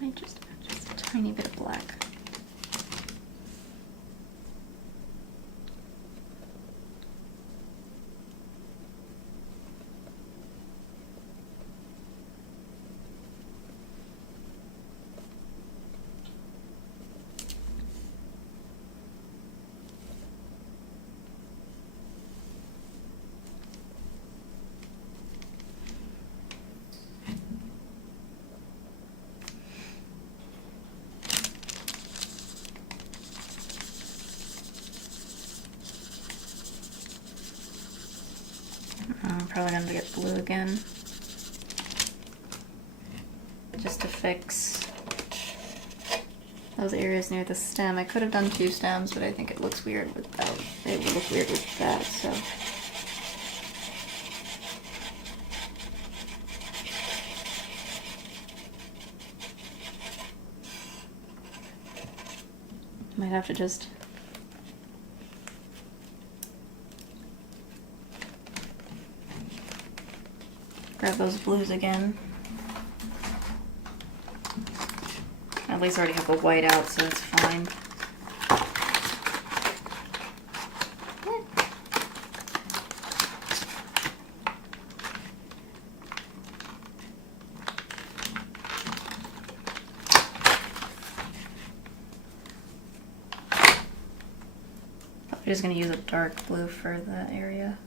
I just a tiny bit of black. probably gonna get blue again. Just to fix those areas near the stem. I could have done 2 stems, but I think it looks weird without. It would look weird with that, so. Might have to just grab those blues again. At least I already have the white out, so it's fine. I'm just going to use a dark blue for that area.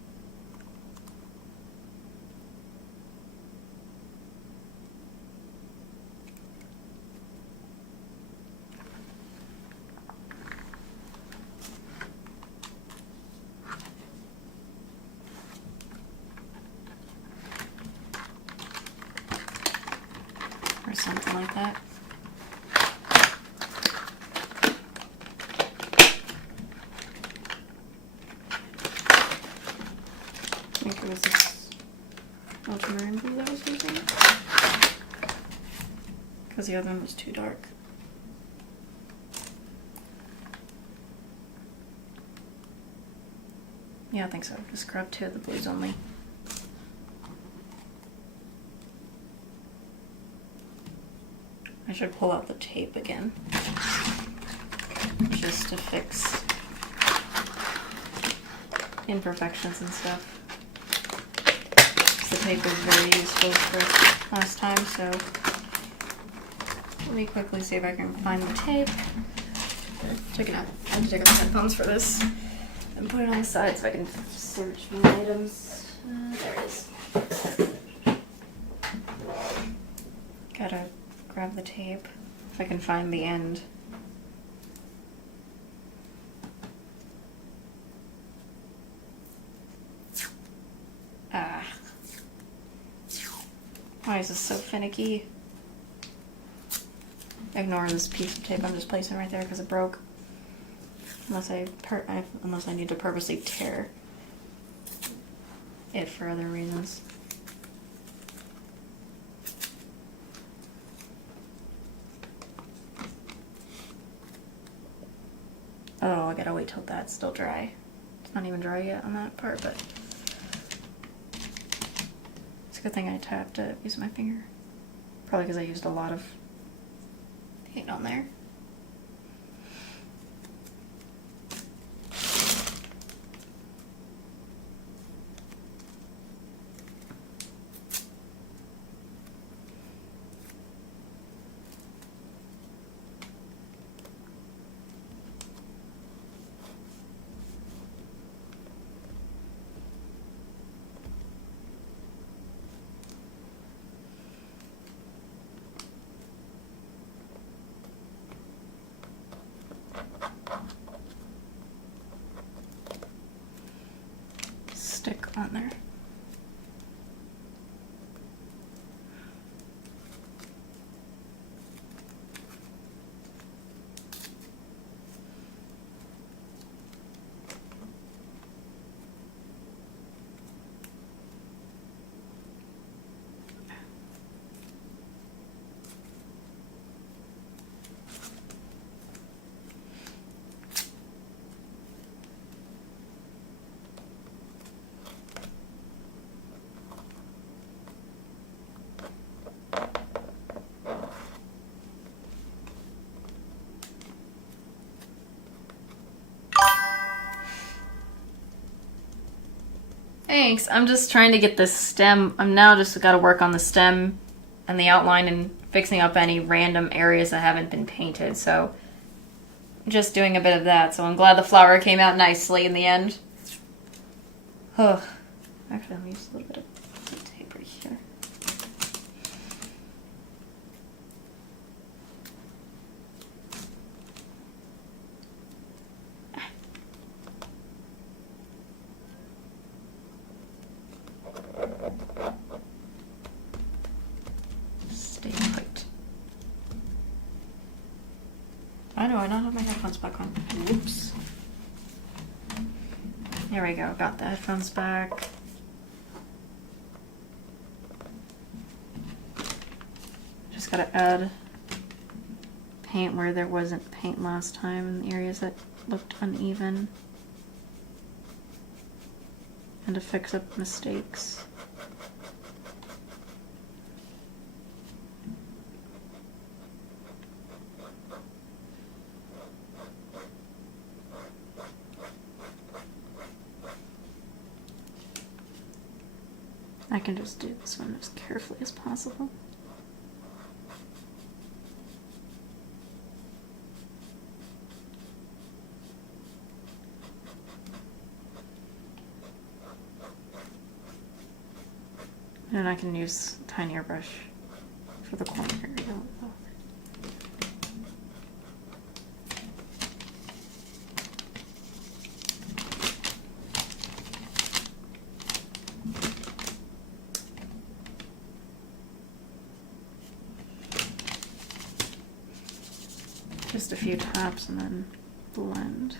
Or something like that. I think it was this ultramarine blue that I was using. Because the other one was too dark. Yeah, I think so. Just grab 2 of the blues only. I should pull out the tape again. Just to fix imperfections and stuff. The tape was very useful for last time, so let me quickly see if I can find the tape. I have to take out the headphones for this and put it on the side so I can search my items. There it is. Gotta grab the tape if I can find the end. Ah. Why is this so finicky? Ignore this piece of tape I'm just placing right there because it broke. Unless I need to purposely tear it for other reasons. Oh, I gotta wait till that's still dry. It's not even dry yet on that part, but it's a good thing I have to use my finger. Probably because I used a lot of paint on there. Stick on there. Thanks. I'm just trying to get this stem. I'm now just got to work on the stem and the outline and fixing up any random areas that haven't been painted. So I'm just doing a bit of that. So I'm glad the flower came out nicely in the end. Oh, actually, I'm gonna use a little bit of tape right here. Stay put. Why do I not have my headphones back on? Whoops. There we go, got the headphones back. Just gotta add paint where there wasn't paint last time in the areas that looked uneven. And to fix up mistakes. I can just do this one as carefully as possible. And I can use a tinier brush for the corner area. Just a few taps and then blend.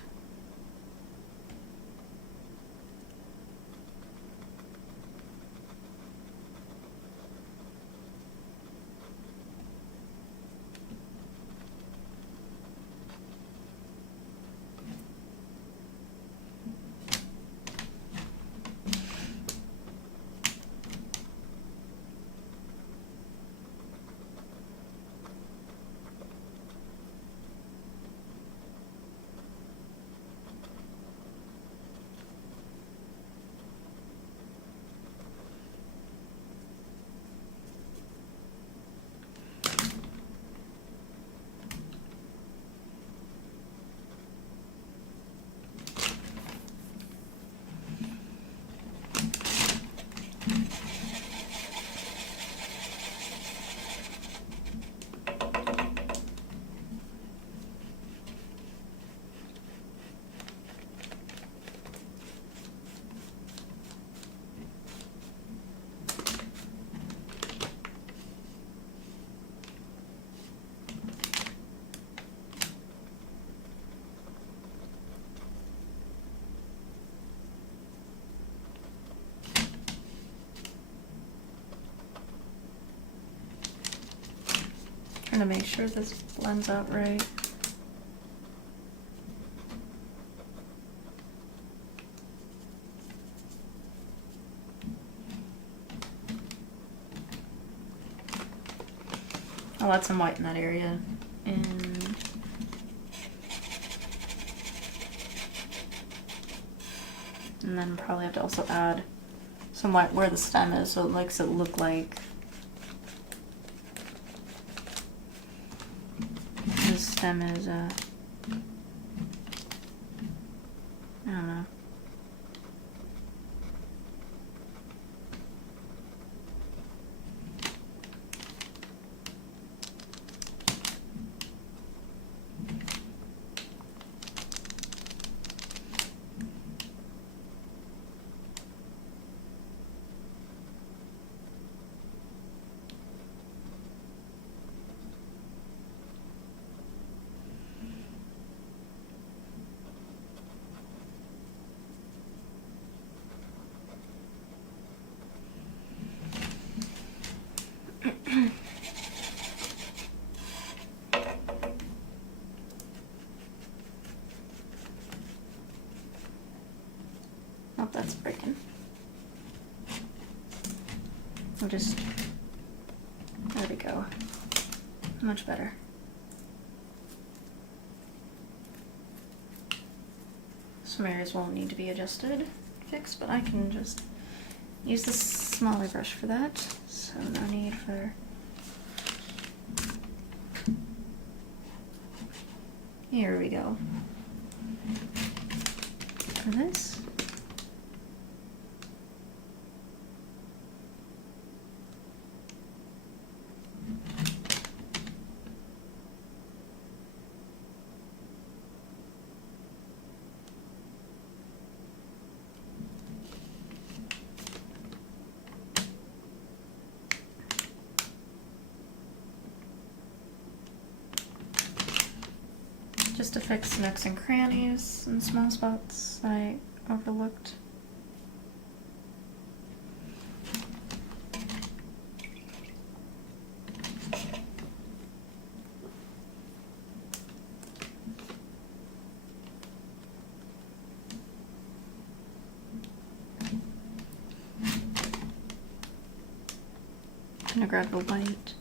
Trying to make sure this blends out right. I'll add some white in that area. And then probably have to also add some white where the stem is so it makes it look like the stem is I don't know. Oh, that's breaking. I'll just, there we go. Much better. Some areas won't need to be adjusted, fixed, but I can just use the smaller brush for that. So no need for, here we go. For this. just to fix nooks and crannies and small spots that I overlooked. I'm gonna grab the white.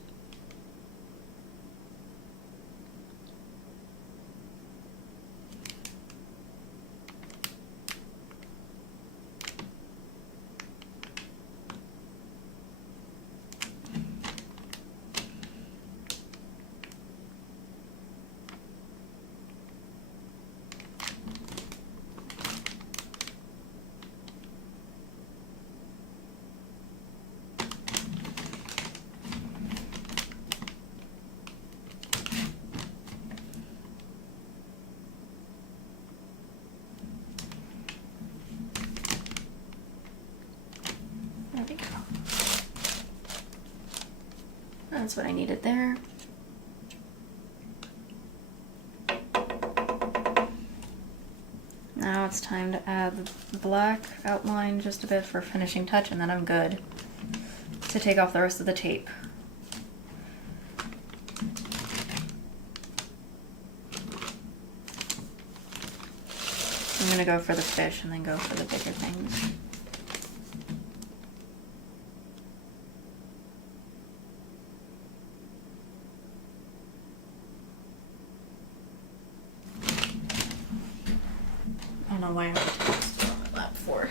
There we go. That's what I needed there. Now it's time to add the black outline just a bit for a finishing touch, and then I'm good to take off the rest of the tape. I'm gonna go for the fish and then go for the bigger things. I don't know why I'm going to text on my lap for.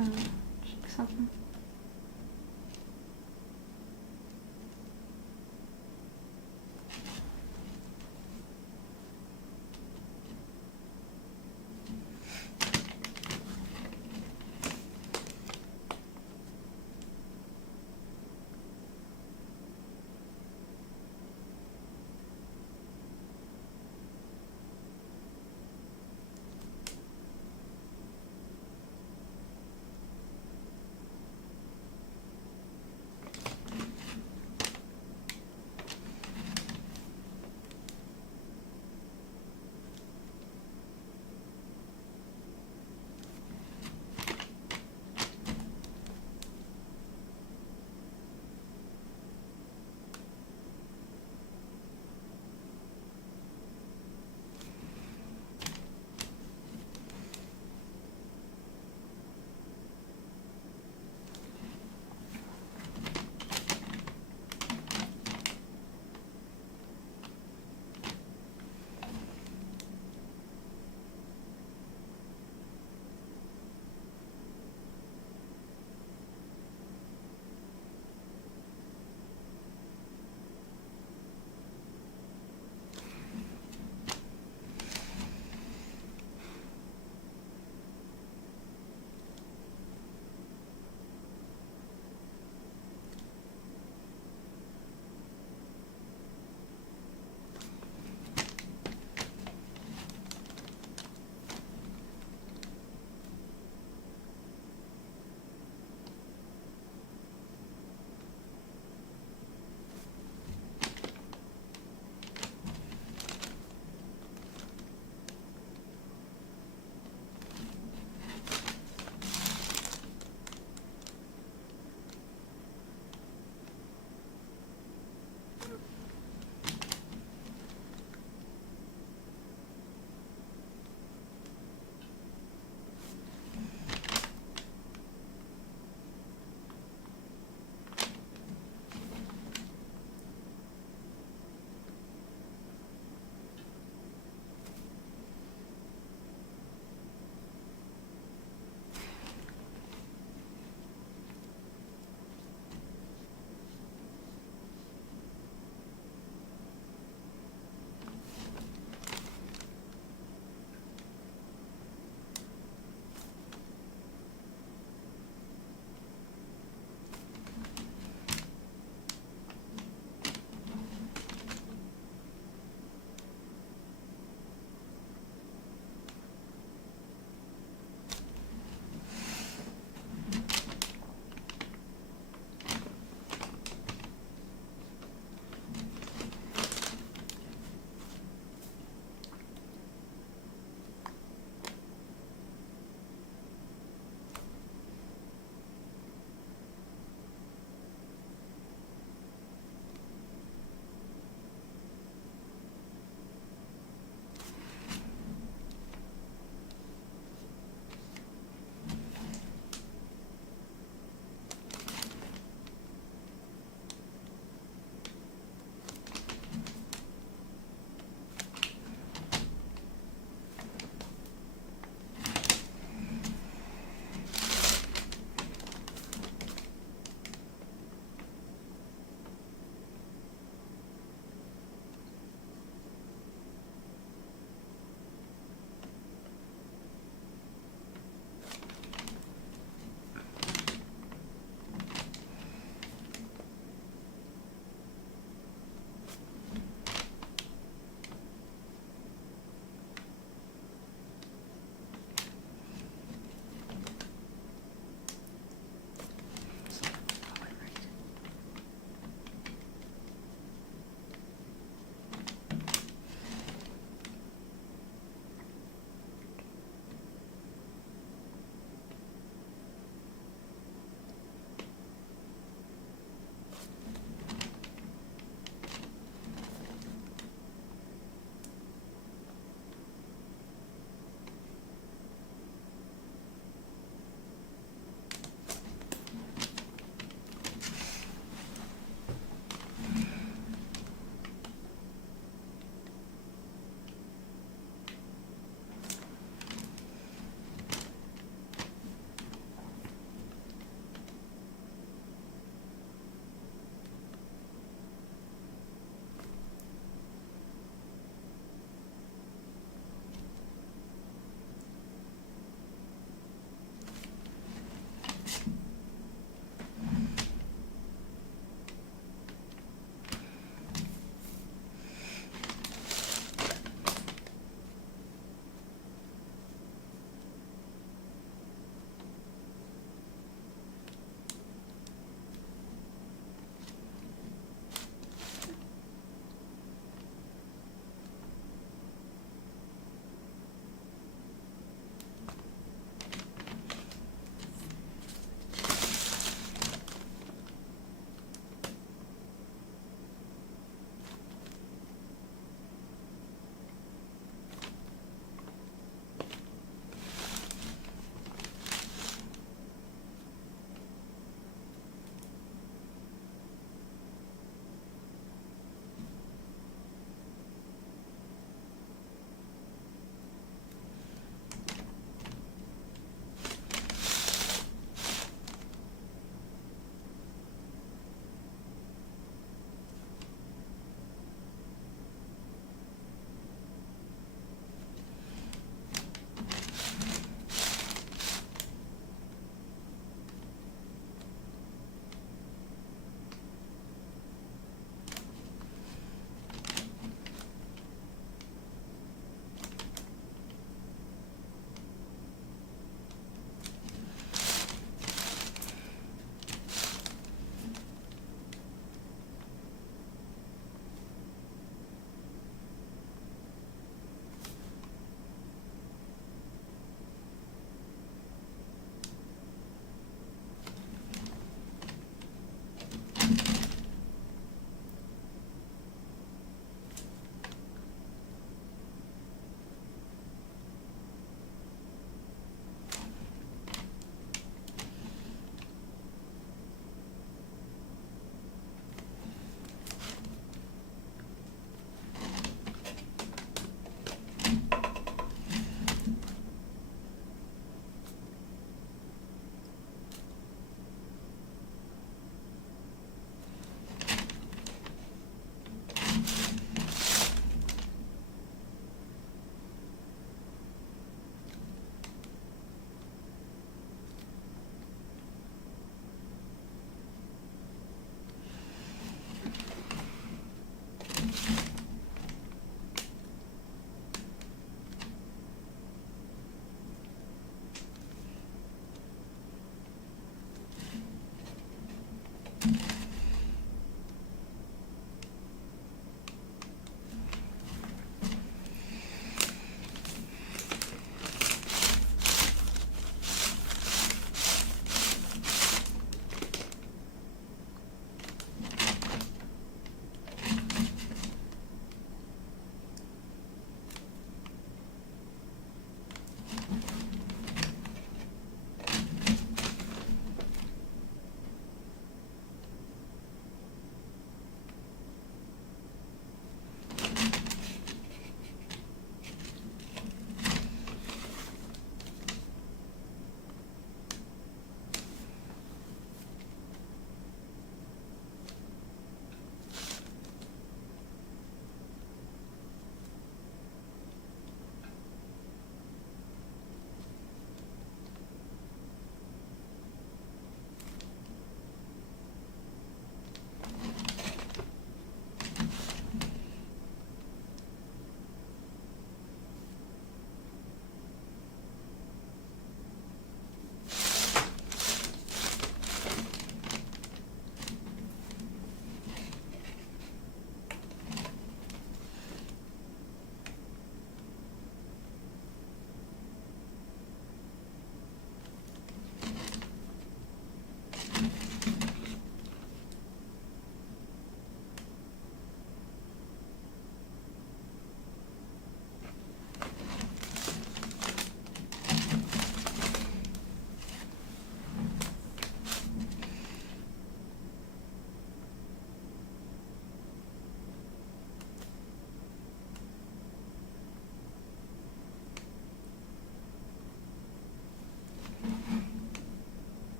Check something.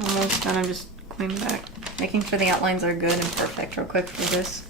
Almost done. I'm just going back, making sure the outlines are good and perfect real quick for this.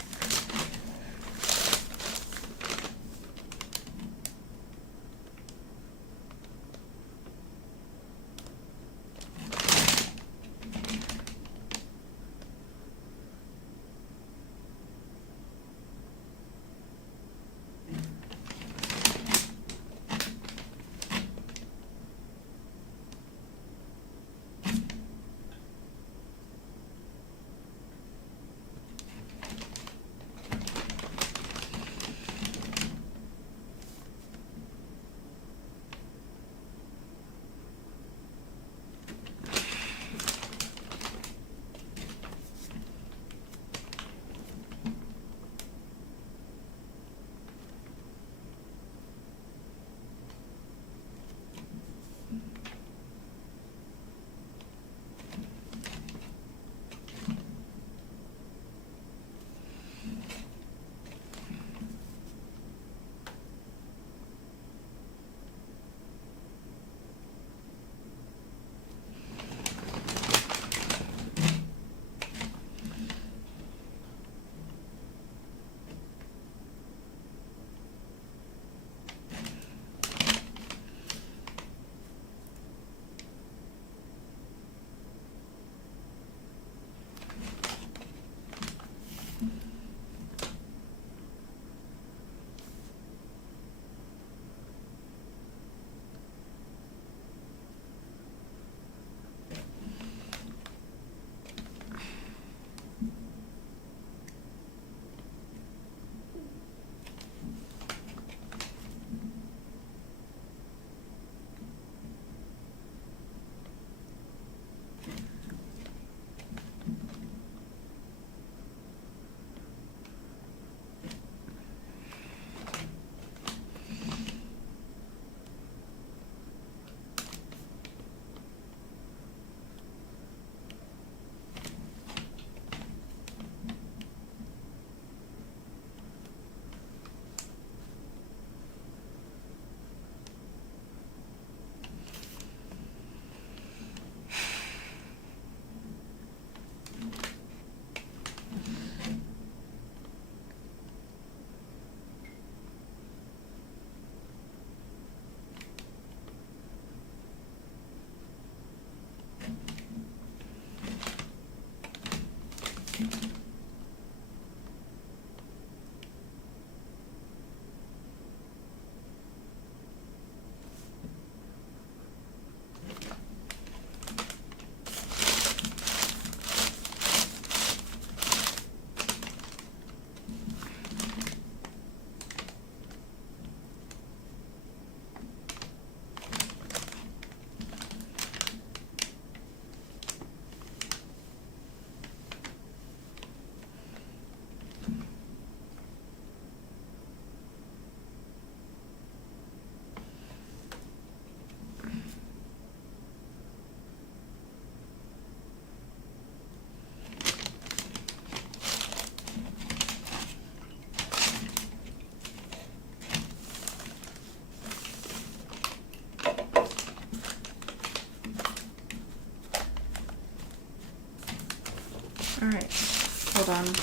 Hold on.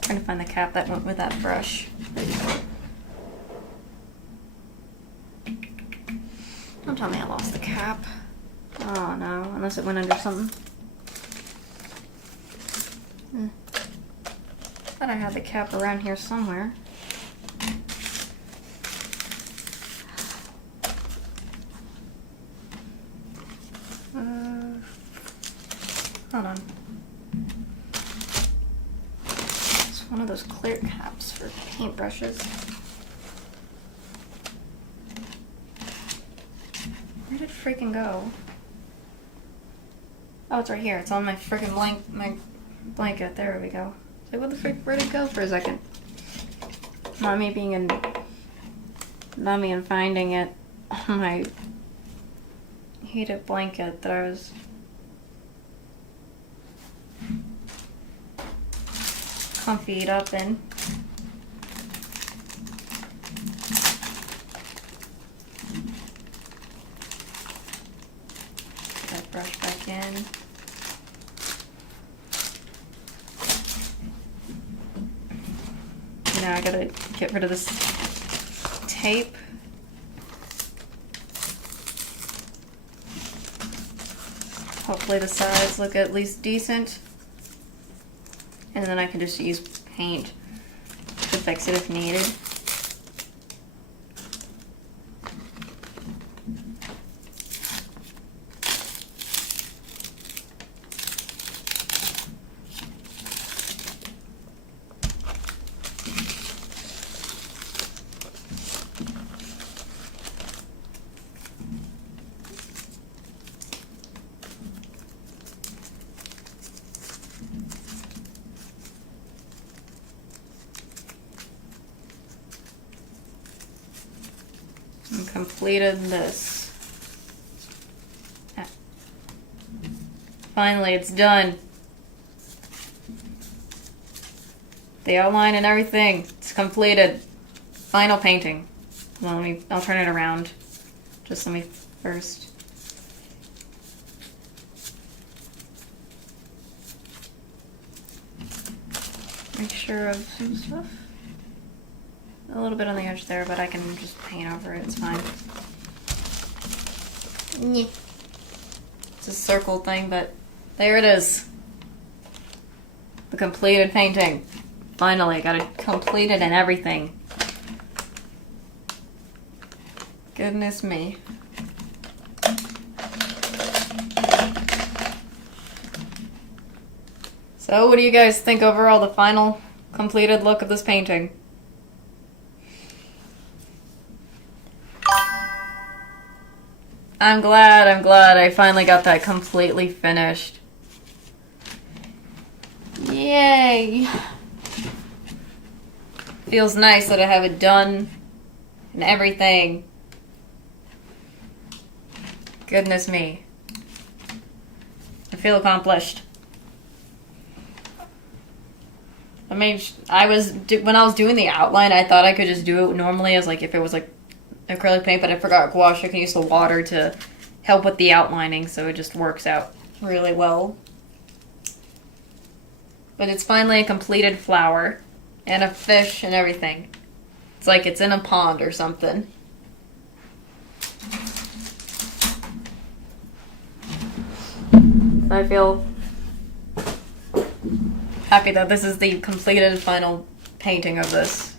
Trying to find the cap that went with that brush. There you go. Don't tell me I lost the cap. Oh no, unless it went under something. Thought I had the cap around here somewhere. Hold on. It's one of those clear caps for paintbrushes. Where did it freaking go? Oh, it's right here. It's on my freaking blanket. There we go. Like, what the frick? Where'd it go for a second? Not me and finding it on my heated blanket that I was comfied up in. Put that brush back in. Now I gotta get rid of this tape. Hopefully the sides look at least decent. And then I can just use paint to fix it if needed. And completed this. Finally, it's done. The outline and everything, it's completed. Final painting. Well, I'll turn it around. Just let me first. Make sure of some stuff. A little bit on the edge there, but I can just paint over it, it's fine. It's a circle thing, but there it is. The completed painting. Finally, I got it completed and everything. Goodness me. So, what do you guys think overall, the final completed look of this painting? I'm glad I finally got that completely finished. Yay! Feels nice that I have it done and everything. Goodness me. I feel accomplished. I mean, when I was doing the outline, I thought I could just do it normally as like if it was like acrylic paint, but I forgot gouache. I can use the water to help with the outlining, so it just works out really well. But it's finally a completed flower and a fish and everything. It's like it's in a pond or something. I feel happy that this is the completed final painting of this.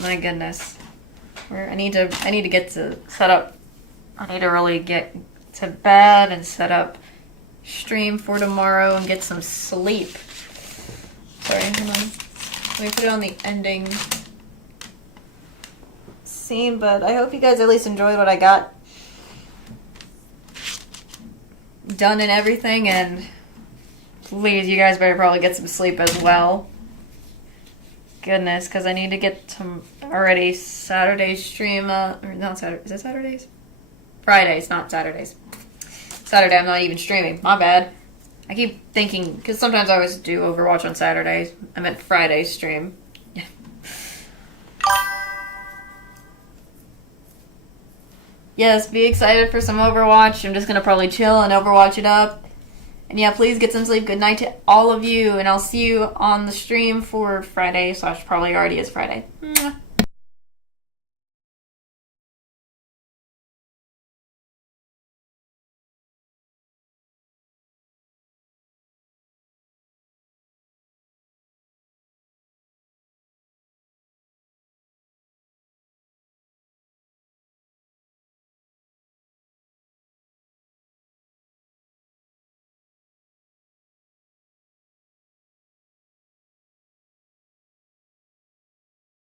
My goodness. I need to get to set up. I need to really get to bed and set up stream for tomorrow and get some sleep. Sorry, hold on. Let me put it on the ending scene, but I hope you guys at least enjoyed what I got done and everything, and please, you guys better probably get some sleep as well. Goodness, because I need to get to already Saturday's stream, or not Saturday, is it Saturdays? Fridays, not Saturdays. Saturday, I'm not even streaming, my bad. I keep thinking, because sometimes I always do Overwatch on Saturdays. I meant Friday's stream. Yes, be excited for some Overwatch. I'm just going to probably chill and Overwatch it up. And yeah, please get some sleep. Good night to all of you. And I'll see you on the stream for Friday, / probably already is Friday. Mwah.